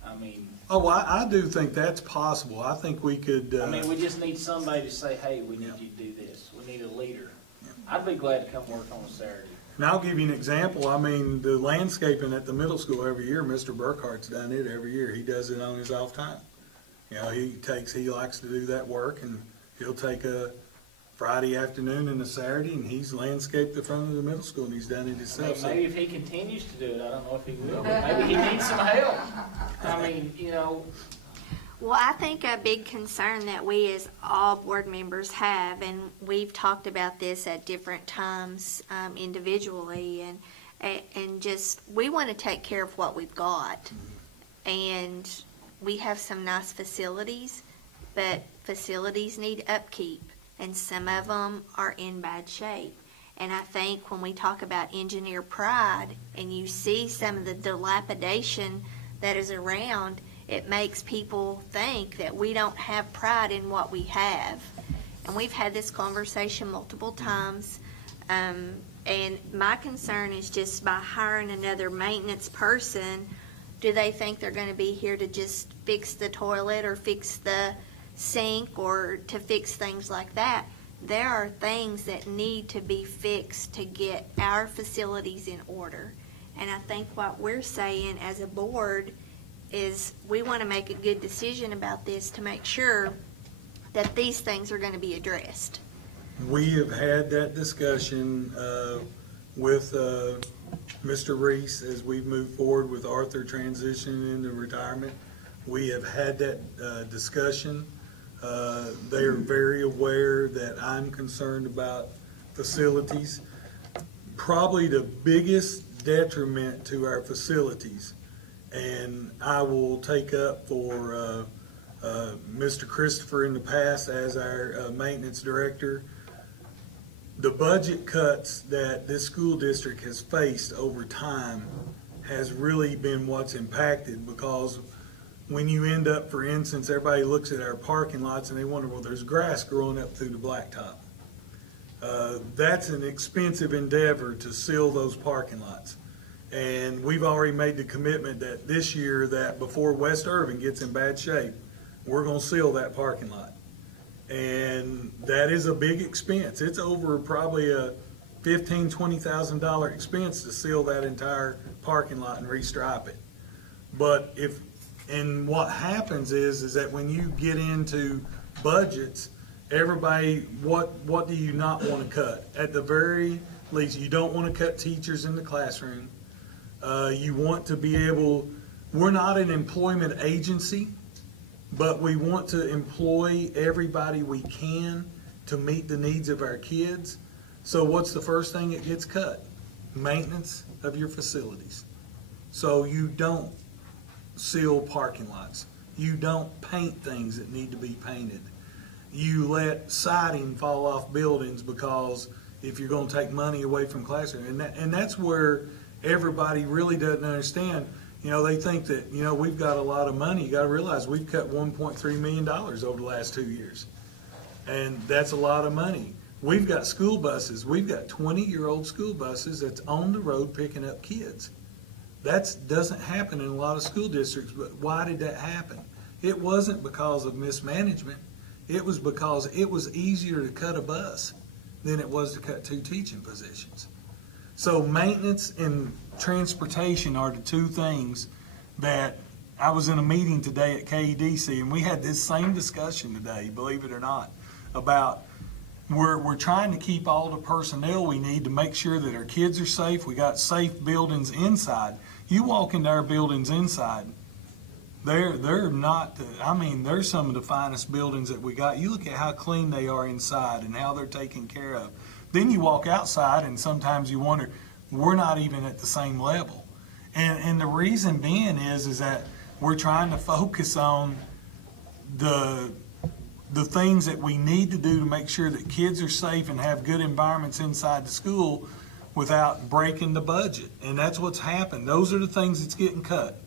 And I mean. Oh, I do think that's possible. I think we could. I mean, we just need somebody to say, hey, we need you to do this. We need a leader. Yeah. I'd be glad to come work on a Saturday. And I'll give you an example. I mean, the landscaping at the middle school every year, Mr. Burkhart's done it every year. He does it on his off time. You know, he likes to do that work, and he'll take a Friday afternoon and a Saturday, and he's landscaped the front of the middle school, and he's done it himself. I mean, maybe if he continues to do it, I don't know if he will, but maybe he needs some help. I mean, you know. Well, I think a big concern that we as all board members have, and we've talked about this at different times individually, and just we want to take care of what we've got. And we have some nice facilities, but facilities need upkeep, and some of them are in bad shape. And I think when we talk about engineer pride and you see some of the dilapidation that is around, it makes people think that we don't have pride in what we have. And we've had this conversation multiple times. And my concern is just by hiring another maintenance person, do they think they're going to be here to just fix the toilet or fix the sink or to fix things like that? There are things that need to be fixed to get our facilities in order. And I think what we're saying as a board is we want to make a good decision about this to make sure that these things are going to be addressed. We have had that discussion with Mr. Reese as we've moved forward with Arthur transitioning into retirement. We have had that discussion. They are very aware that I'm concerned about facilities. Probably the biggest detriment to our facilities, and I will take up for Mr. Christopher in the past as our maintenance director. The budget cuts that this school district has faced over time has really been what's impacted, because when you end up, for instance, everybody looks at our parking lots and they wonder, well, there's grass growing up through the blacktop. That's an expensive endeavor to seal those parking lots. And we've already made the commitment that this year, that before West Irving gets in bad shape, we're going to seal that parking lot. And that is a big expense. It's over probably a $15,000, $20,000 expense to seal that entire parking lot and restripe it. But and what happens is that when you get into budgets, everybody, what do you not want to cut? At the very least, you don't want to cut teachers in the classroom. You want to be able, we're not an employment agency, but we want to employ everybody we can to meet the needs of our kids. So what's the first thing that gets cut? Maintenance of your facilities. So you don't seal parking lots. You don't paint things that need to be painted. You let siding fall off buildings because if you're going to take money away from classrooms. And that's where everybody really doesn't understand. You know, they think that, you know, we've got a lot of money. You got to realize we've cut $1.3 million over the last 2 years. And that's a lot of money. We've got school buses. We've got 20-year-old school buses that's on the road picking up kids. That doesn't happen in a lot of school districts, but why did that happen? It wasn't because of mismanagement. It was because it was easier to cut a bus than it was to cut 2 teaching positions. So maintenance and transportation are the 2 things that I was in a meeting today at KEDC, and we had this same discussion today, believe it or not, about we're trying to keep all the personnel we need to make sure that our kids are safe. We got safe buildings inside. You walk into our buildings inside, they're not, I mean, they're some of the finest buildings that we got. You look at how clean they are inside and how they're taken care of. Then you walk outside and sometimes you wonder, we're not even at the same level. And the reason being is that we're trying to focus on the things that we need to do to make sure that kids are safe and have good environments inside the school without breaking the budget. And that's what's happened. Those are the things that's getting cut.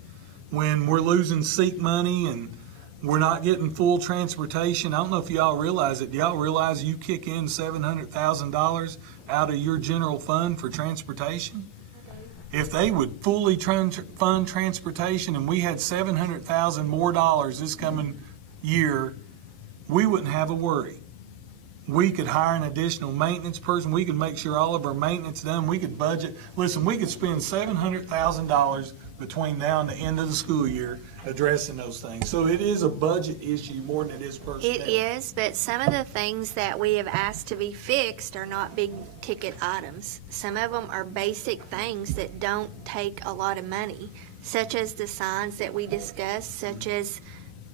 When we're losing SEEK money and we're not getting full transportation, I don't know if y'all realize it. Do y'all realize you kick in $700,000 out of your general fund for transportation? If they would fully fund transportation and we had $700,000 more dollars this coming year, we wouldn't have a worry. We could hire an additional maintenance person. We could make sure all of our maintenance done. We could budget. Listen, we could spend $700,000 between now and the end of the school year addressing those things. So it is a budget issue more than it is personnel. It is, but some of the things that we have asked to be fixed are not big ticket items. Some of them are basic things that don't take a lot of money, such as the signs that we discussed, such as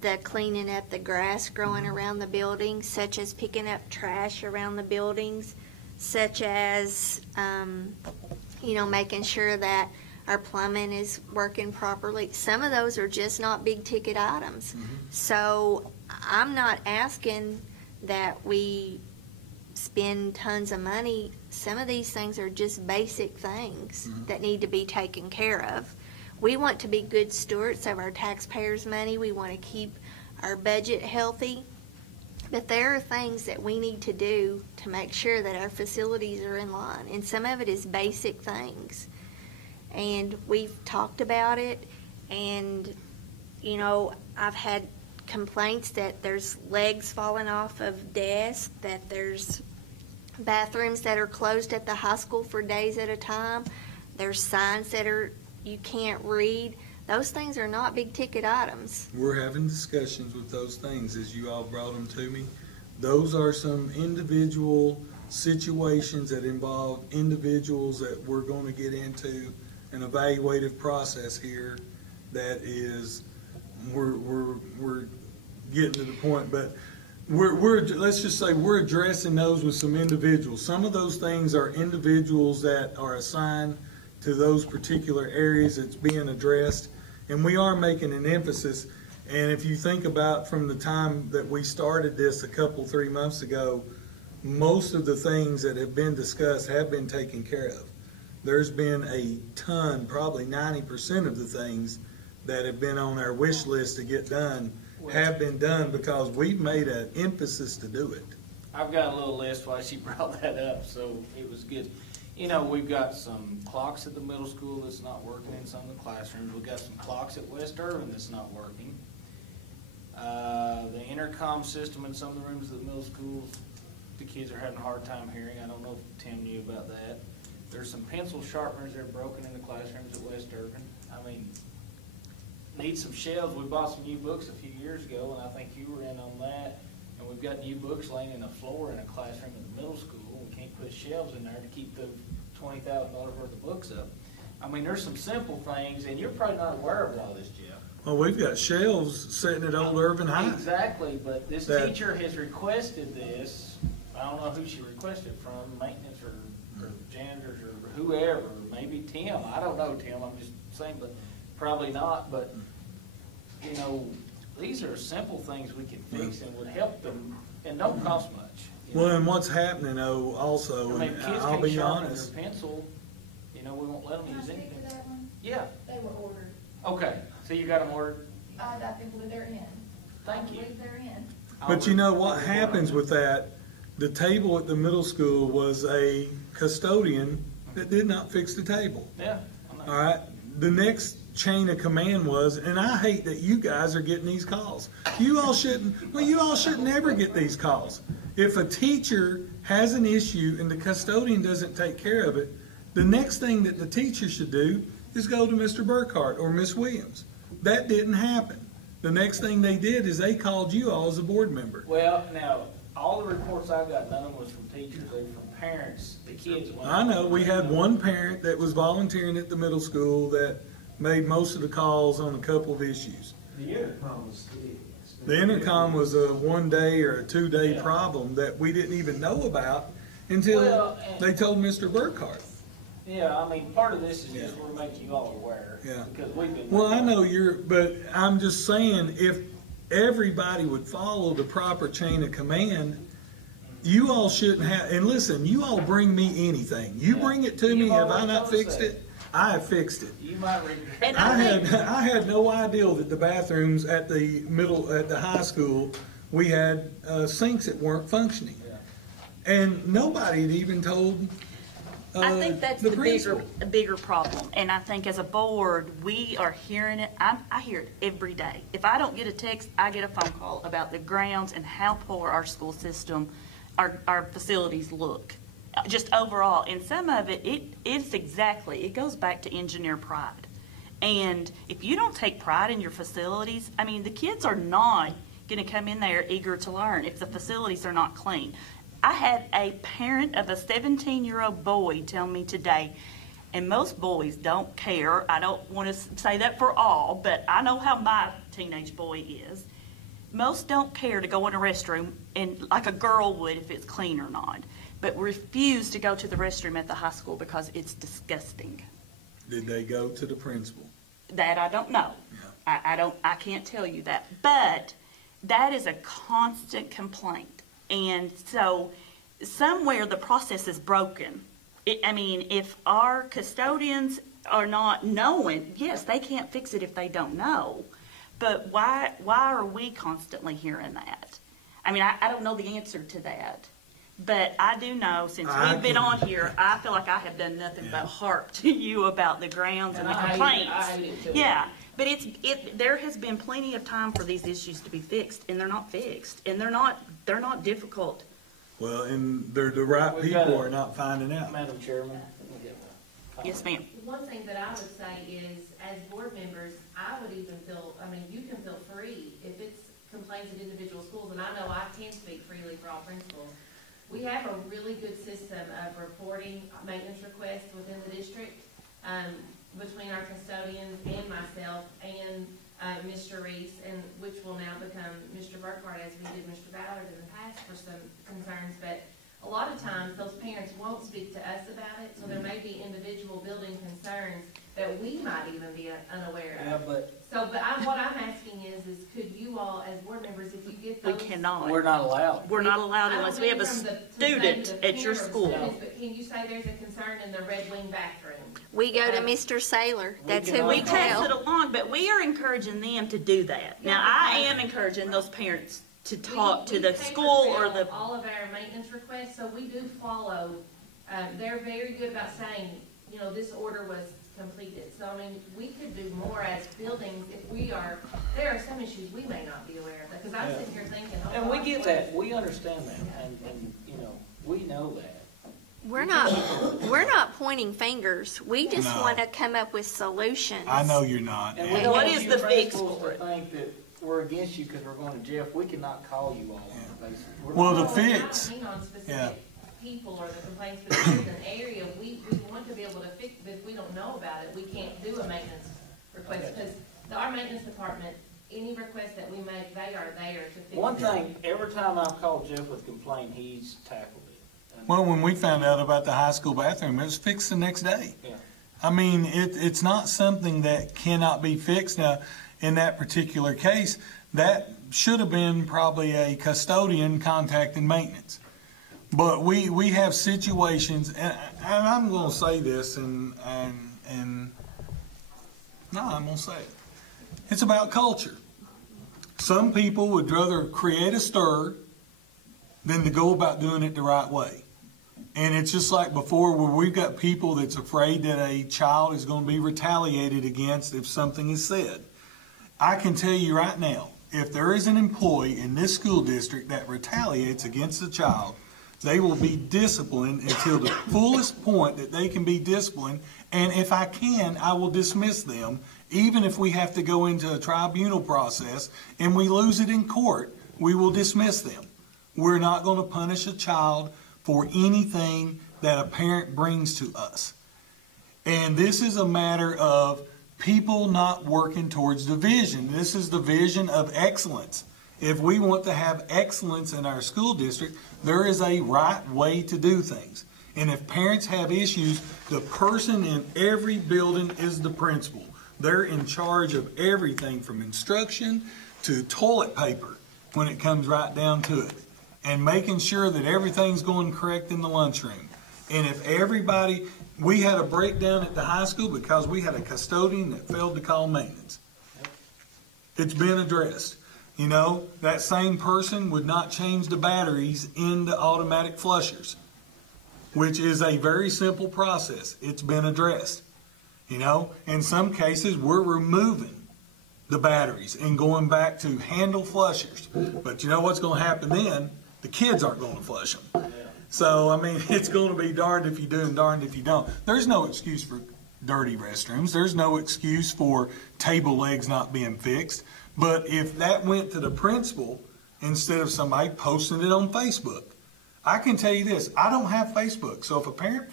the cleaning up the grass growing around the buildings, such as picking up trash around the buildings, such as, making sure that our plumbing is working properly. Some of those are just not big ticket items. Mm-hmm. So I'm not asking that we spend tons of money. Some of these things are just basic things that need to be taken care of. We want to be good stewards of our taxpayers' money. We want to keep our budget healthy. But there are things that we need to do to make sure that our facilities are in line. And some of it is basic things. And we've talked about it. And, you know, I've had complaints that there's legs falling off of desks, that there's bathrooms that are closed at the high school for days at a time. There's signs that you can't read. Those things are not big ticket items. We're having discussions with those things as you all brought them to me. Those are some individual situations that involve individuals that we're going to get into an evaluative process here that is, we're getting to the point, but let's just say we're addressing those with some individuals. Some of those things are individuals that are assigned to those particular areas that's being addressed, and we are making an emphasis. And if you think about from the time that we started this 3 months ago, most of the things that have been discussed have been taken care of. There's been a ton, probably 90% of the things that have been on our wish list to get done have been done because we've made an emphasis to do it. I've got a little list while she brought that up, so it was good. You know, we've got some clocks at the middle school that's not working in some of the classrooms. We've got some clocks at West Irvin that's not working. The intercom system in some of the rooms of the middle schools, the kids are having a hard time hearing. I don't know if Tim knew about that. There's some pencil sharpeners that are broken in the classrooms at West Irvin. I mean, need some shelves. We bought some new books a few years ago, and I think you were in on that. And we've got new books laying in the floor in a classroom in the middle school. We can't put shelves in there to keep the $20,000 worth of books up. I mean, there's some simple things, and you're probably not aware of all this, Jeff. Well, we've got shelves sitting at Old Irvin High. Exactly, but this teacher has requested this. I don't know who she requested from, maintenance or janitors or whoever, maybe Tim. I don't know, Tim, I'm just saying, but probably not. But, you know, these are simple things we can fix and would help them and don't cost much. Well, and what's happening, also, I mean, and kids I'll can be sharpen honest. their pencil, you know, we won't let them use anything. That one? Yeah, They were ordered. okay, so you got them ordered? I believe they're in. Thank you. I believe they're in. But you know what happens with that? The table at the middle school was a custodian that did not fix the table. Yeah. All right. The next chain of command was, and I hate that you guys are getting these calls. You all shouldn't ever get these calls. If a teacher has an issue and the custodian doesn't take care of it, the next thing that the teacher should do is go to Mr. Burkhart or Miss Williams. That didn't happen. The next thing they did is they called you all as a board member. Well, now, all the reports I got, none of them was from teachers, they were from parents, the kids. I know, we had one parent that was volunteering at the middle school that made most of the calls on a couple of issues. The intercom was The intercom was a 1 day or a 2 day problem that we didn't even know about until they told Mr. Burkhart. Yeah, I mean, part of this is just we're making you all aware. Yeah. Because we've been. Well, I know but I'm just saying, if everybody would follow the proper chain of command, you all shouldn't have, and listen, you all bring me anything. You bring it to me, have I not fixed it? I have fixed it. You might regret. I had no idea that the bathrooms at the high school, we had sinks that weren't functioning. Yeah. And nobody had even told I think that's the bigger problem. And I think as a board, we are hearing it. I hear it every day. If I don't get a text, I get a phone call about the grounds and how poor our school system, our facilities look. Just overall. And some of it goes back to engineer pride. And if you don't take pride in your facilities, I mean, the kids are not going to come in there eager to learn if the facilities are not clean. I had a parent of a 17-year-old boy tell me today, and most boys don't care. I don't want to say that for all, but I know how my teenage boy is. Most don't care to go in a restroom and like a girl would if it's clean or not, but refuse to go to the restroom at the high school because it's disgusting. Did they go to the principal? That I don't know. Yeah. I can't tell you that. But that is a constant complaint. And so somewhere the process is broken. I mean, if our custodians are not knowing, yes, they can't fix it if they don't know. But why are we constantly hearing that? I mean, I don't know the answer to that. But I do know, since we've been on here, I feel like I have done nothing but harp to you about the grounds and the complaints. I hate it too. Yeah, but there has been plenty of time for these issues to be fixed, and they're not fixed, and they're not difficult. Well, and the right people are not finding out. Madam Chairman. Yes, ma'am. One thing that I would say is, as board members, I would even feel, I mean, you can feel free if it's complaints at individual schools, and I know I can speak freely for all principals. We have a really good system of reporting maintenance requests within the district, between our custodians and myself and Mr. Reese, and which will now become Mr. Burkhart, as we did Mr. Ballard in the past for some concerns. But a lot of times those parents won't speak to us about it, so there may be individual building concerns that we might even be unaware of. Yeah, but What I'm asking is could you all, as board members, if you get those... We cannot. we're not allowed. We're not allowed unless we have a student at your school. But can you say there's a concern in the Red Wing bathroom? We go to Mr. Saylor. That's who We we pass it tell. along, but we are encouraging them to do that. Now, I am encouraging those parents to talk to the school or the... all of our maintenance requests, so we do follow. They're very good about saying, you know, this order was completed. So, I mean, we could do more as buildings if there are some issues we may not be aware of. Because I'm sitting here thinking, oh, And we get that, we understand that, and, you know, we know that. We're not pointing fingers. We just No. want to come up with solutions. I know you're not. And And we don't What want is you the fix principals for to it? think that we're against you because we're going to Jeff. We cannot call you all on the basis. We're Well, not- the fix, Not on specific yeah. people or the complaints, but if there's an area we want to be able to fix, but if we don't know about it, we can't do a maintenance request. Because our maintenance department, any request that we make, they are there to fix. One thing, every time I've called Jeff with a complaint, he's tackled it. And- Well, when we found out about the high school bathroom, it was fixed the next day. Yeah. I mean, it's not something that cannot be fixed. Now, in that particular case, that should have been probably a custodian contacting maintenance. But we have situations, and I'm going to say this, and no, I'm going to say it. It's about culture. Some people would rather create a stir than to go about doing it the right way. And it's just like before, where we've got people that's afraid that a child is going to be retaliated against if something is said. I can tell you right now, if there is an employee in this school district that retaliates against a child, they will be disciplined until the fullest point that they can be disciplined. And if I can, I will dismiss them, even if we have to go into a tribunal process and we lose it in court, we will dismiss them. We're not going to punish a child for anything that a parent brings to us. And this is a matter of people not working towards the vision. This is the vision of excellence. If we want to have excellence in our school district, there is a right way to do things. And if parents have issues, the person in every building is the principal. They're in charge of everything from instruction to toilet paper when it comes right down to it. And making sure that everything's going correct in the lunchroom. And if everybody, we had a breakdown at the high school because we had a custodian that failed to call maintenance. It's been addressed. You know, that same person would not change the batteries in the automatic flushers, which is a very simple process. It's been addressed. You know, in some cases, we're removing the batteries and going back to handle flushers. But you know what's going to happen then? The kids aren't going to flush them. So, I mean, it's going to be darned if you do and darned if you don't. There's no excuse for dirty restrooms. There's no excuse for table legs not being fixed. But if that went to the principal instead of somebody posting it on Facebook, I can tell you this, I don't have Facebook. So if a parent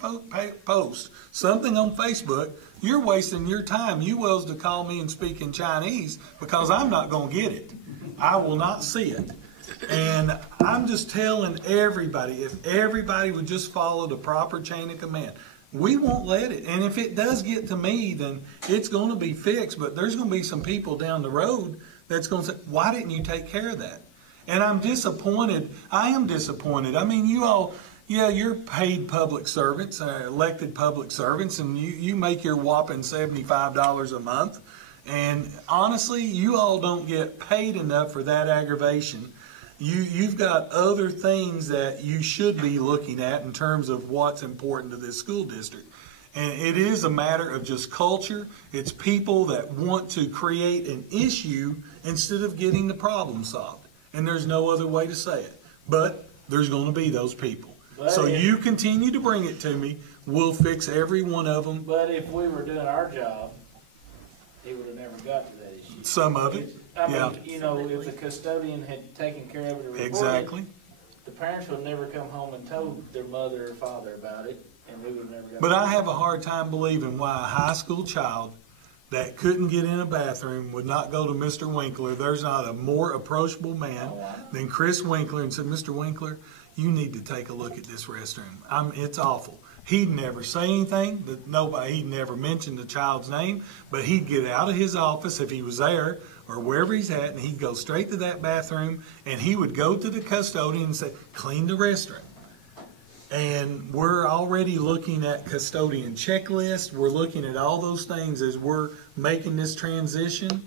posts something on Facebook, you're wasting your time. You wills to call me and speak in Chinese because I'm not going to get it. I will not see it. And I'm just telling everybody, if everybody would just follow the proper chain of command, we won't let it. And if it does get to me, then it's going to be fixed. But there's going to be some people down the road that's going to say, why didn't you take care of that? And I'm disappointed. I am disappointed. I mean, you all, Yeah, you're paid public servants, elected public servants, and you make your whopping $75 a month. And honestly, you all don't get paid enough for that aggravation. You've got other things that you should be looking at in terms of what's important to this school district. And it is a matter of just culture. It's people that want to create an issue instead of getting the problem solved. And there's no other way to say it. But there's going to be those people. So you continue to bring it to me. We'll fix every one of them. But if we were doing our job, he would have never got to that issue. Some of it, I yeah. mean, you know, if the custodian had taken care of it or reported, Exactly. the parents would never come home and told their mother or father about it, and we would have never got. But I have a hard time believing why a high school child that couldn't get in a bathroom would not go to Mr. Winkler. There's not a more approachable man than Chris Winkler and said, Mr. Winkler, you need to take a look at this restroom. It's awful. He'd never say anything. He'd never mention the child's name, but he'd get out of his office if he was there or wherever he's at, and he'd go straight to that bathroom, and he would go to the custodian and say, clean the restroom. And we're already looking at custodian checklists. We're looking at all those things as we're making this transition.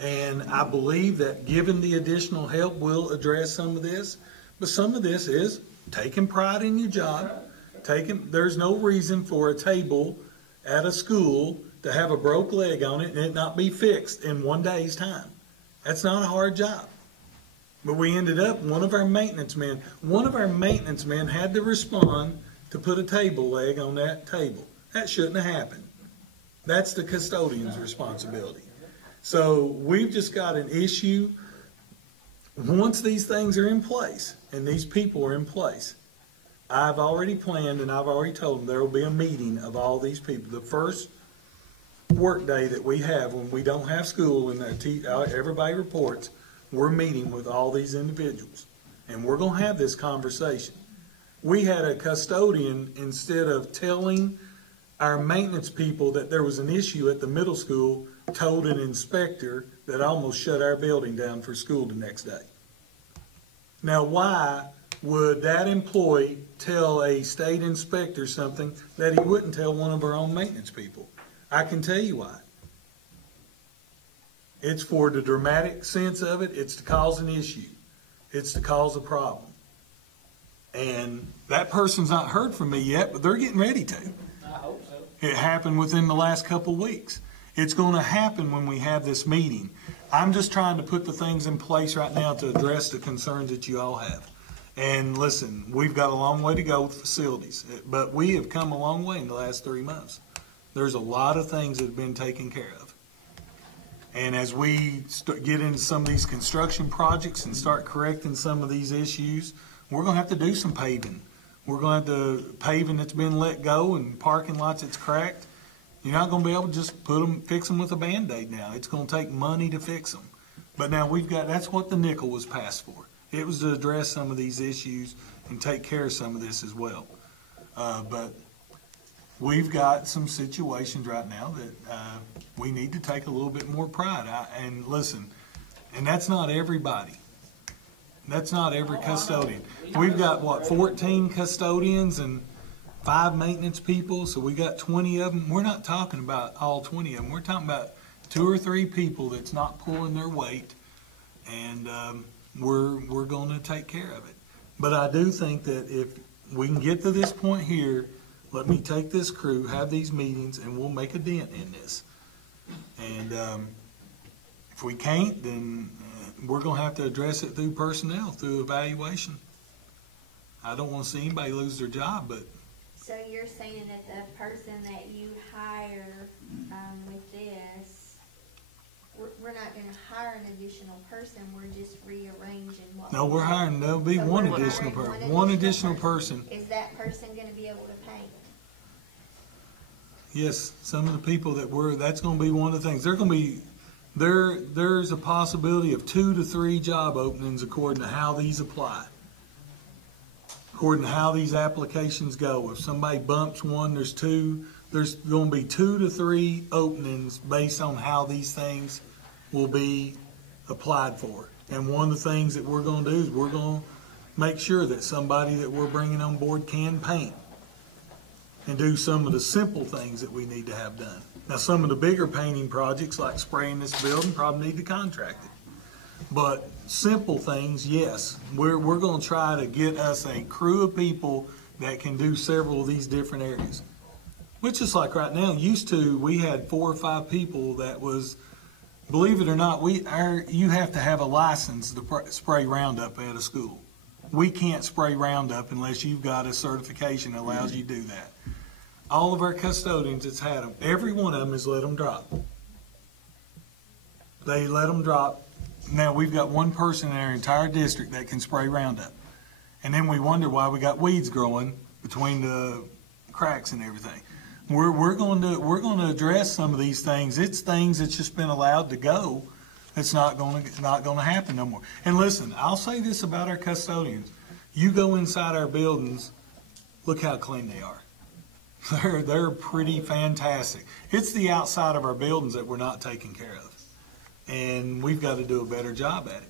And I believe that given the additional help, we'll address some of this. But some of this is taking pride in your job. There's no reason for a table at a school to have a broke leg on it and it not be fixed in one day's time. That's not a hard job. But we ended up, one of our maintenance men had to respond to put a table leg on that table. That shouldn't have happened. That's the custodian's responsibility. So we've just got an issue. Once these things are in place and these people are in place, I've already planned and I've already told them there will be a meeting of all these people. The first work day that we have when we don't have school and everybody reports, we're meeting with all these individuals. And we're going to have this conversation. We had a custodian, instead of telling our maintenance people that there was an issue at the middle school, told an inspector that almost shut our building down for school the next day. Now, why would that employee tell a state inspector something that he wouldn't tell one of our own maintenance people? I can tell you why. It's for the dramatic sense of it. It's to cause an issue. It's to cause a problem. And that person's not heard from me yet, but they're getting ready to. I hope so. It happened within the last couple of weeks. It's going to happen when we have this meeting. I'm just trying to put the things in place right now to address the concerns that you all have. And listen, we've got a long way to go with facilities, but we have come a long way in the last 3 months. There's a lot of things that have been taken care of. And as we get into some of these construction projects and start correcting some of these issues, we're going to have to do some paving. We're going to have to paving that's been let go and parking lots that's cracked. You're not going to be able to just fix them with a Band-Aid now. It's going to take money to fix them. But now that's what the nickel was passed for. It was to address some of these issues and take care of some of this as well. But we've got some situations right now that we need to take a little bit more pride. And listen, and that's not everybody. That's not every custodian. We've got, 14 custodians and 5 maintenance people, so we got 20 of them. We're not talking about all 20 of them. We're talking about 2 or 3 people that's not pulling their weight, and we're going to take care of it. But I do think that if we can get to this point here, let me take this crew, have these meetings, and we'll make a dent in this. And if we can't, then we're going to have to address it through personnel, through evaluation. I don't want to see anybody lose their job, but... So you're saying that the person that you hire with this, we're not going to hire an additional person, we're just rearranging what... No, we're hiring, there'll be one additional person. One additional person. Is that person going to be able to paint? Yes, some of the people that's going to be one of the things. They're going to be... There's a possibility of 2 to 3 job openings according to how these apply. According to how these applications go. If somebody bumps one, there's 2. There's going to be 2 to 3 openings based on how these things will be applied for. And one of the things that we're going to do is we're going to make sure that somebody that we're bringing on board can paint and do some of the simple things that we need to have done. Now, some of the bigger painting projects, like spraying this building, probably need to contract it. But simple things, yes, we're going to try to get us a crew of people that can do several of these different areas. Which is like right now, we had 4 or 5 people that was, believe it or not, you have to have a license to spray Roundup at a school. We can't spray Roundup unless you've got a certification that allows you to do that. All of our custodians that's had them, every one of them has let them drop. They let them drop. Now, we've got one person in our entire district that can spray Roundup. And then we wonder why we got weeds growing between the cracks and everything. We're going to address some of these things. It's things that's just been allowed to go. It's not going to happen no more. And listen, I'll say this about our custodians. You go inside our buildings, look how clean they are. They're pretty fantastic. It's the outside of our buildings that we're not taking care of. And we've got to do a better job at it.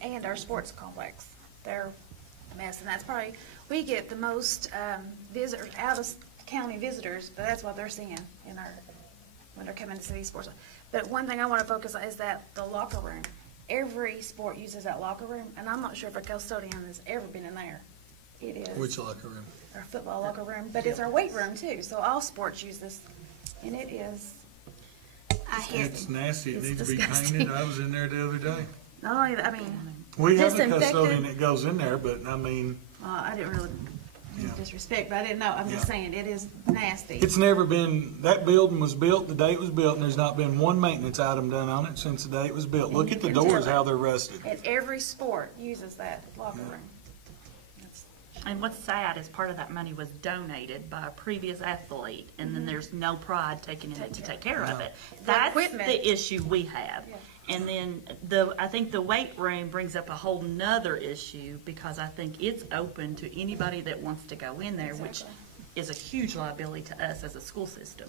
And our sports complex, they're a mess, and that's probably, we get the most visitors, out-of-county visitors, but that's what they're seeing in when they're coming to see these sports. But one thing I want to focus on is that the locker room. Every sport uses that locker room, and I'm not sure if a custodian has ever been in there. It is. Which locker room? Our football locker room, but it's our weight room too, so all sports use this, and it is. It's nasty. It needs to be disgusting. painted. I was in there the other day. No, I mean. We have a disinfected. custodian that goes in there, but I mean. I didn't really Yeah. disrespect, but I didn't know. I'm just Yeah. saying, it is nasty. It's never been, that building was built the day it was built, and there's not been one maintenance item done on it since the day it was built. Look at the doors, how they're rusted. And every sport uses that locker room. And what's sad is part of that money was donated by a previous athlete, and then there's no pride taken in it to take care of it. That's the issue we have. And then I think the weight room brings up a whole nother issue, because I think it's open to anybody that wants to go in there, which is a huge liability to us as a school system.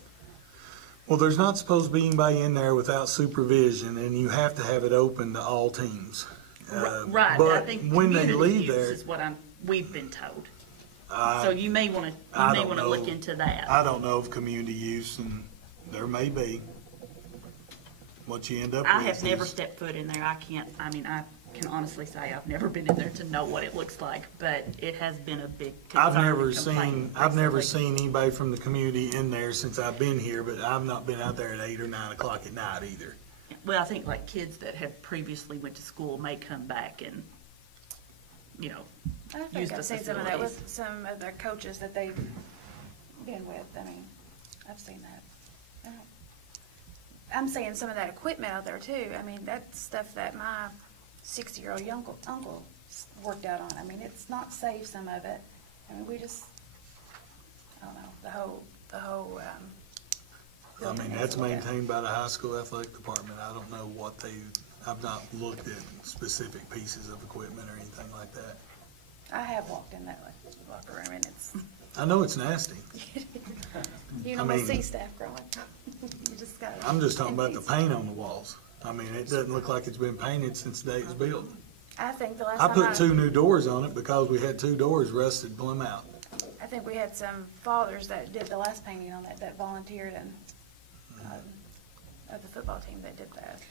Well, there's not supposed to be anybody in there without supervision, and you have to have it open to all teams. Right, but I think when they community leave use there, is what we've been told. So you may want to look into that. I don't know of community use, and there may be. What you end up with. I have never stepped foot in there. I can honestly say I've never been in there to know what it looks like, but it has been a big concern. I've never seen anybody from the community in there since I've been here, but I've not been out there at 8 or 9 o'clock at night either. Well, I think like kids that have previously went to school may come back and, I use think the I've seen some of that facilities. with some of their coaches that they've been with. I mean, I've seen that. I'm seeing some of that equipment out there too. I mean, that's stuff that my 60-year-old uncle worked out on. I mean, it's not safe, some of it. I mean, I don't know, the whole. I mean, that's maintained by the high school athletic department. I don't know what I've not looked at specific pieces of equipment or anything like that. I have walked in that locker room, and it's. I know it's nasty. You don't want to see staff growing. You just got. I'm just talking about the paint on the walls. I mean, it doesn't look like it's been painted since the day it was built. I think the last I time put 2 new doors on it because we had 2 doors rusted plumb out. I think we had some fathers that did the last painting on that volunteered, and of the football team that did that.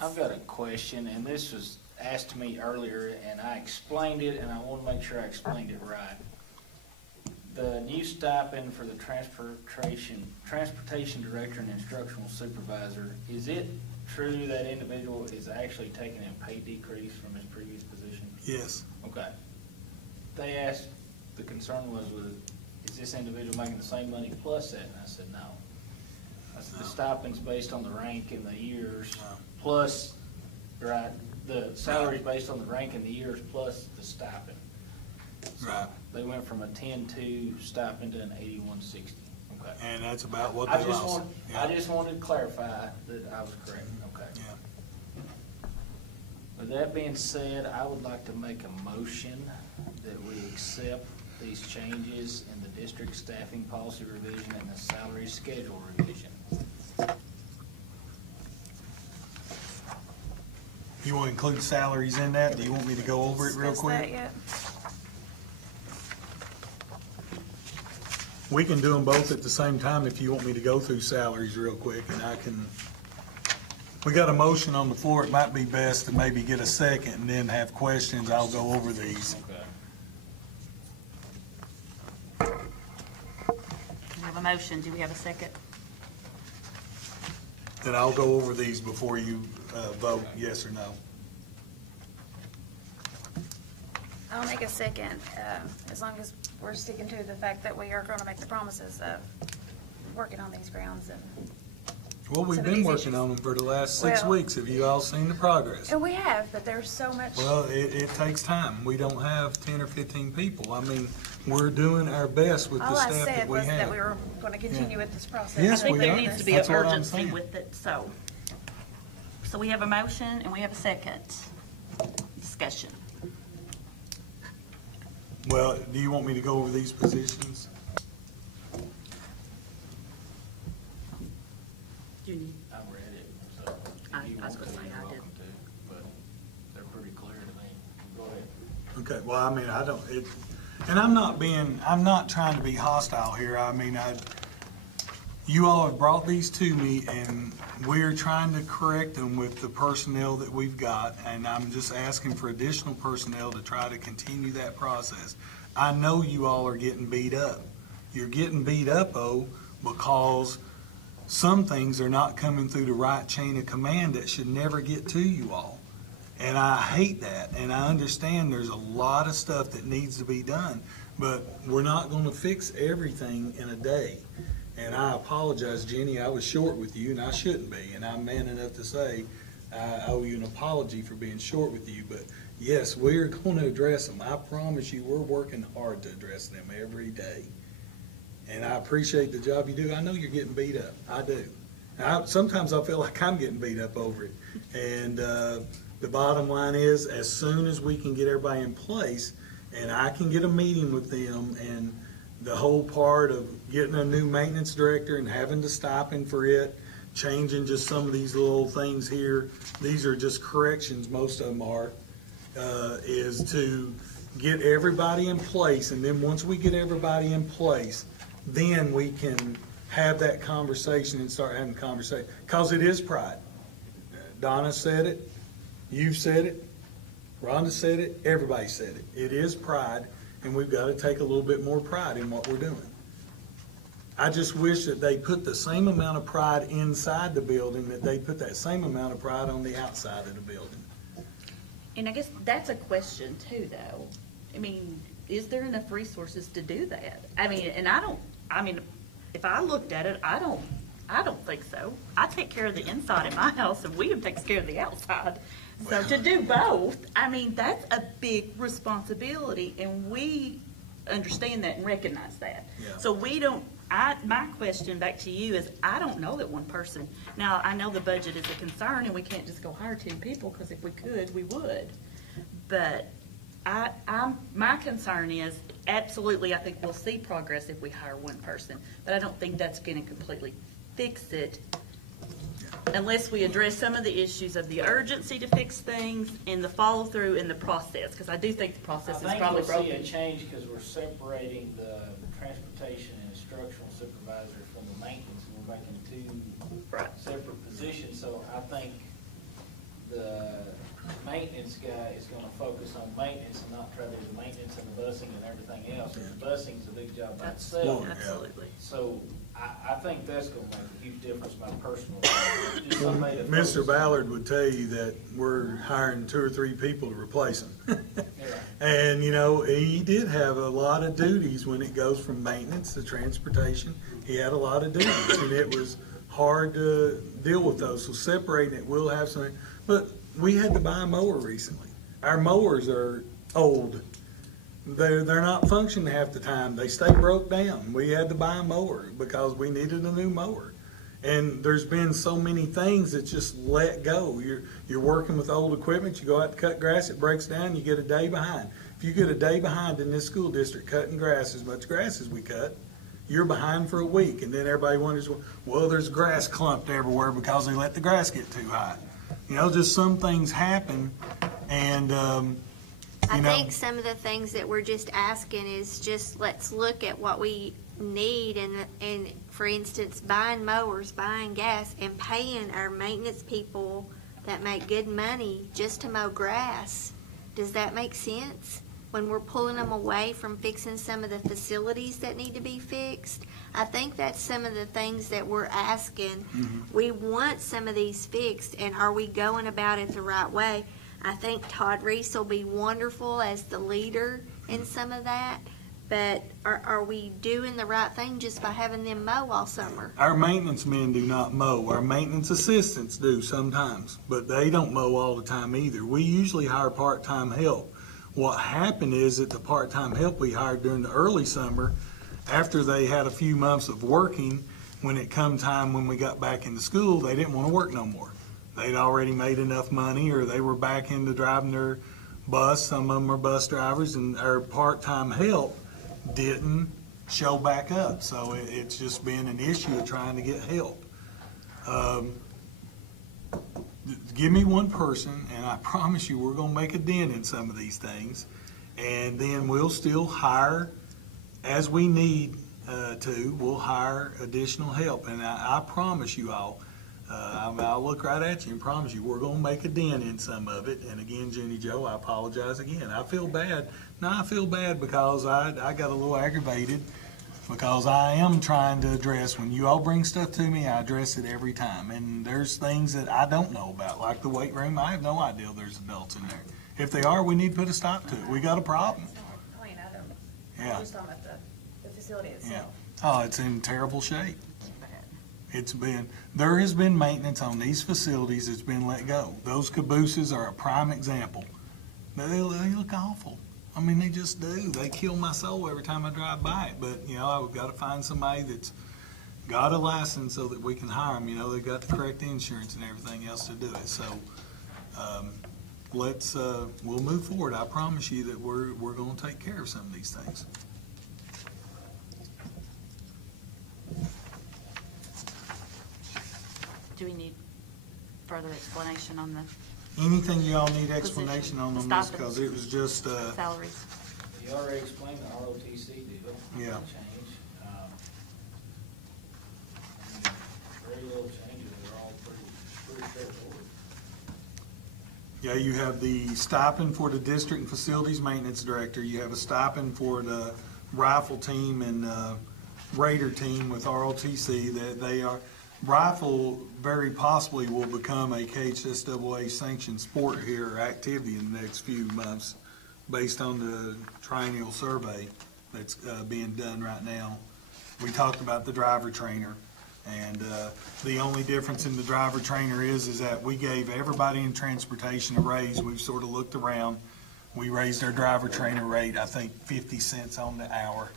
I've got a question, and this was asked to me earlier, and I explained it, and I want to make sure I explained it right. The new stipend for the transportation director and instructional supervisor, is it true that individual is actually taking a pay decrease from his previous position? Yes. Okay. They asked, the concern was, is this individual making the same money plus that? And I said, no. I said, the stipend's based on the rank and the years, plus, right, the salary's based on the rank and the years plus the stipend. So Right. They went from a 10-2 stipend to an 81-60. Okay. And that's about what they lost. I just wanted to clarify that I was correct. Okay. Yeah. With that being said, I would like to make a motion that we accept these changes in the district staffing policy revision and the salary schedule revision. You want to include salaries in that? Do you want me to go over it real Discuss that quick? yet? We can do them both at the same time if you want me to go through salaries real quick, and I can. We got a motion on the floor. It might be best to maybe get a second and then have questions. I'll go over these. We have a motion. Do we have a second? Then I'll go over these before you vote yes or no. I'll make a second, as long as we're sticking to the fact that we are gonna make the promises of working on these grounds and. Well, we've some of been these working issues. on them for the last 6 Well- weeks. Have you all seen the progress? And we have, but there's so much. Well, it takes time. We don't have 10 or 15 people. I mean, we're doing our best with the All I staff that said we was that we have. were gonna continue with this process. Yes, I think we there are. needs to be That's an what I'm urgency saying. with it, so. So we have a motion and we have a second. Discussion. Well, do you want me to go over these positions? Do you need? I've read it, so I if you was want to, gonna say you're I welcome did. to, but they're pretty clear to me. Go ahead. Okay, well, I mean, I don't, and I'm not trying to be hostile here. I mean, you all have brought these to me, and we're trying to correct them with the personnel that we've got, and I'm just asking for additional personnel to try to continue that process. I know you all are getting beat up. You're getting beat up, because some things are not coming through the right chain of command that should never get to you all. And I hate that, and I understand there's a lot of stuff that needs to be done, but we're not gonna fix everything in a day. And I apologize, Jenny, I was short with you, and I shouldn't be, and I'm man enough to say I owe you an apology for being short with you, but yes, we're gonna address them. I promise you, we're working hard to address them every day. And I appreciate the job you do. I know you're getting beat up, I do. Sometimes I feel like I'm getting beat up over it. And the bottom line is, as soon as we can get everybody in place, and I can get a meeting with them, and the whole part of getting a new maintenance director and having to stipend for it, changing just some of these little things here, these are just corrections, most of them are, is to get everybody in place, and then once we get everybody in place, then we can have that conversation and start having conversation, because it is pride. Donna said it, you've said it, Rhonda said it, everybody said it. It is pride, and we've got to take a little bit more pride in what we're doing. I just wish that they put the same amount of pride inside the building that they put that same amount of pride on the outside of the building. And I guess that's a question too, though. I mean, is there enough resources to do that? I mean, if I looked at it, I don't think so. I take care of the inside in my house, and William takes care of the outside. So to do both, I mean, that's a big responsibility, and we understand that and recognize that. Yeah. So my question back to you is, I don't know that one person, now, I know the budget is a concern, and we can't just go hire 10 people, because if we could, we would. But my concern is, absolutely, I think we'll see progress if we hire one person, but I don't think that's gonna completely fix it unless we address some of the issues of the urgency to fix things and the follow-through in the process, because I do think the process is probably I think broken. we'll see a change because we're separating the transportation and instructional supervisor from the maintenance, and we're making two separate positions. So I think the maintenance guy is gonna focus on maintenance and not try to do the maintenance and the busing and everything else. And the busing's a big job by itself. Absolutely. So I think that's gonna make a huge difference, my personal opinion. Just somebody to focus Mr. on. Ballard would tell you that we're hiring 2 or 3 people to replace him. And, he did have a lot of duties when it goes from maintenance to transportation. He had a lot of duties, and it was hard to deal with those. So separating it, we'll have something. But we had to buy a mower recently. Our mowers are old. They're not functioning half the time. They stay broke down. We had to buy a mower because we needed a new mower. And there's been so many things that just let go. You're working with old equipment. You go out to cut grass, it breaks down, you get a day behind. If you get a day behind in this school district cutting grass, as much grass as we cut, you're behind for a week. And then everybody wonders, well, there's grass clumped everywhere because they let the grass get too high. You know, just some things happen, and, I you know. think some of the things that we're just asking is just, let's look at what we need and for instance, buying mowers, buying gas, and paying our maintenance people that make good money just to mow grass. Does that make sense? When we're pulling them away from fixing some of the facilities that need to be fixed? I think that's some of the things that we're asking. We want some of these fixed, and are we going about it the right way? I think Todd Reese will be wonderful as the leader in some of that, but are we doing the right thing just by having them mow all summer? Our maintenance men do not mow. Our maintenance assistants do sometimes, but they don't mow all the time either. We usually hire part-time help. What happened is that the part-time help we hired during the early summer, after they had a few months of working, when it come time when we got back into school, they didn't want to work no more. They'd already made enough money, or they were back into driving their bus. Some of them are bus drivers, and our part-time help didn't show back up. So it's just been an issue of trying to get help. Give me one person, and I promise you we're going to make a dent in some of these things. And then we'll still hire as we need to. We'll hire additional help. And I promise you all, I'll look right at you and promise you we're going to make a dent in some of it. And again, Jenny Jo, I apologize again. I feel bad. No, I feel bad because I got a little aggravated because I am trying to address, when you all bring stuff to me, I address it every time. And there's things that I don't know about, like the weight room. I have no idea there's adults in there. If they are, we need to put a stop to it. We got a problem. I mean, I don't, Yeah. I'm just talking about the facility itself. Yeah. Oh, it's in terrible shape. There has been maintenance on these facilities that's been let go. Those cabooses are a prime example. They look awful. I mean, they just do. They kill my soul every time I drive by it. But, you know, I've got to find somebody that's got a license so that we can hire them. You know, they've got the correct insurance and everything else to do it. So we'll move forward. I promise you that we're going to take care of some of these things. Do we need further explanation on the Anything you all need explanation on this, Stop it. because it was just, salaries? You already explained the ROTC deal. Yeah. Change. Very little changes. They're all pretty straightforward. yeah, you have the stipend for the district and facilities maintenance director. You have a stipend for the rifle team and Raider team with ROTC. That they are, rifle very possibly will become a KHSAA sanctioned sport here, or activity in the next few months, based on the triennial survey that's being done right now. We talked about the driver trainer, and the only difference in the driver trainer is that we gave everybody in transportation a raise. We've sort of looked around. We raised our driver trainer rate, I think, 50 cents on the hour,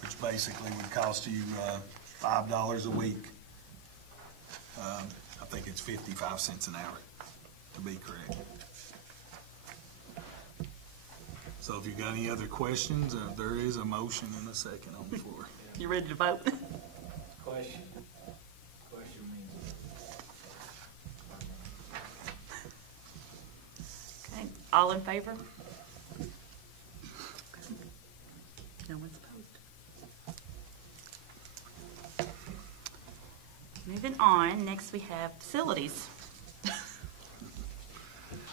which basically would cost you $5 a week. I think it's 55 cents an hour, to be correct. So if you got any other questions, there is a motion and a second on the floor. You ready to vote? Question. Question means. Okay, all in favor? No one's opposed. Moving on, next we have facilities.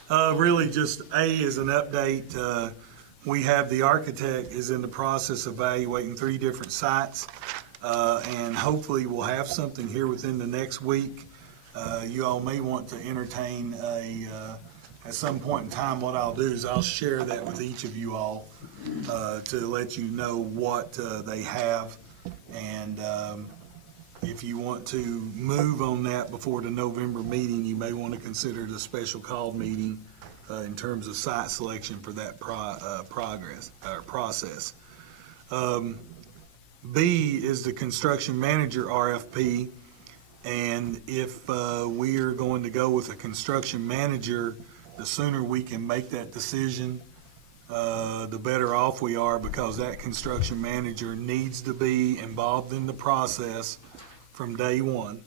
Really just A is an update. We have the architect is in the process of evaluating 3 different sites, and hopefully we'll have something here within the next week. You all may want to entertain at some point in time, what I'll do is I'll share that with each of you all to let you know what they have, and if you want to move on that before the November meeting, you may want to consider the special call meeting in terms of site selection for that process. B is the construction manager RFP, and if we are going to go with a construction manager, the sooner we can make that decision, the better off we are, because that construction manager needs to be involved in the process from day one.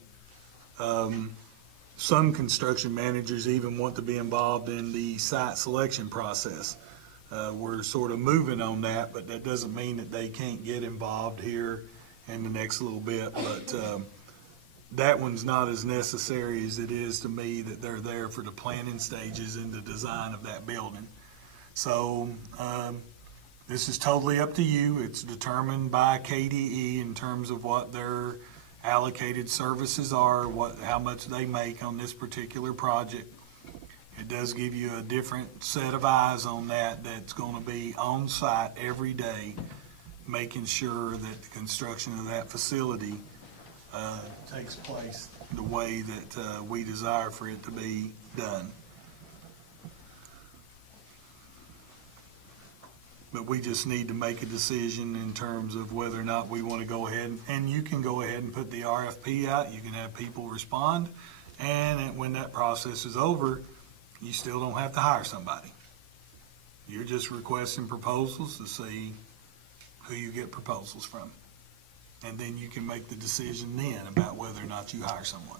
some construction managers even want to be involved in the site selection process. We're sort of moving on that, but that doesn't mean that they can't get involved here in the next little bit. But that one's not as necessary as it is to me that they're there for the planning stages and the design of that building. So this is totally up to you. It's determined by KDE in terms of what their allocated services are, how much they make on this particular project. It does give you a different set of eyes on that that's going to be on site every day, making sure that the construction of that facility takes place the way that we desire for it to be done. But we just need to make a decision in terms of whether or not we want to go ahead, and you can go ahead and put the RFP out. You can have people respond, and when that process is over, you still don't have to hire somebody. You're just requesting proposals to see who you get proposals from. And then you can make the decision then about whether or not you hire someone.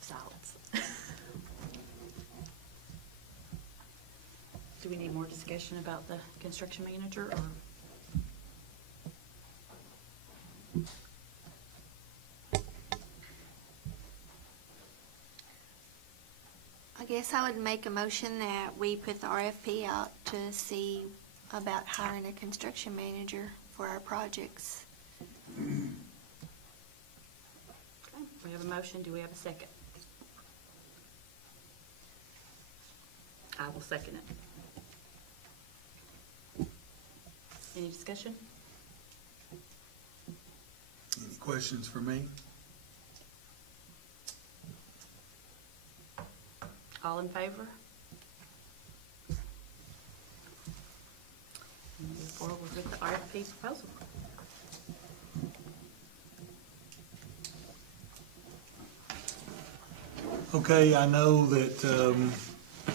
Silence. Do we need more discussion about the construction manager, or? I guess I would make a motion that we put the RFP out to see about hiring a construction manager for our projects. Okay, we have a motion. Do we have a second? I will second it. Any discussion? Any questions for me? All in favor? Move forward with the RFP proposal. Okay, I know that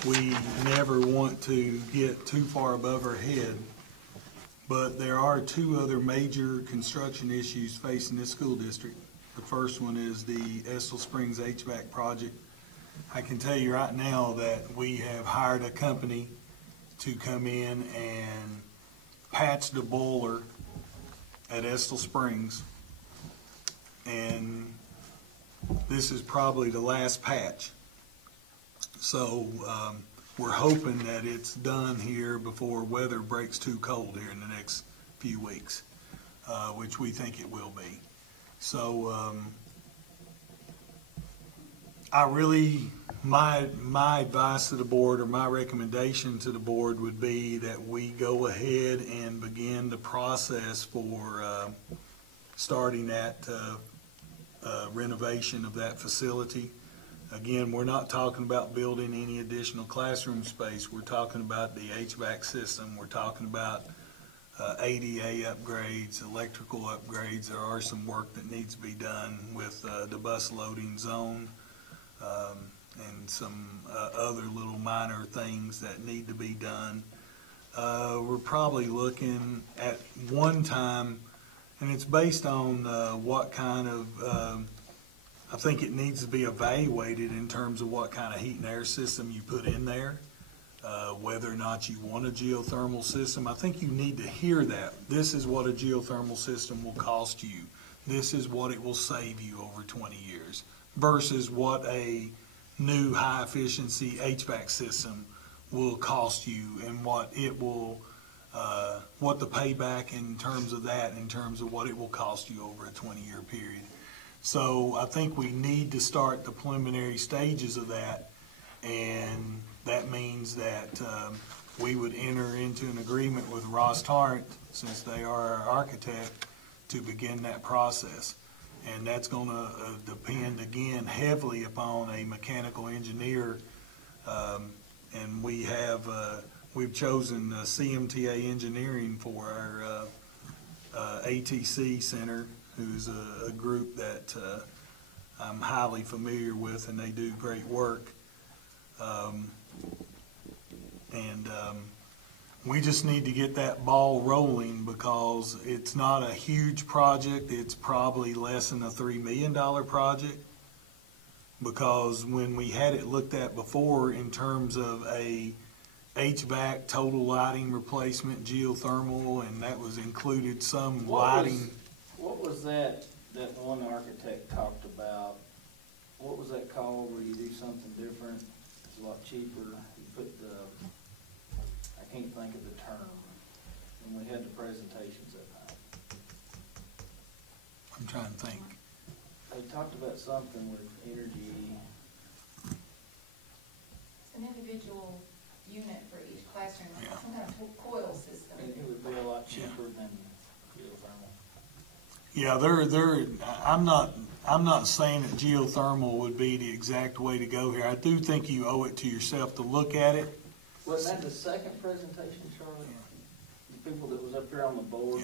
we never want to get too far above our head, but there are two other major construction issues facing this school district. The first one is the Estill Springs HVAC project. I can tell you right now that we have hired a company to come in and patch the boiler at Estill Springs, and this is probably the last patch. So we're hoping that it's done here before weather breaks too cold here in the next few weeks, which we think it will be. So my advice to the board, or my recommendation to the board, would be that we go ahead and begin the process for starting that renovation of that facility. Again, we're not talking about building any additional classroom space. We're talking about the HVAC system. We're talking about ADA upgrades, electrical upgrades. There are some work that needs to be done with the bus loading zone, and some other little minor things that need to be done. We're probably looking at one time, and it's based on what kind of, I think it needs to be evaluated in terms of what kind of heat and air system you put in there, whether or not you want a geothermal system. I think you need to hear that. This is what a geothermal system will cost you. This is what it will save you over 20 years versus what a new high-efficiency HVAC system will cost you, and what it will, what the payback in terms of that, in terms of what it will cost you over a 20-year period. So I think we need to start the preliminary stages of that, and that means that we would enter into an agreement with Ross Tarrant, since they are our architect, to begin that process. And that's gonna depend again heavily upon a mechanical engineer. And we have, we've chosen CMTA Engineering for our ATC Center, who's a group that I'm highly familiar with, and they do great work. We just need to get that ball rolling, because it's not a huge project. It's probably less than a $3 million project, because when we had it looked at before in terms of a HVAC, total lighting replacement, geothermal, and that was included some lighting. What was that one architect talked about? What was that called, where you do something different? It's a lot cheaper. You put the, I can't think of the term, when we had the presentations that night. I'm trying to think. They talked about something with energy. It's an individual unit for each classroom, Yeah. some kind of coil system. It would be a lot cheaper than geothermal. Yeah, I'm not saying that geothermal would be the exact way to go here. I do think you owe it to yourself to look at it. Wasn't that the second presentation, Charlotte? The people that was up here on the board?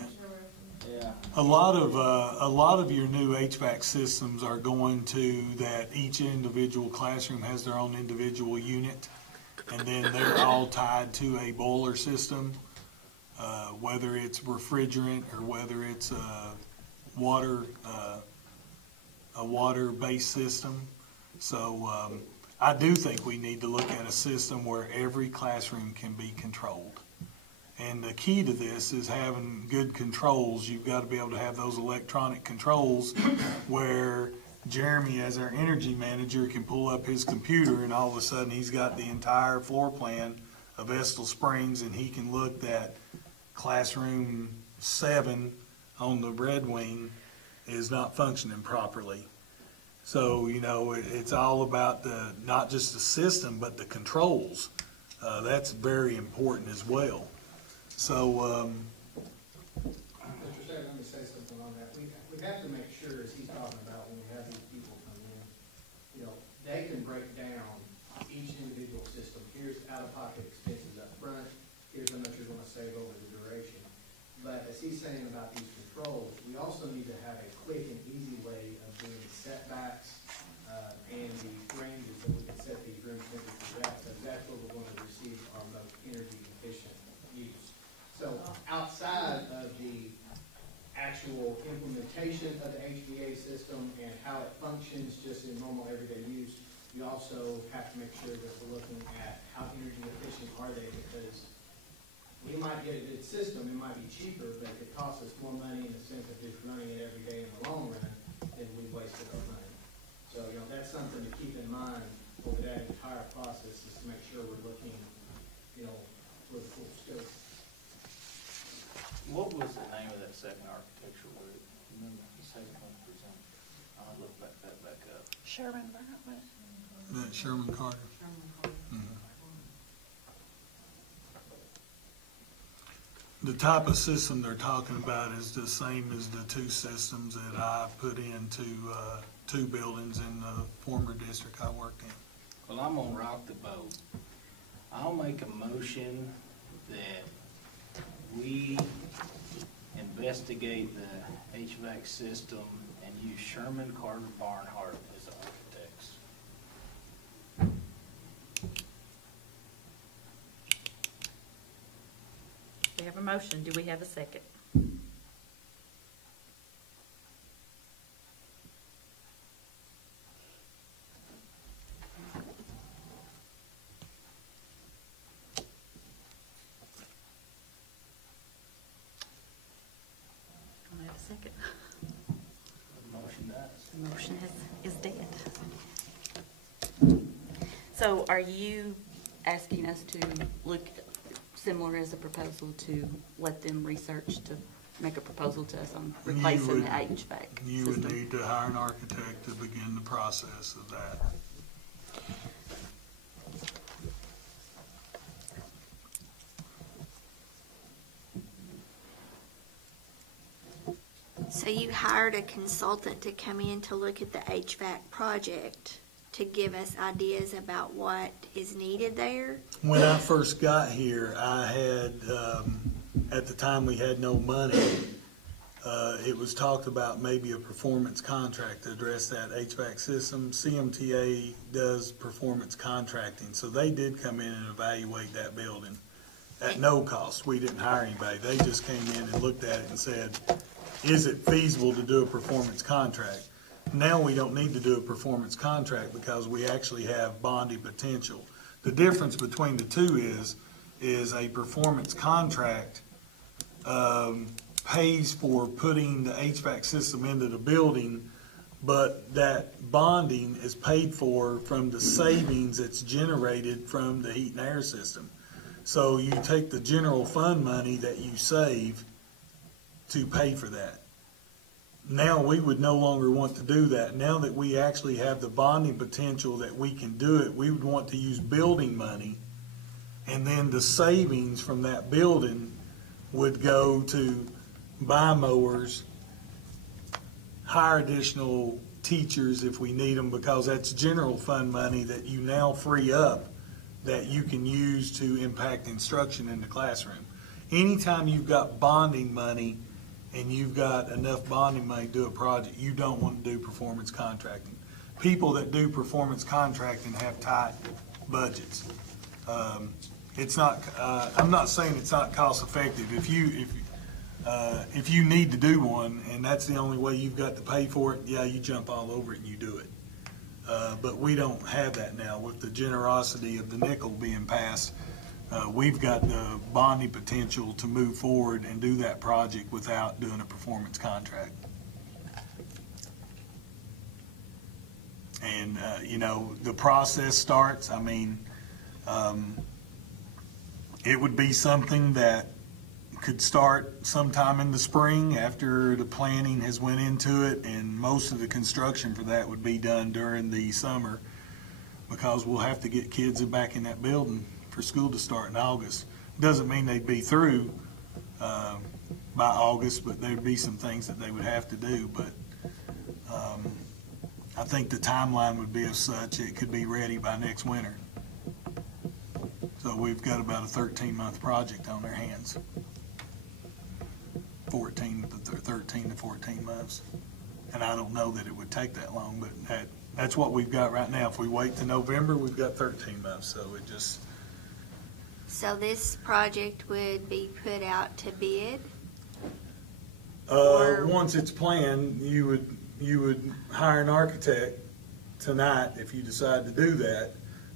Yeah. A lot of your new HVAC systems are going to that each individual classroom has their own individual unit, and then they're all tied to a boiler system, whether it's refrigerant or whether it's a water-based system. So I do think we need to look at a system where every classroom can be controlled. And the key to this is having good controls. You've got to be able to have those electronic controls where Jeremy, as our energy manager, can pull up his computer and all of a sudden he's got the entire floor plan of Estill Springs, and he can look that classroom 7 on the Red Wing is not functioning properly. So, you know, it's all about not just the system, but the controls. That's very important as well. So, Mr. Chair, let me say something on that. We have to make sure, as he's talking about, when we have these people come in, you know, they can break down each individual system. Here's out-of-pocket expenses up front. Here's how much you're going to save over the duration. But as he's saying about these controls, we also need to have a quick and easy way of doing setbacks and the ranges that we can set these room temperatures at, because that's where we're going to receive our most energy efficient use. So outside of the actual implementation of the HVA system and how it functions just in normal everyday use, we also have to make sure that we're looking at how energy efficient are they, because we might get a good system, it might be cheaper, but if it costs us more money in the sense of just running it every day in the long run, then we wasted our money. So, you know, that's something to keep in mind over that entire process, is to make sure we're looking, you know, for the full scope. What was the name of that second architectural group? Remember the second one presented? I'll look that back up. Sherman Carter. The type of system they're talking about is the same as the 2 systems that I put into 2 buildings in the former district I worked in. Well, I'm gonna rock the boat. I'll make a motion that we investigate the HVAC system and use Sherman Carter Barnhart as architects. We have a motion. Do we have a second? I have a second. The motion dies. The motion is dead. So are you asking us to look similar as a proposal to let them research to make a proposal to us on replacing the HVAC system? You would need to hire an architect to begin the process of that. So you hired a consultant to come in to look at the HVAC project to give us ideas about what is needed there? When I first got here, I had, at the time we had no money. It was talked about maybe a performance contract to address that HVAC system. CMTA does performance contracting, so they did come in and evaluate that building at no cost. We didn't hire anybody. They just came in and looked at it and said, is it feasible to do a performance contract? Now we don't need to do a performance contract because we actually have bonding potential. The difference between the two is a performance contract pays for putting the HVAC system into the building, but that bonding is paid for from the savings that's generated from the heat and air system. So you take the general fund money that you save to pay for that. Now we would no longer want to do that. Now that we actually have the bonding potential that we can do it, we would want to use building money, and then the savings from that building would go to buy mowers, hire additional teachers if we need them, because that's general fund money that you now free up that you can use to impact instruction in the classroom. Anytime you've got bonding money and you've got enough bonding money to do a project, you don't want to do performance contracting. People that do performance contracting have tight budgets. It's not. I'm not saying it's not cost effective. If you need to do one and that's the only way you've got to pay for it, yeah, you jump all over it and you do it. But we don't have that now with the generosity of the nickel being passed. We've got the bonding potential to move forward and do that project without doing a performance contract. And, the process starts, it would be something that could start sometime in the spring after the planning has went into it, and most of the construction for that would be done during the summer because we'll have to get kids back in that building for school to start in August. Doesn't mean they'd be through by August, but there'd be some things that they would have to do. But I think the timeline would be of such it could be ready by next winter. So we've got about a 13-month project on their hands. 13 to 14 months. And I don't know that it would take that long, but that's what we've got right now. If we wait to November, we've got 13 months. So it just... So this project would be put out to bid? Once it's planned, you would hire an architect tonight if you decide to do that.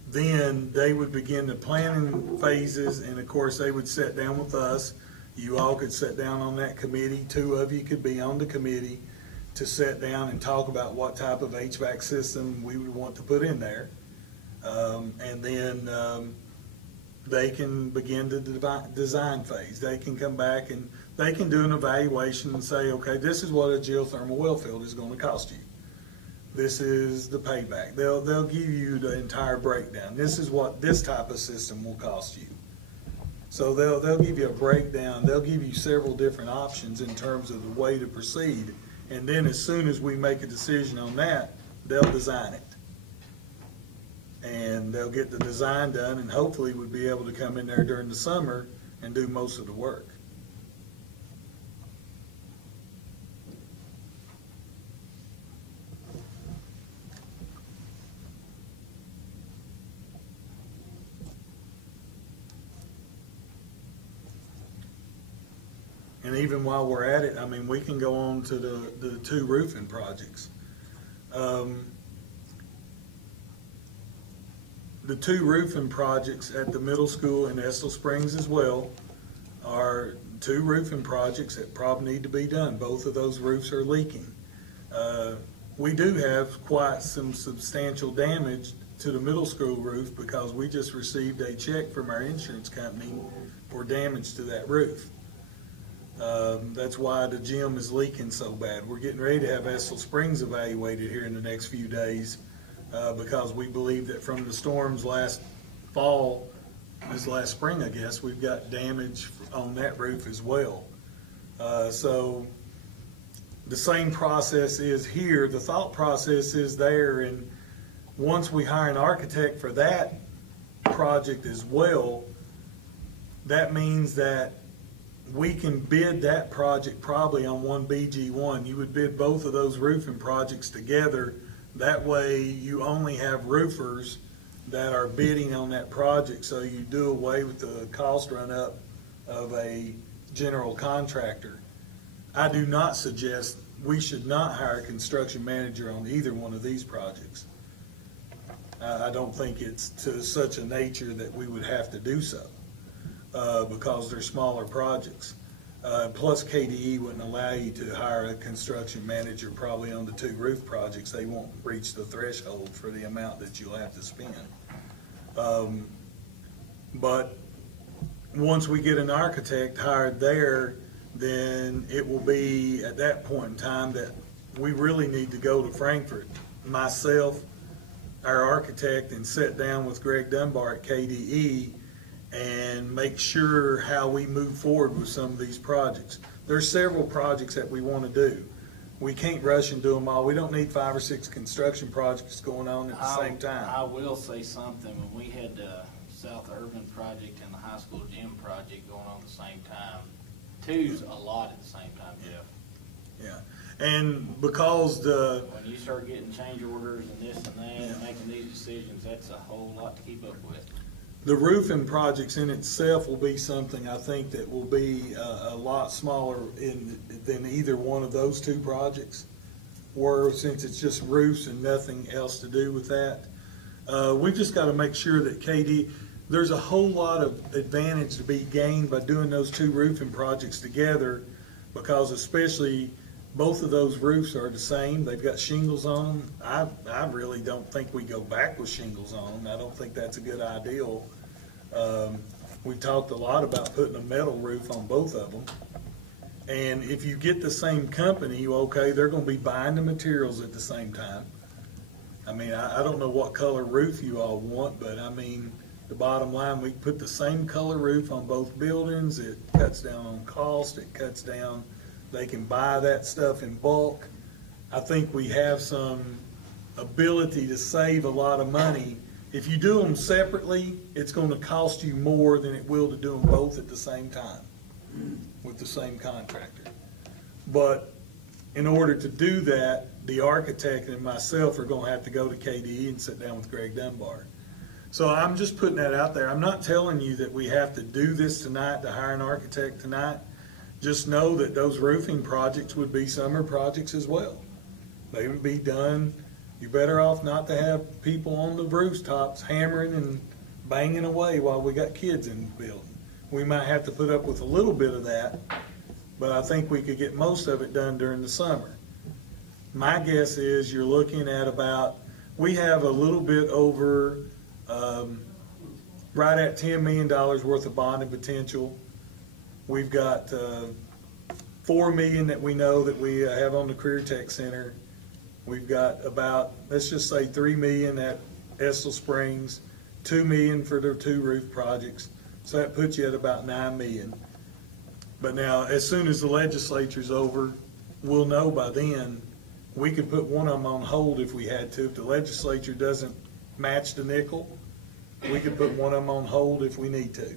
Then they would begin the planning phases, and of course they would sit down with us. You all could sit down on that committee. 2 of you could be on the committee to sit down and talk about what type of HVAC system we would want to put in there. And then they can begin the design phase. They can come back and they can do an evaluation and say, okay, this is what a geothermal well field is going to cost you. This is the payback. They'll give you the entire breakdown. This is what this type of system will cost you. So they'll give you a breakdown. They'll give you several different options in terms of the way to proceed. And then as soon as we make a decision on that, they'll design it. And they'll get the design done, and hopefully we'll be able to come in there during the summer and do most of the work. And even while we're at it, we can go on to the 2 roofing projects. The 2 roofing projects at the middle school in Estill Springs as well are 2 roofing projects that probably need to be done. Both of those roofs are leaking. We do have quite some substantial damage to the middle school roof because we just received a check from our insurance company for damage to that roof. That's why the gym is leaking so bad. We're getting ready to have Estill Springs evaluated here in the next few days because we believe that from the storms last fall, this last spring, I guess, we've got damage on that roof as well. So the same process is here. The thought process is there, and once we hire an architect for that project as well, that means that we can bid that project probably on one BG1. You would bid both of those roofing projects together. That way you only have roofers that are bidding on that project, so you do away with the cost run up of a general contractor. I do not suggest we should not hire a construction manager on either one of these projects. I don't think it's to such a nature that we would have to do so, because they're smaller projects. Plus KDE wouldn't allow you to hire a construction manager probably on the 2 roof projects. They won't reach the threshold for the amount that you'll have to spend. But once we get an architect hired there, then it will be at that point in time that we really need to go to Frankfurt, myself, our architect, and sit down with Greg Dunbar at KDE and make sure how we move forward with some of these projects. There's several projects that we want to do. We can't rush and do them all. We don't need 5 or 6 construction projects going on at the same time. I will say something. When we had the South Urban project and the high school gym project going on at the same time, 2's a lot at the same time, Jeff. Yeah, and because when you start getting change orders and this and that, and making these decisions, that's a whole lot to keep up with. The roofing projects in itself will be something I think that will be a lot smaller than either one of those 2 projects, where since it's just roofs and nothing else to do with that. We've just got to make sure that there's a whole lot of advantage to be gained by doing those 2 roofing projects together, because especially both of those roofs are the same. They've got shingles on them. I really don't think we go back with shingles on them. I don't think that's a good idea. We talked a lot about putting a metal roof on both of them. And if you get the same company, okay, they're going to be buying the materials at the same time. I mean, I don't know what color roof you all want, but I mean, the bottom line, we put the same color roof on both buildings. It cuts down on cost. It cuts down. They can buy that stuff in bulk. I think we have some ability to save a lot of money. If you do them separately, it's going to cost you more than it will to do them both at the same time with the same contractor. But in order to do that, the architect and myself are going to have to go to KDE and sit down with Greg Dunbar. So I'm just putting that out there. I'm not telling you that we have to do this tonight, to hire an architect tonight. Just know that those roofing projects would be summer projects as well. They would be done. You're better off not to have people on the rooftops hammering and banging away while we got kids in the building. We might have to put up with a little bit of that, but I think we could get most of it done during the summer. My guess is you're looking at about, we have a little bit over, right at $10 million worth of bonding potential. We've got $4 million that we know that we have on the Career Tech Center. We've got about, let's just say $3 million at Estill Springs, $2 million for their 2 roof projects. So that puts you at about $9 million. But now, as soon as the legislature's over, we'll know by then. We could put one of them on hold if we had to. If the legislature doesn't match the nickel, we could put one of them on hold if we need to.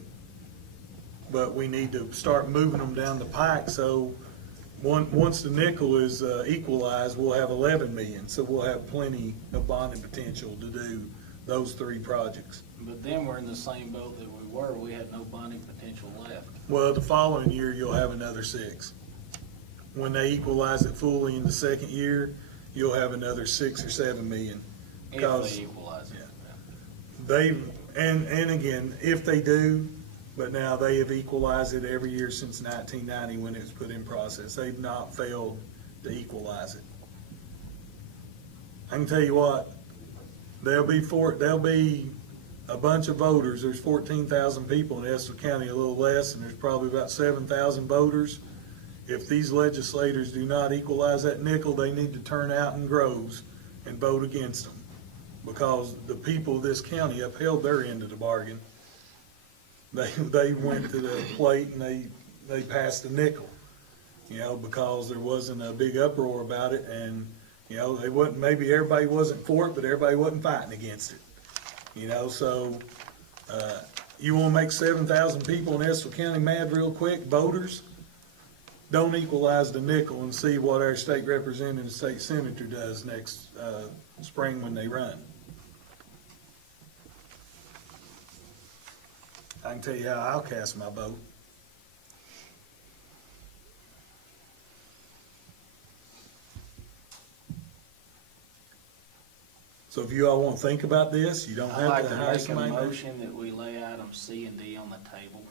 But we need to start moving them down the pike, so once the nickel is equalized, we'll have 11 million. So we'll have plenty of bonding potential to do those 3 projects. But then we're in the same boat that we were. We had no bonding potential left. Well, the following year, you'll have another 6. When they equalize it fully in the second year, you'll have another 6 or 7 million. If they equalize it. And again, if they do, but now they have equalized it every year since 1990 when it was put in process. They've not failed to equalize it. I can tell you what, there'll be a bunch of voters. There's 14,000 people in Estill County, a little less, and there's probably about 7,000 voters. If these legislators do not equalize that nickel, they need to turn out in groves and vote against them, because the people of this county upheld their end of the bargain. They went to the plate and they passed the nickel. you know, because there wasn't a big uproar about it, and, you know, they wasn't, maybe everybody wasn't for it, but everybody wasn't fighting against it. You know, so, you wanna make 7,000 people in Estill County mad real quick, voters? Don't equalize the nickel and see what our state representative and state senator does next, spring when they run. I can tell you how I'll cast my vote. So if you all want to think about this, you don't I'd have like to to hire make a somebody. motion that we lay items C and D on the table.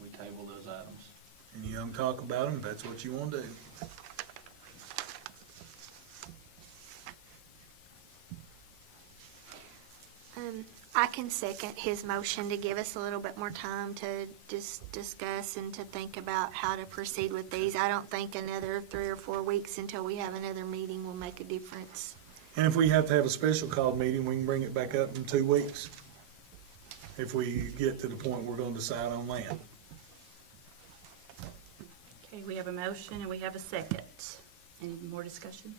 We table those items. And you don't talk about them, if that's what you want to do. I can second his motion to give us a little bit more time to just discuss and to think about how to proceed with these. I don't think another 3 or 4 weeks until we have another meeting will make a difference. And if we have to have a special call meeting, we can bring it back up in 2 weeks. If we get to the point we're gonna decide on land. Okay, we have a motion and we have a second. Any more discussion?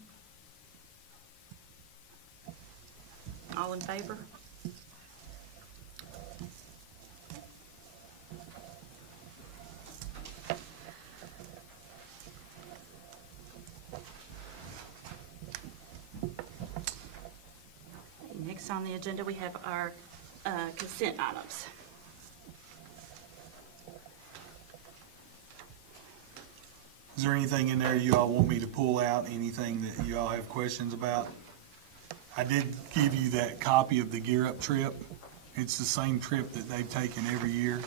All in favor? Next on the agenda, we have our consent items. Is there anything in there you all want me to pull out, anything that you all have questions about? I did give you that copy of the Gear Up trip. It's the same trip that they've taken every year,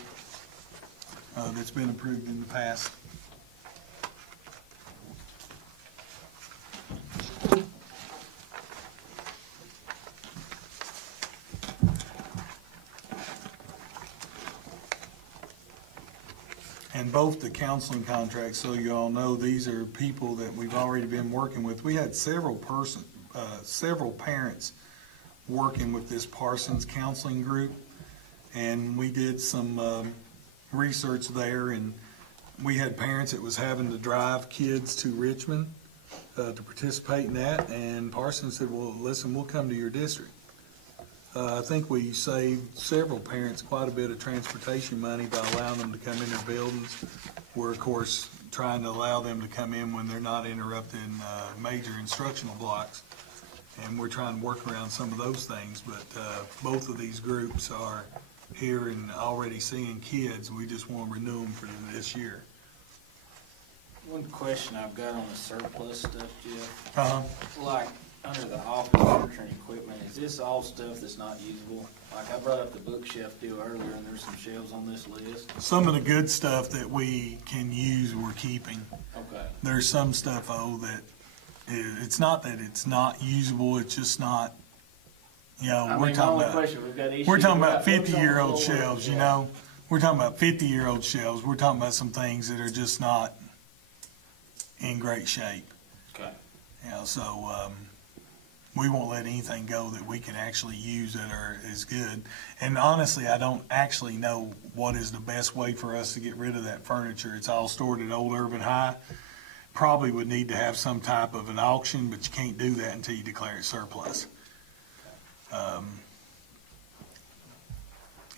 that's been approved in the past. And both the counseling contracts, so you all know, these are people that we've already been working with. We had several parents working with this Parsons counseling group, and we did some research there, and we had parents that was having to drive kids to Richmond to participate in that, and Parsons said, well, listen, we'll come to your district. I think we saved several parents quite a bit of transportation money by allowing them to come in their buildings. We're, of course, trying to allow them to come in when they're not interrupting major instructional blocks. And we're trying to work around some of those things, but both of these groups are here and already seeing kids. We just want to renew them for this year. One question I've got on the surplus stuff, Jeff. Uh-huh. Like, under the office furniture and equipment, is this all stuff that's not usable? Like, I brought up the bookshelf deal earlier, and there's some shelves on this list. Some of the good stuff that we can use, we're keeping. Okay. There's some stuff, that it's not that it's not usable, it's just not, you know, we're talking about 50-year-old shelves, you know? We're talking about 50-year-old shelves. We're talking about some things that are just not in great shape. Okay. You know, so, we won't let anything go that we can actually use that is good. And honestly, I don't actually know what is the best way for us to get rid of that furniture. It's all stored at Old Urban High. Probably would need to have some type of an auction, but you can't do that until you declare it surplus.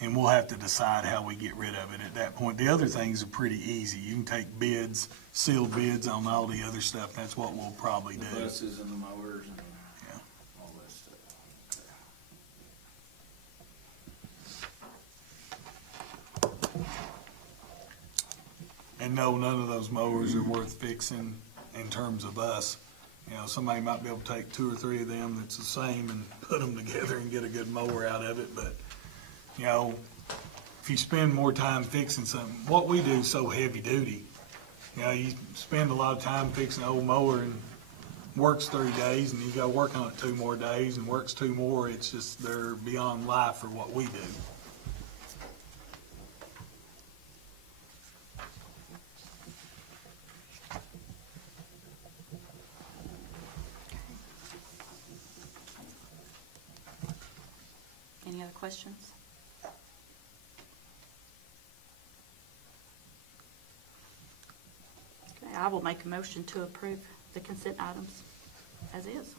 And we'll have to decide how we get rid of it at that point. The other things are pretty easy. You can take bids, sealed bids on all the other stuff. That's what we'll probably do. The buses and the mowers and all that stuff. And no, none of those mowers are worth fixing in terms of us. You know, somebody might be able to take 2 or 3 of them that's the same and put them together and get a good mower out of it. But, you know, if you spend more time fixing something, what we do is so heavy duty. You know, you spend a lot of time fixing an old mower and works 30 days and you got to work on it 2 more days and works 2 more. It's just, they're beyond life for what we do. Any other questions? Okay, I will will make a motion to approve the consent items as is.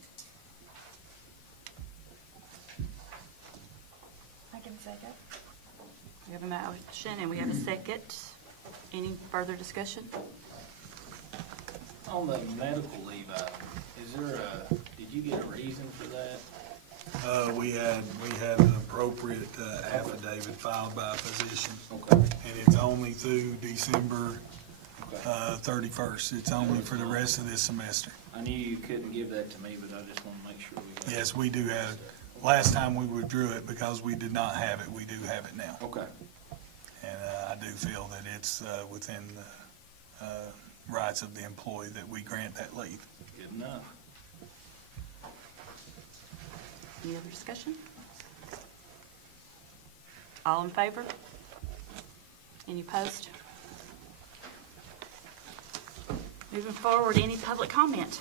I can second. We have a motion and we have a second. Any further discussion? On the medical leave item, is there did you get a reason for that? We had an appropriate affidavit filed by a physician. Okay. And it's only through December Okay. 31st. It's only for the rest of this semester. I knew you couldn't give that to me, but I just want to make sure we got it. Yes, we do have, last time we withdrew it because we did not have it, we do have it now. Okay. And I do feel that it's within the rights of the employee that we grant that leave. Good enough. Any other discussion? All in favor? Any opposed? Moving forward, any public comment?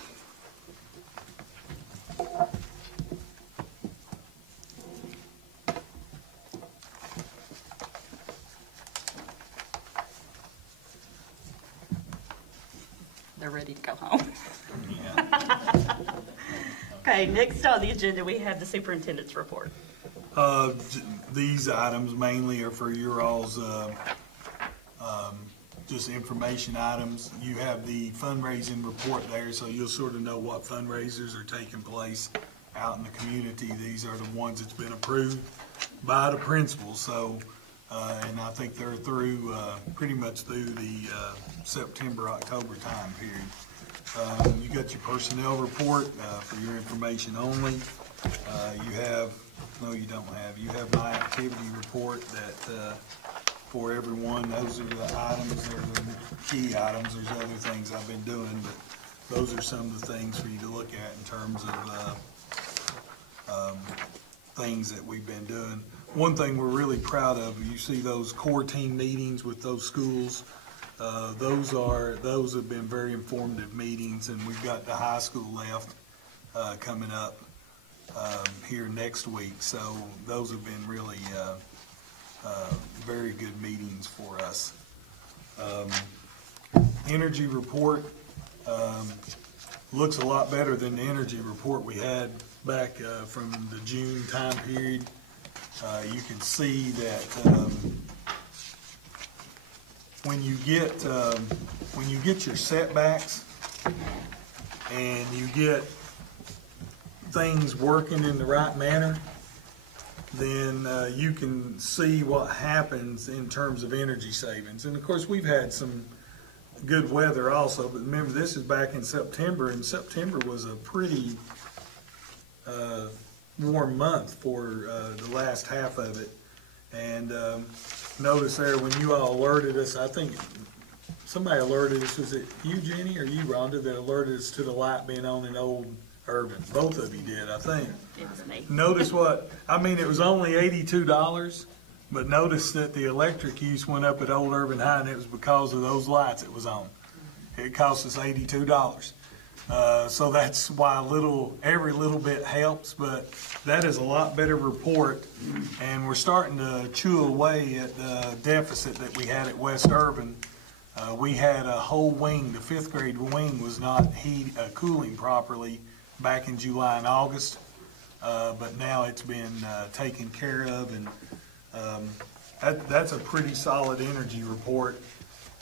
They're ready to go home. Okay, next on the agenda, we have the superintendent's report. These items mainly are for your all's just information items. You have the fundraising report there, so you'll sort of know what fundraisers are taking place out in the community. These are the ones that's been approved by the principals. So, and I think they're through pretty much through the September-October time period. You got your personnel report for your information only. You have, no you don't have, you have my activity report that for everyone. Those are the items, they're the key items. There's other things I've been doing, but those are some of the things for you to look at in terms of things that we've been doing. One thing we're really proud of, you see those core team meetings with those schools. Those have been very informative meetings, and we've got the high school left coming up here next week. So those have been really very good meetings for us. Energy report looks a lot better than the energy report we had back from the June time period. You can see that when you get your setbacks and you get things working in the right manner, then you can see what happens in terms of energy savings. And of course, we've had some good weather also, but remember, this is back in September, and September was a pretty warm month for the last half of it. And notice there, when you all alerted us, I think somebody alerted us, was it you, Jenny, or you, Rhonda, that alerted us to the light being on in Old Urban? Both of you did, I think. It was me. Notice what, I mean, it was only $82, but notice that the electric use went up at Old Urban High, and it was because of those lights it was on. It cost us $82. So that's why every little bit helps, but that is a lot better report, and we're starting to chew away at the deficit that we had at West Urban. We had a whole wing, the 5th grade wing was not cooling properly back in July and August, but now it's been taken care of, and that's a pretty solid energy report.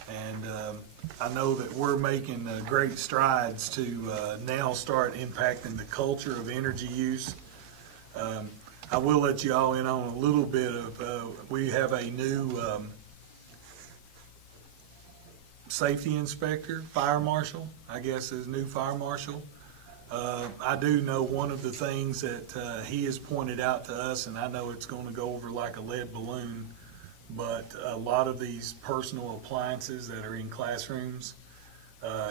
And I know that we're making great strides to now start impacting the culture of energy use. I will let you all in on a little bit of, we have a new safety inspector, fire marshal, I guess is new fire marshal. I do know one of the things that he has pointed out to us, and I know it's going to go over like a lead balloon, but a lot of these personal appliances that are in classrooms,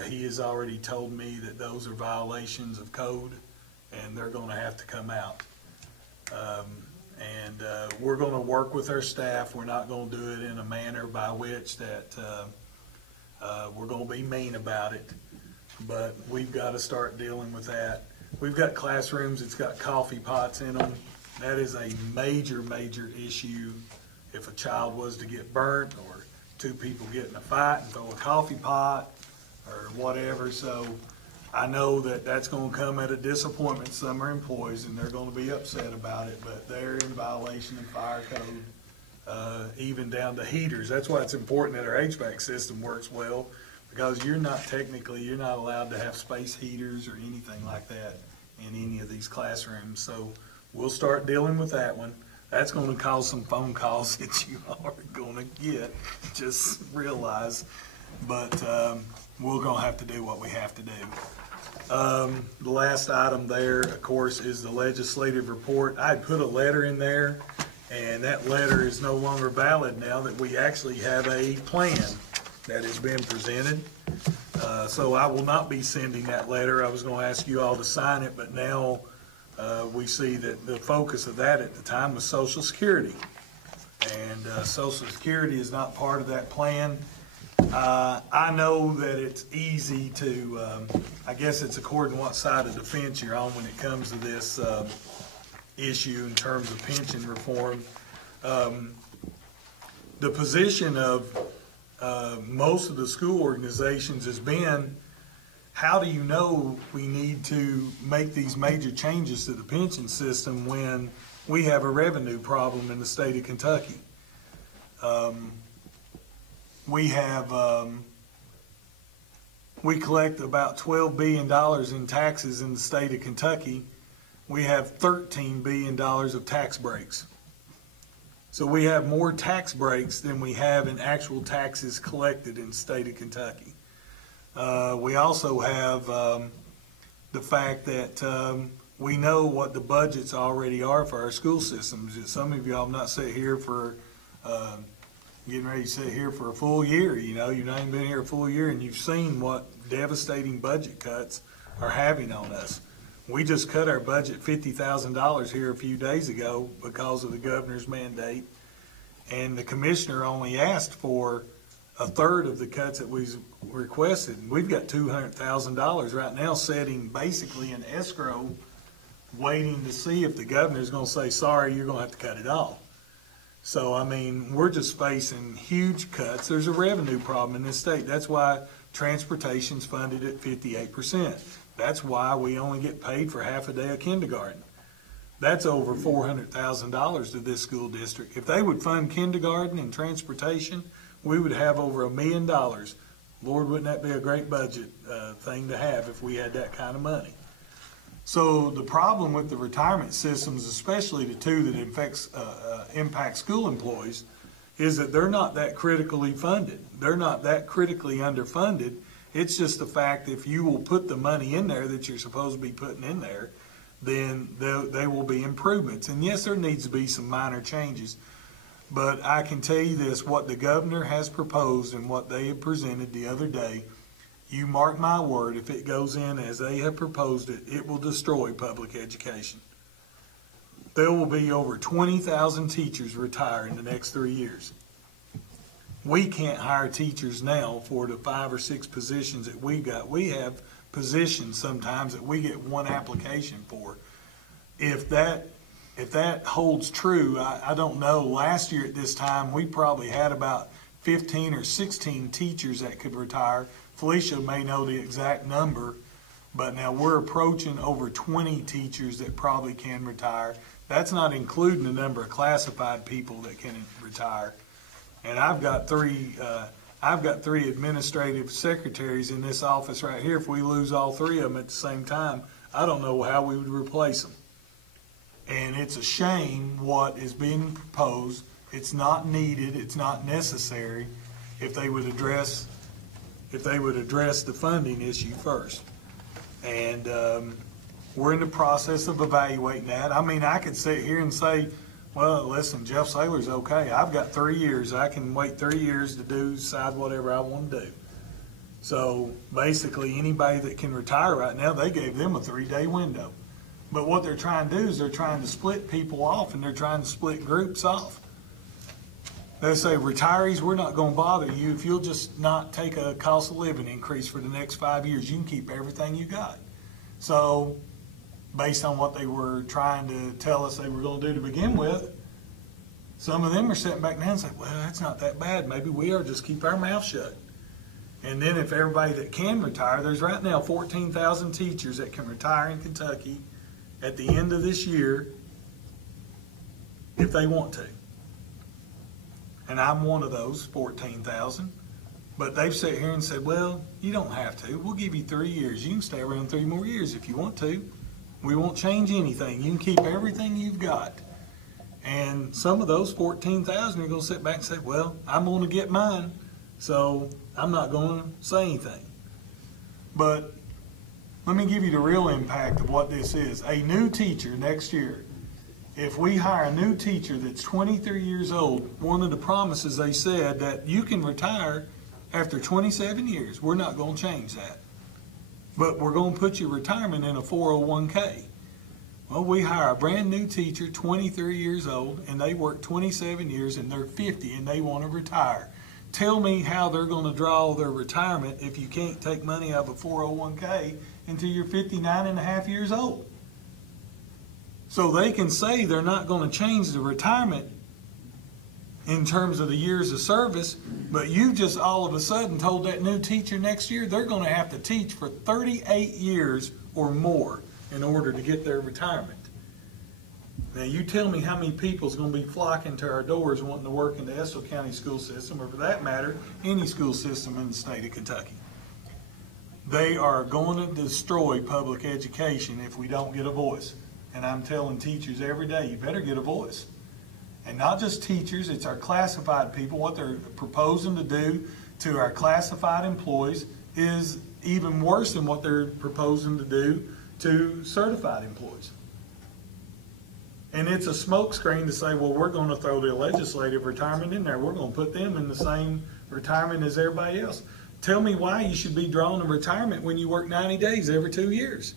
he has already told me that those are violations of code, and they're going to have to come out. And we're going to work with our staff. We're not going to do it in a manner by which that we're going to be mean about it, but we've got to start dealing with that. We've got classrooms that's got coffee pots in them. That is a major, major issue. If a child was to get burnt, or two people get in a fight and throw a coffee pot, or whatever. So I know that that's gonna come at a disappointment to some of our employees, and they're gonna be upset about it, but they're in violation of fire code, even down to heaters. That's why it's important that our HVAC system works well, because you're not allowed to have space heaters or anything like that in any of these classrooms. So we'll start dealing with that one. That's gonna cause some phone calls that you are gonna get, just realize. But we're gonna have to do what we have to do. The last item there, of course, is the legislative report. I put a letter in there, and that letter is no longer valid now that we actually have a plan that has been presented. So I will not be sending that letter. I was gonna ask you all to sign it, but now we see that the focus of that at the time was Social Security. And Social Security is not part of that plan. I know that it's easy to, I guess it's according to what side of the fence you're on when it comes to this issue in terms of pension reform. The position of most of the school organizations has been, how do you know we need to make these major changes to the pension system when we have a revenue problem in the state of Kentucky? We collect about $12 billion in taxes in the state of Kentucky. We have $13 billion of tax breaks. So we have more tax breaks than we have in actual taxes collected in the state of Kentucky. We also have the fact that we know what the budgets already are for our school systems. Some of y'all have not sat here for getting ready to sit here for a full year. You know, you've not even been here a full year, and you've seen what devastating budget cuts are having on us. We just cut our budget $50,000 here a few days ago because of the governor's mandate, and the commissioner only asked for a third of the cuts that we requested. We've got $200,000 right now sitting basically in escrow, waiting to see if the governor's going to say, sorry, you're going to have to cut it off. So, I mean, we're just facing huge cuts. There's a revenue problem in this state. That's why transportation's funded at 58%. That's why we only get paid for half a day of kindergarten. That's over $400,000 to this school district. If they would fund kindergarten and transportation, we would have over $1 million. Lord, wouldn't that be a great budget thing to have if we had that kind of money? So the problem with the retirement systems, especially the two that impact school employees, is that they're not that critically funded. They're not that critically underfunded. It's just the fact if you will put the money in there that you're supposed to be putting in there, then there will be improvements. And yes, there needs to be some minor changes. But I can tell you this, what the governor has proposed and what they have presented the other day, you mark my word, if it goes in as they have proposed it, it will destroy public education. There will be over 20,000 teachers retire in the next 3 years. We can't hire teachers now for the 5 or 6 positions that we've got. We have positions sometimes that we get one application for. If that holds true, I don't know. Last year at this time, we probably had about 15 or 16 teachers that could retire. Felicia may know the exact number, but now we're approaching over 20 teachers that probably can retire. That's not including the number of classified people that can retire. And I've got three administrative secretaries in this office right here. If we lose all 3 of them at the same time, I don't know how we would replace them. And it's a shame what is being proposed. It's not needed. It's not necessary. If they would address the funding issue first. And we're in the process of evaluating that. I mean, I could sit here and say, well, listen, Jeff Saylor's okay. I've got 3 years. I can wait 3 years to decide whatever I want to do. So basically, anybody that can retire right now, they gave them a 3-day window. But what they're trying to do is they're trying to split people off, and they're trying to split groups off. They say, retirees, we're not going to bother you if you'll just not take a cost of living increase for the next 5 years. You can keep everything you got. So based on what they were trying to tell us they were going to do to begin with, some of them are sitting back now and saying, well, that's not that bad. Maybe we ought to just keep our mouth shut. And then if everybody that can retire, there's right now 14,000 teachers that can retire in Kentucky at the end of this year if they want to. And I'm one of those 14,000. But they've sat here and said, well, you don't have to. We'll give you 3 years. You can stay around 3 more years if you want to. We won't change anything. You can keep everything you've got. And some of those 14,000 are going to sit back and say, well, I'm going to get mine, so I'm not going to say anything. But let me give you the real impact of what this is. A new teacher next year, if we hire a new teacher that's 23 years old, one of the promises they said that you can retire after 27 years. We're not going to change that. But we're going to put your retirement in a 401k. Well, we hire a brand new teacher, 23 years old, and they work 27 years and they're 50 and they want to retire. Tell me how they're going to draw their retirement if you can't take money out of a 401k until you're 59 and a half years old. So they can say they're not going to change the retirement in terms of the years of service, but you just all of a sudden told that new teacher next year they're going to have to teach for 38 years or more in order to get their retirement. Now you tell me how many people is going to be flocking to our doors wanting to work in the Estill County school system, or for that matter, any school system in the state of Kentucky. They are going to destroy public education if we don't get a voice. And I'm telling teachers every day, you better get a voice. And not just teachers, it's our classified people. What they're proposing to do to our classified employees is even worse than what they're proposing to do to certified employees. And it's a smokescreen to say, well, we're going to throw the legislative retirement in there. We're going to put them in the same retirement as everybody else. Tell me why you should be drawing a retirement when you work 90 days every 2 years.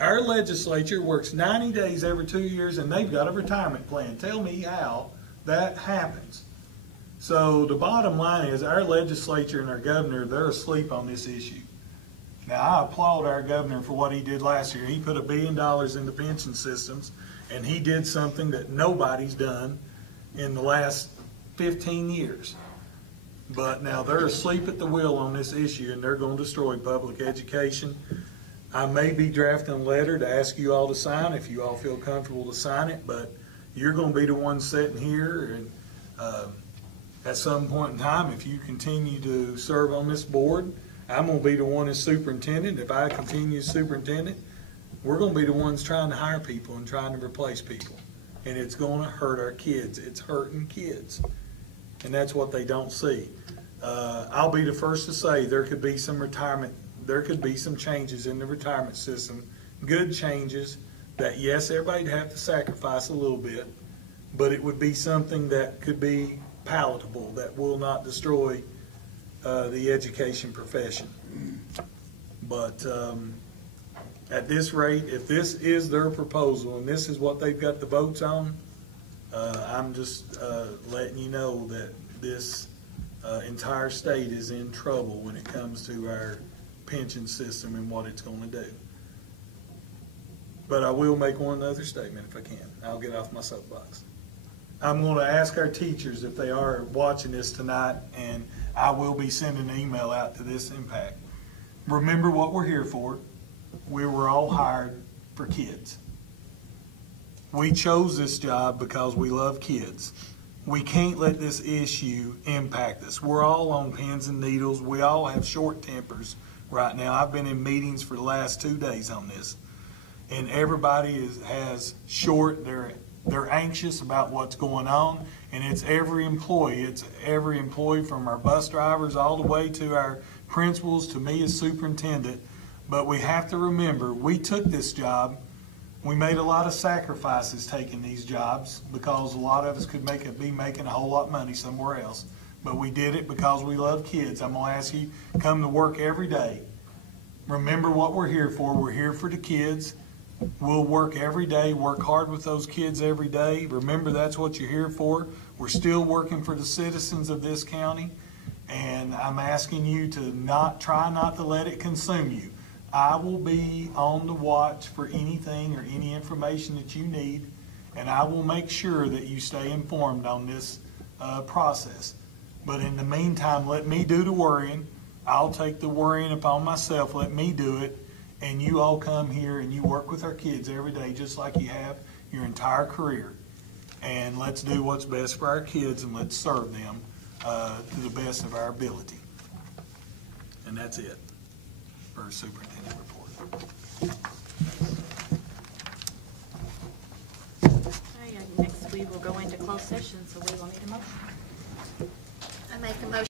Our legislature works 90 days every 2 years and they've got a retirement plan. Tell me how that happens. So the bottom line is our legislature and our governor, they're asleep on this issue. Now I applaud our governor for what he did last year. He put $1 billion into pension systems and he did something that nobody's done in the last 15 years. But now they're asleep at the wheel on this issue and they're going to destroy public education. I may be drafting a letter to ask you all to sign if you all feel comfortable to sign it, but you're going to be the one sitting here and at some point in time, if you continue to serve on this board, I'm going to be the one as superintendent. If I continue as superintendent, we're going to be the ones trying to hire people and trying to replace people. And it's going to hurt our kids. It's hurting kids. And that's what they don't see. I'll be the first to say there could be some retirement. There could be some changes in the retirement system, good changes that, yes, everybody'd have to sacrifice a little bit, but it would be something that could be palatable, that will not destroy the education profession. But at this rate, if this is their proposal and this is what they've got the votes on, I'm just letting you know that this entire state is in trouble when it comes to our pension system and what it's going to do. But I will make one other statement if I can. I'll get off my soapbox. I'm going to ask our teachers if they are watching this tonight, and I will be sending an email out to this impact. Remember what we're here for. We were all hired for kids. We chose this job because we love kids. We can't let this issue impact us. We're all on pins and needles. We all have short tempers right now. I've been in meetings for the last 2 days on this, and everybody has short. They're anxious about what's going on, and it's every employee. It's every employee from our bus drivers all the way to our principals to me as superintendent. But we have to remember, we took this job. We made a lot of sacrifices taking these jobs because a lot of us could be making a whole lot of money somewhere else. But we did it because we love kids. I'm going to ask you, come to work every day. Remember what we're here for. We're here for the kids. We'll work every day, work hard with those kids every day. Remember, that's what you're here for. We're still working for the citizens of this county. And I'm asking you to try not to let it consume you. I will be on the watch for anything or any information that you need, and I will make sure that you stay informed on this process. But in the meantime, let me do the worrying. I'll take the worrying upon myself. Let me do it. And you all come here and you work with our kids every day just like you have your entire career. And let's do what's best for our kids and let's serve them to the best of our ability. And that's it for a superintendent report. Okay, next we will go into closed session, so we will need a motion. I make a motion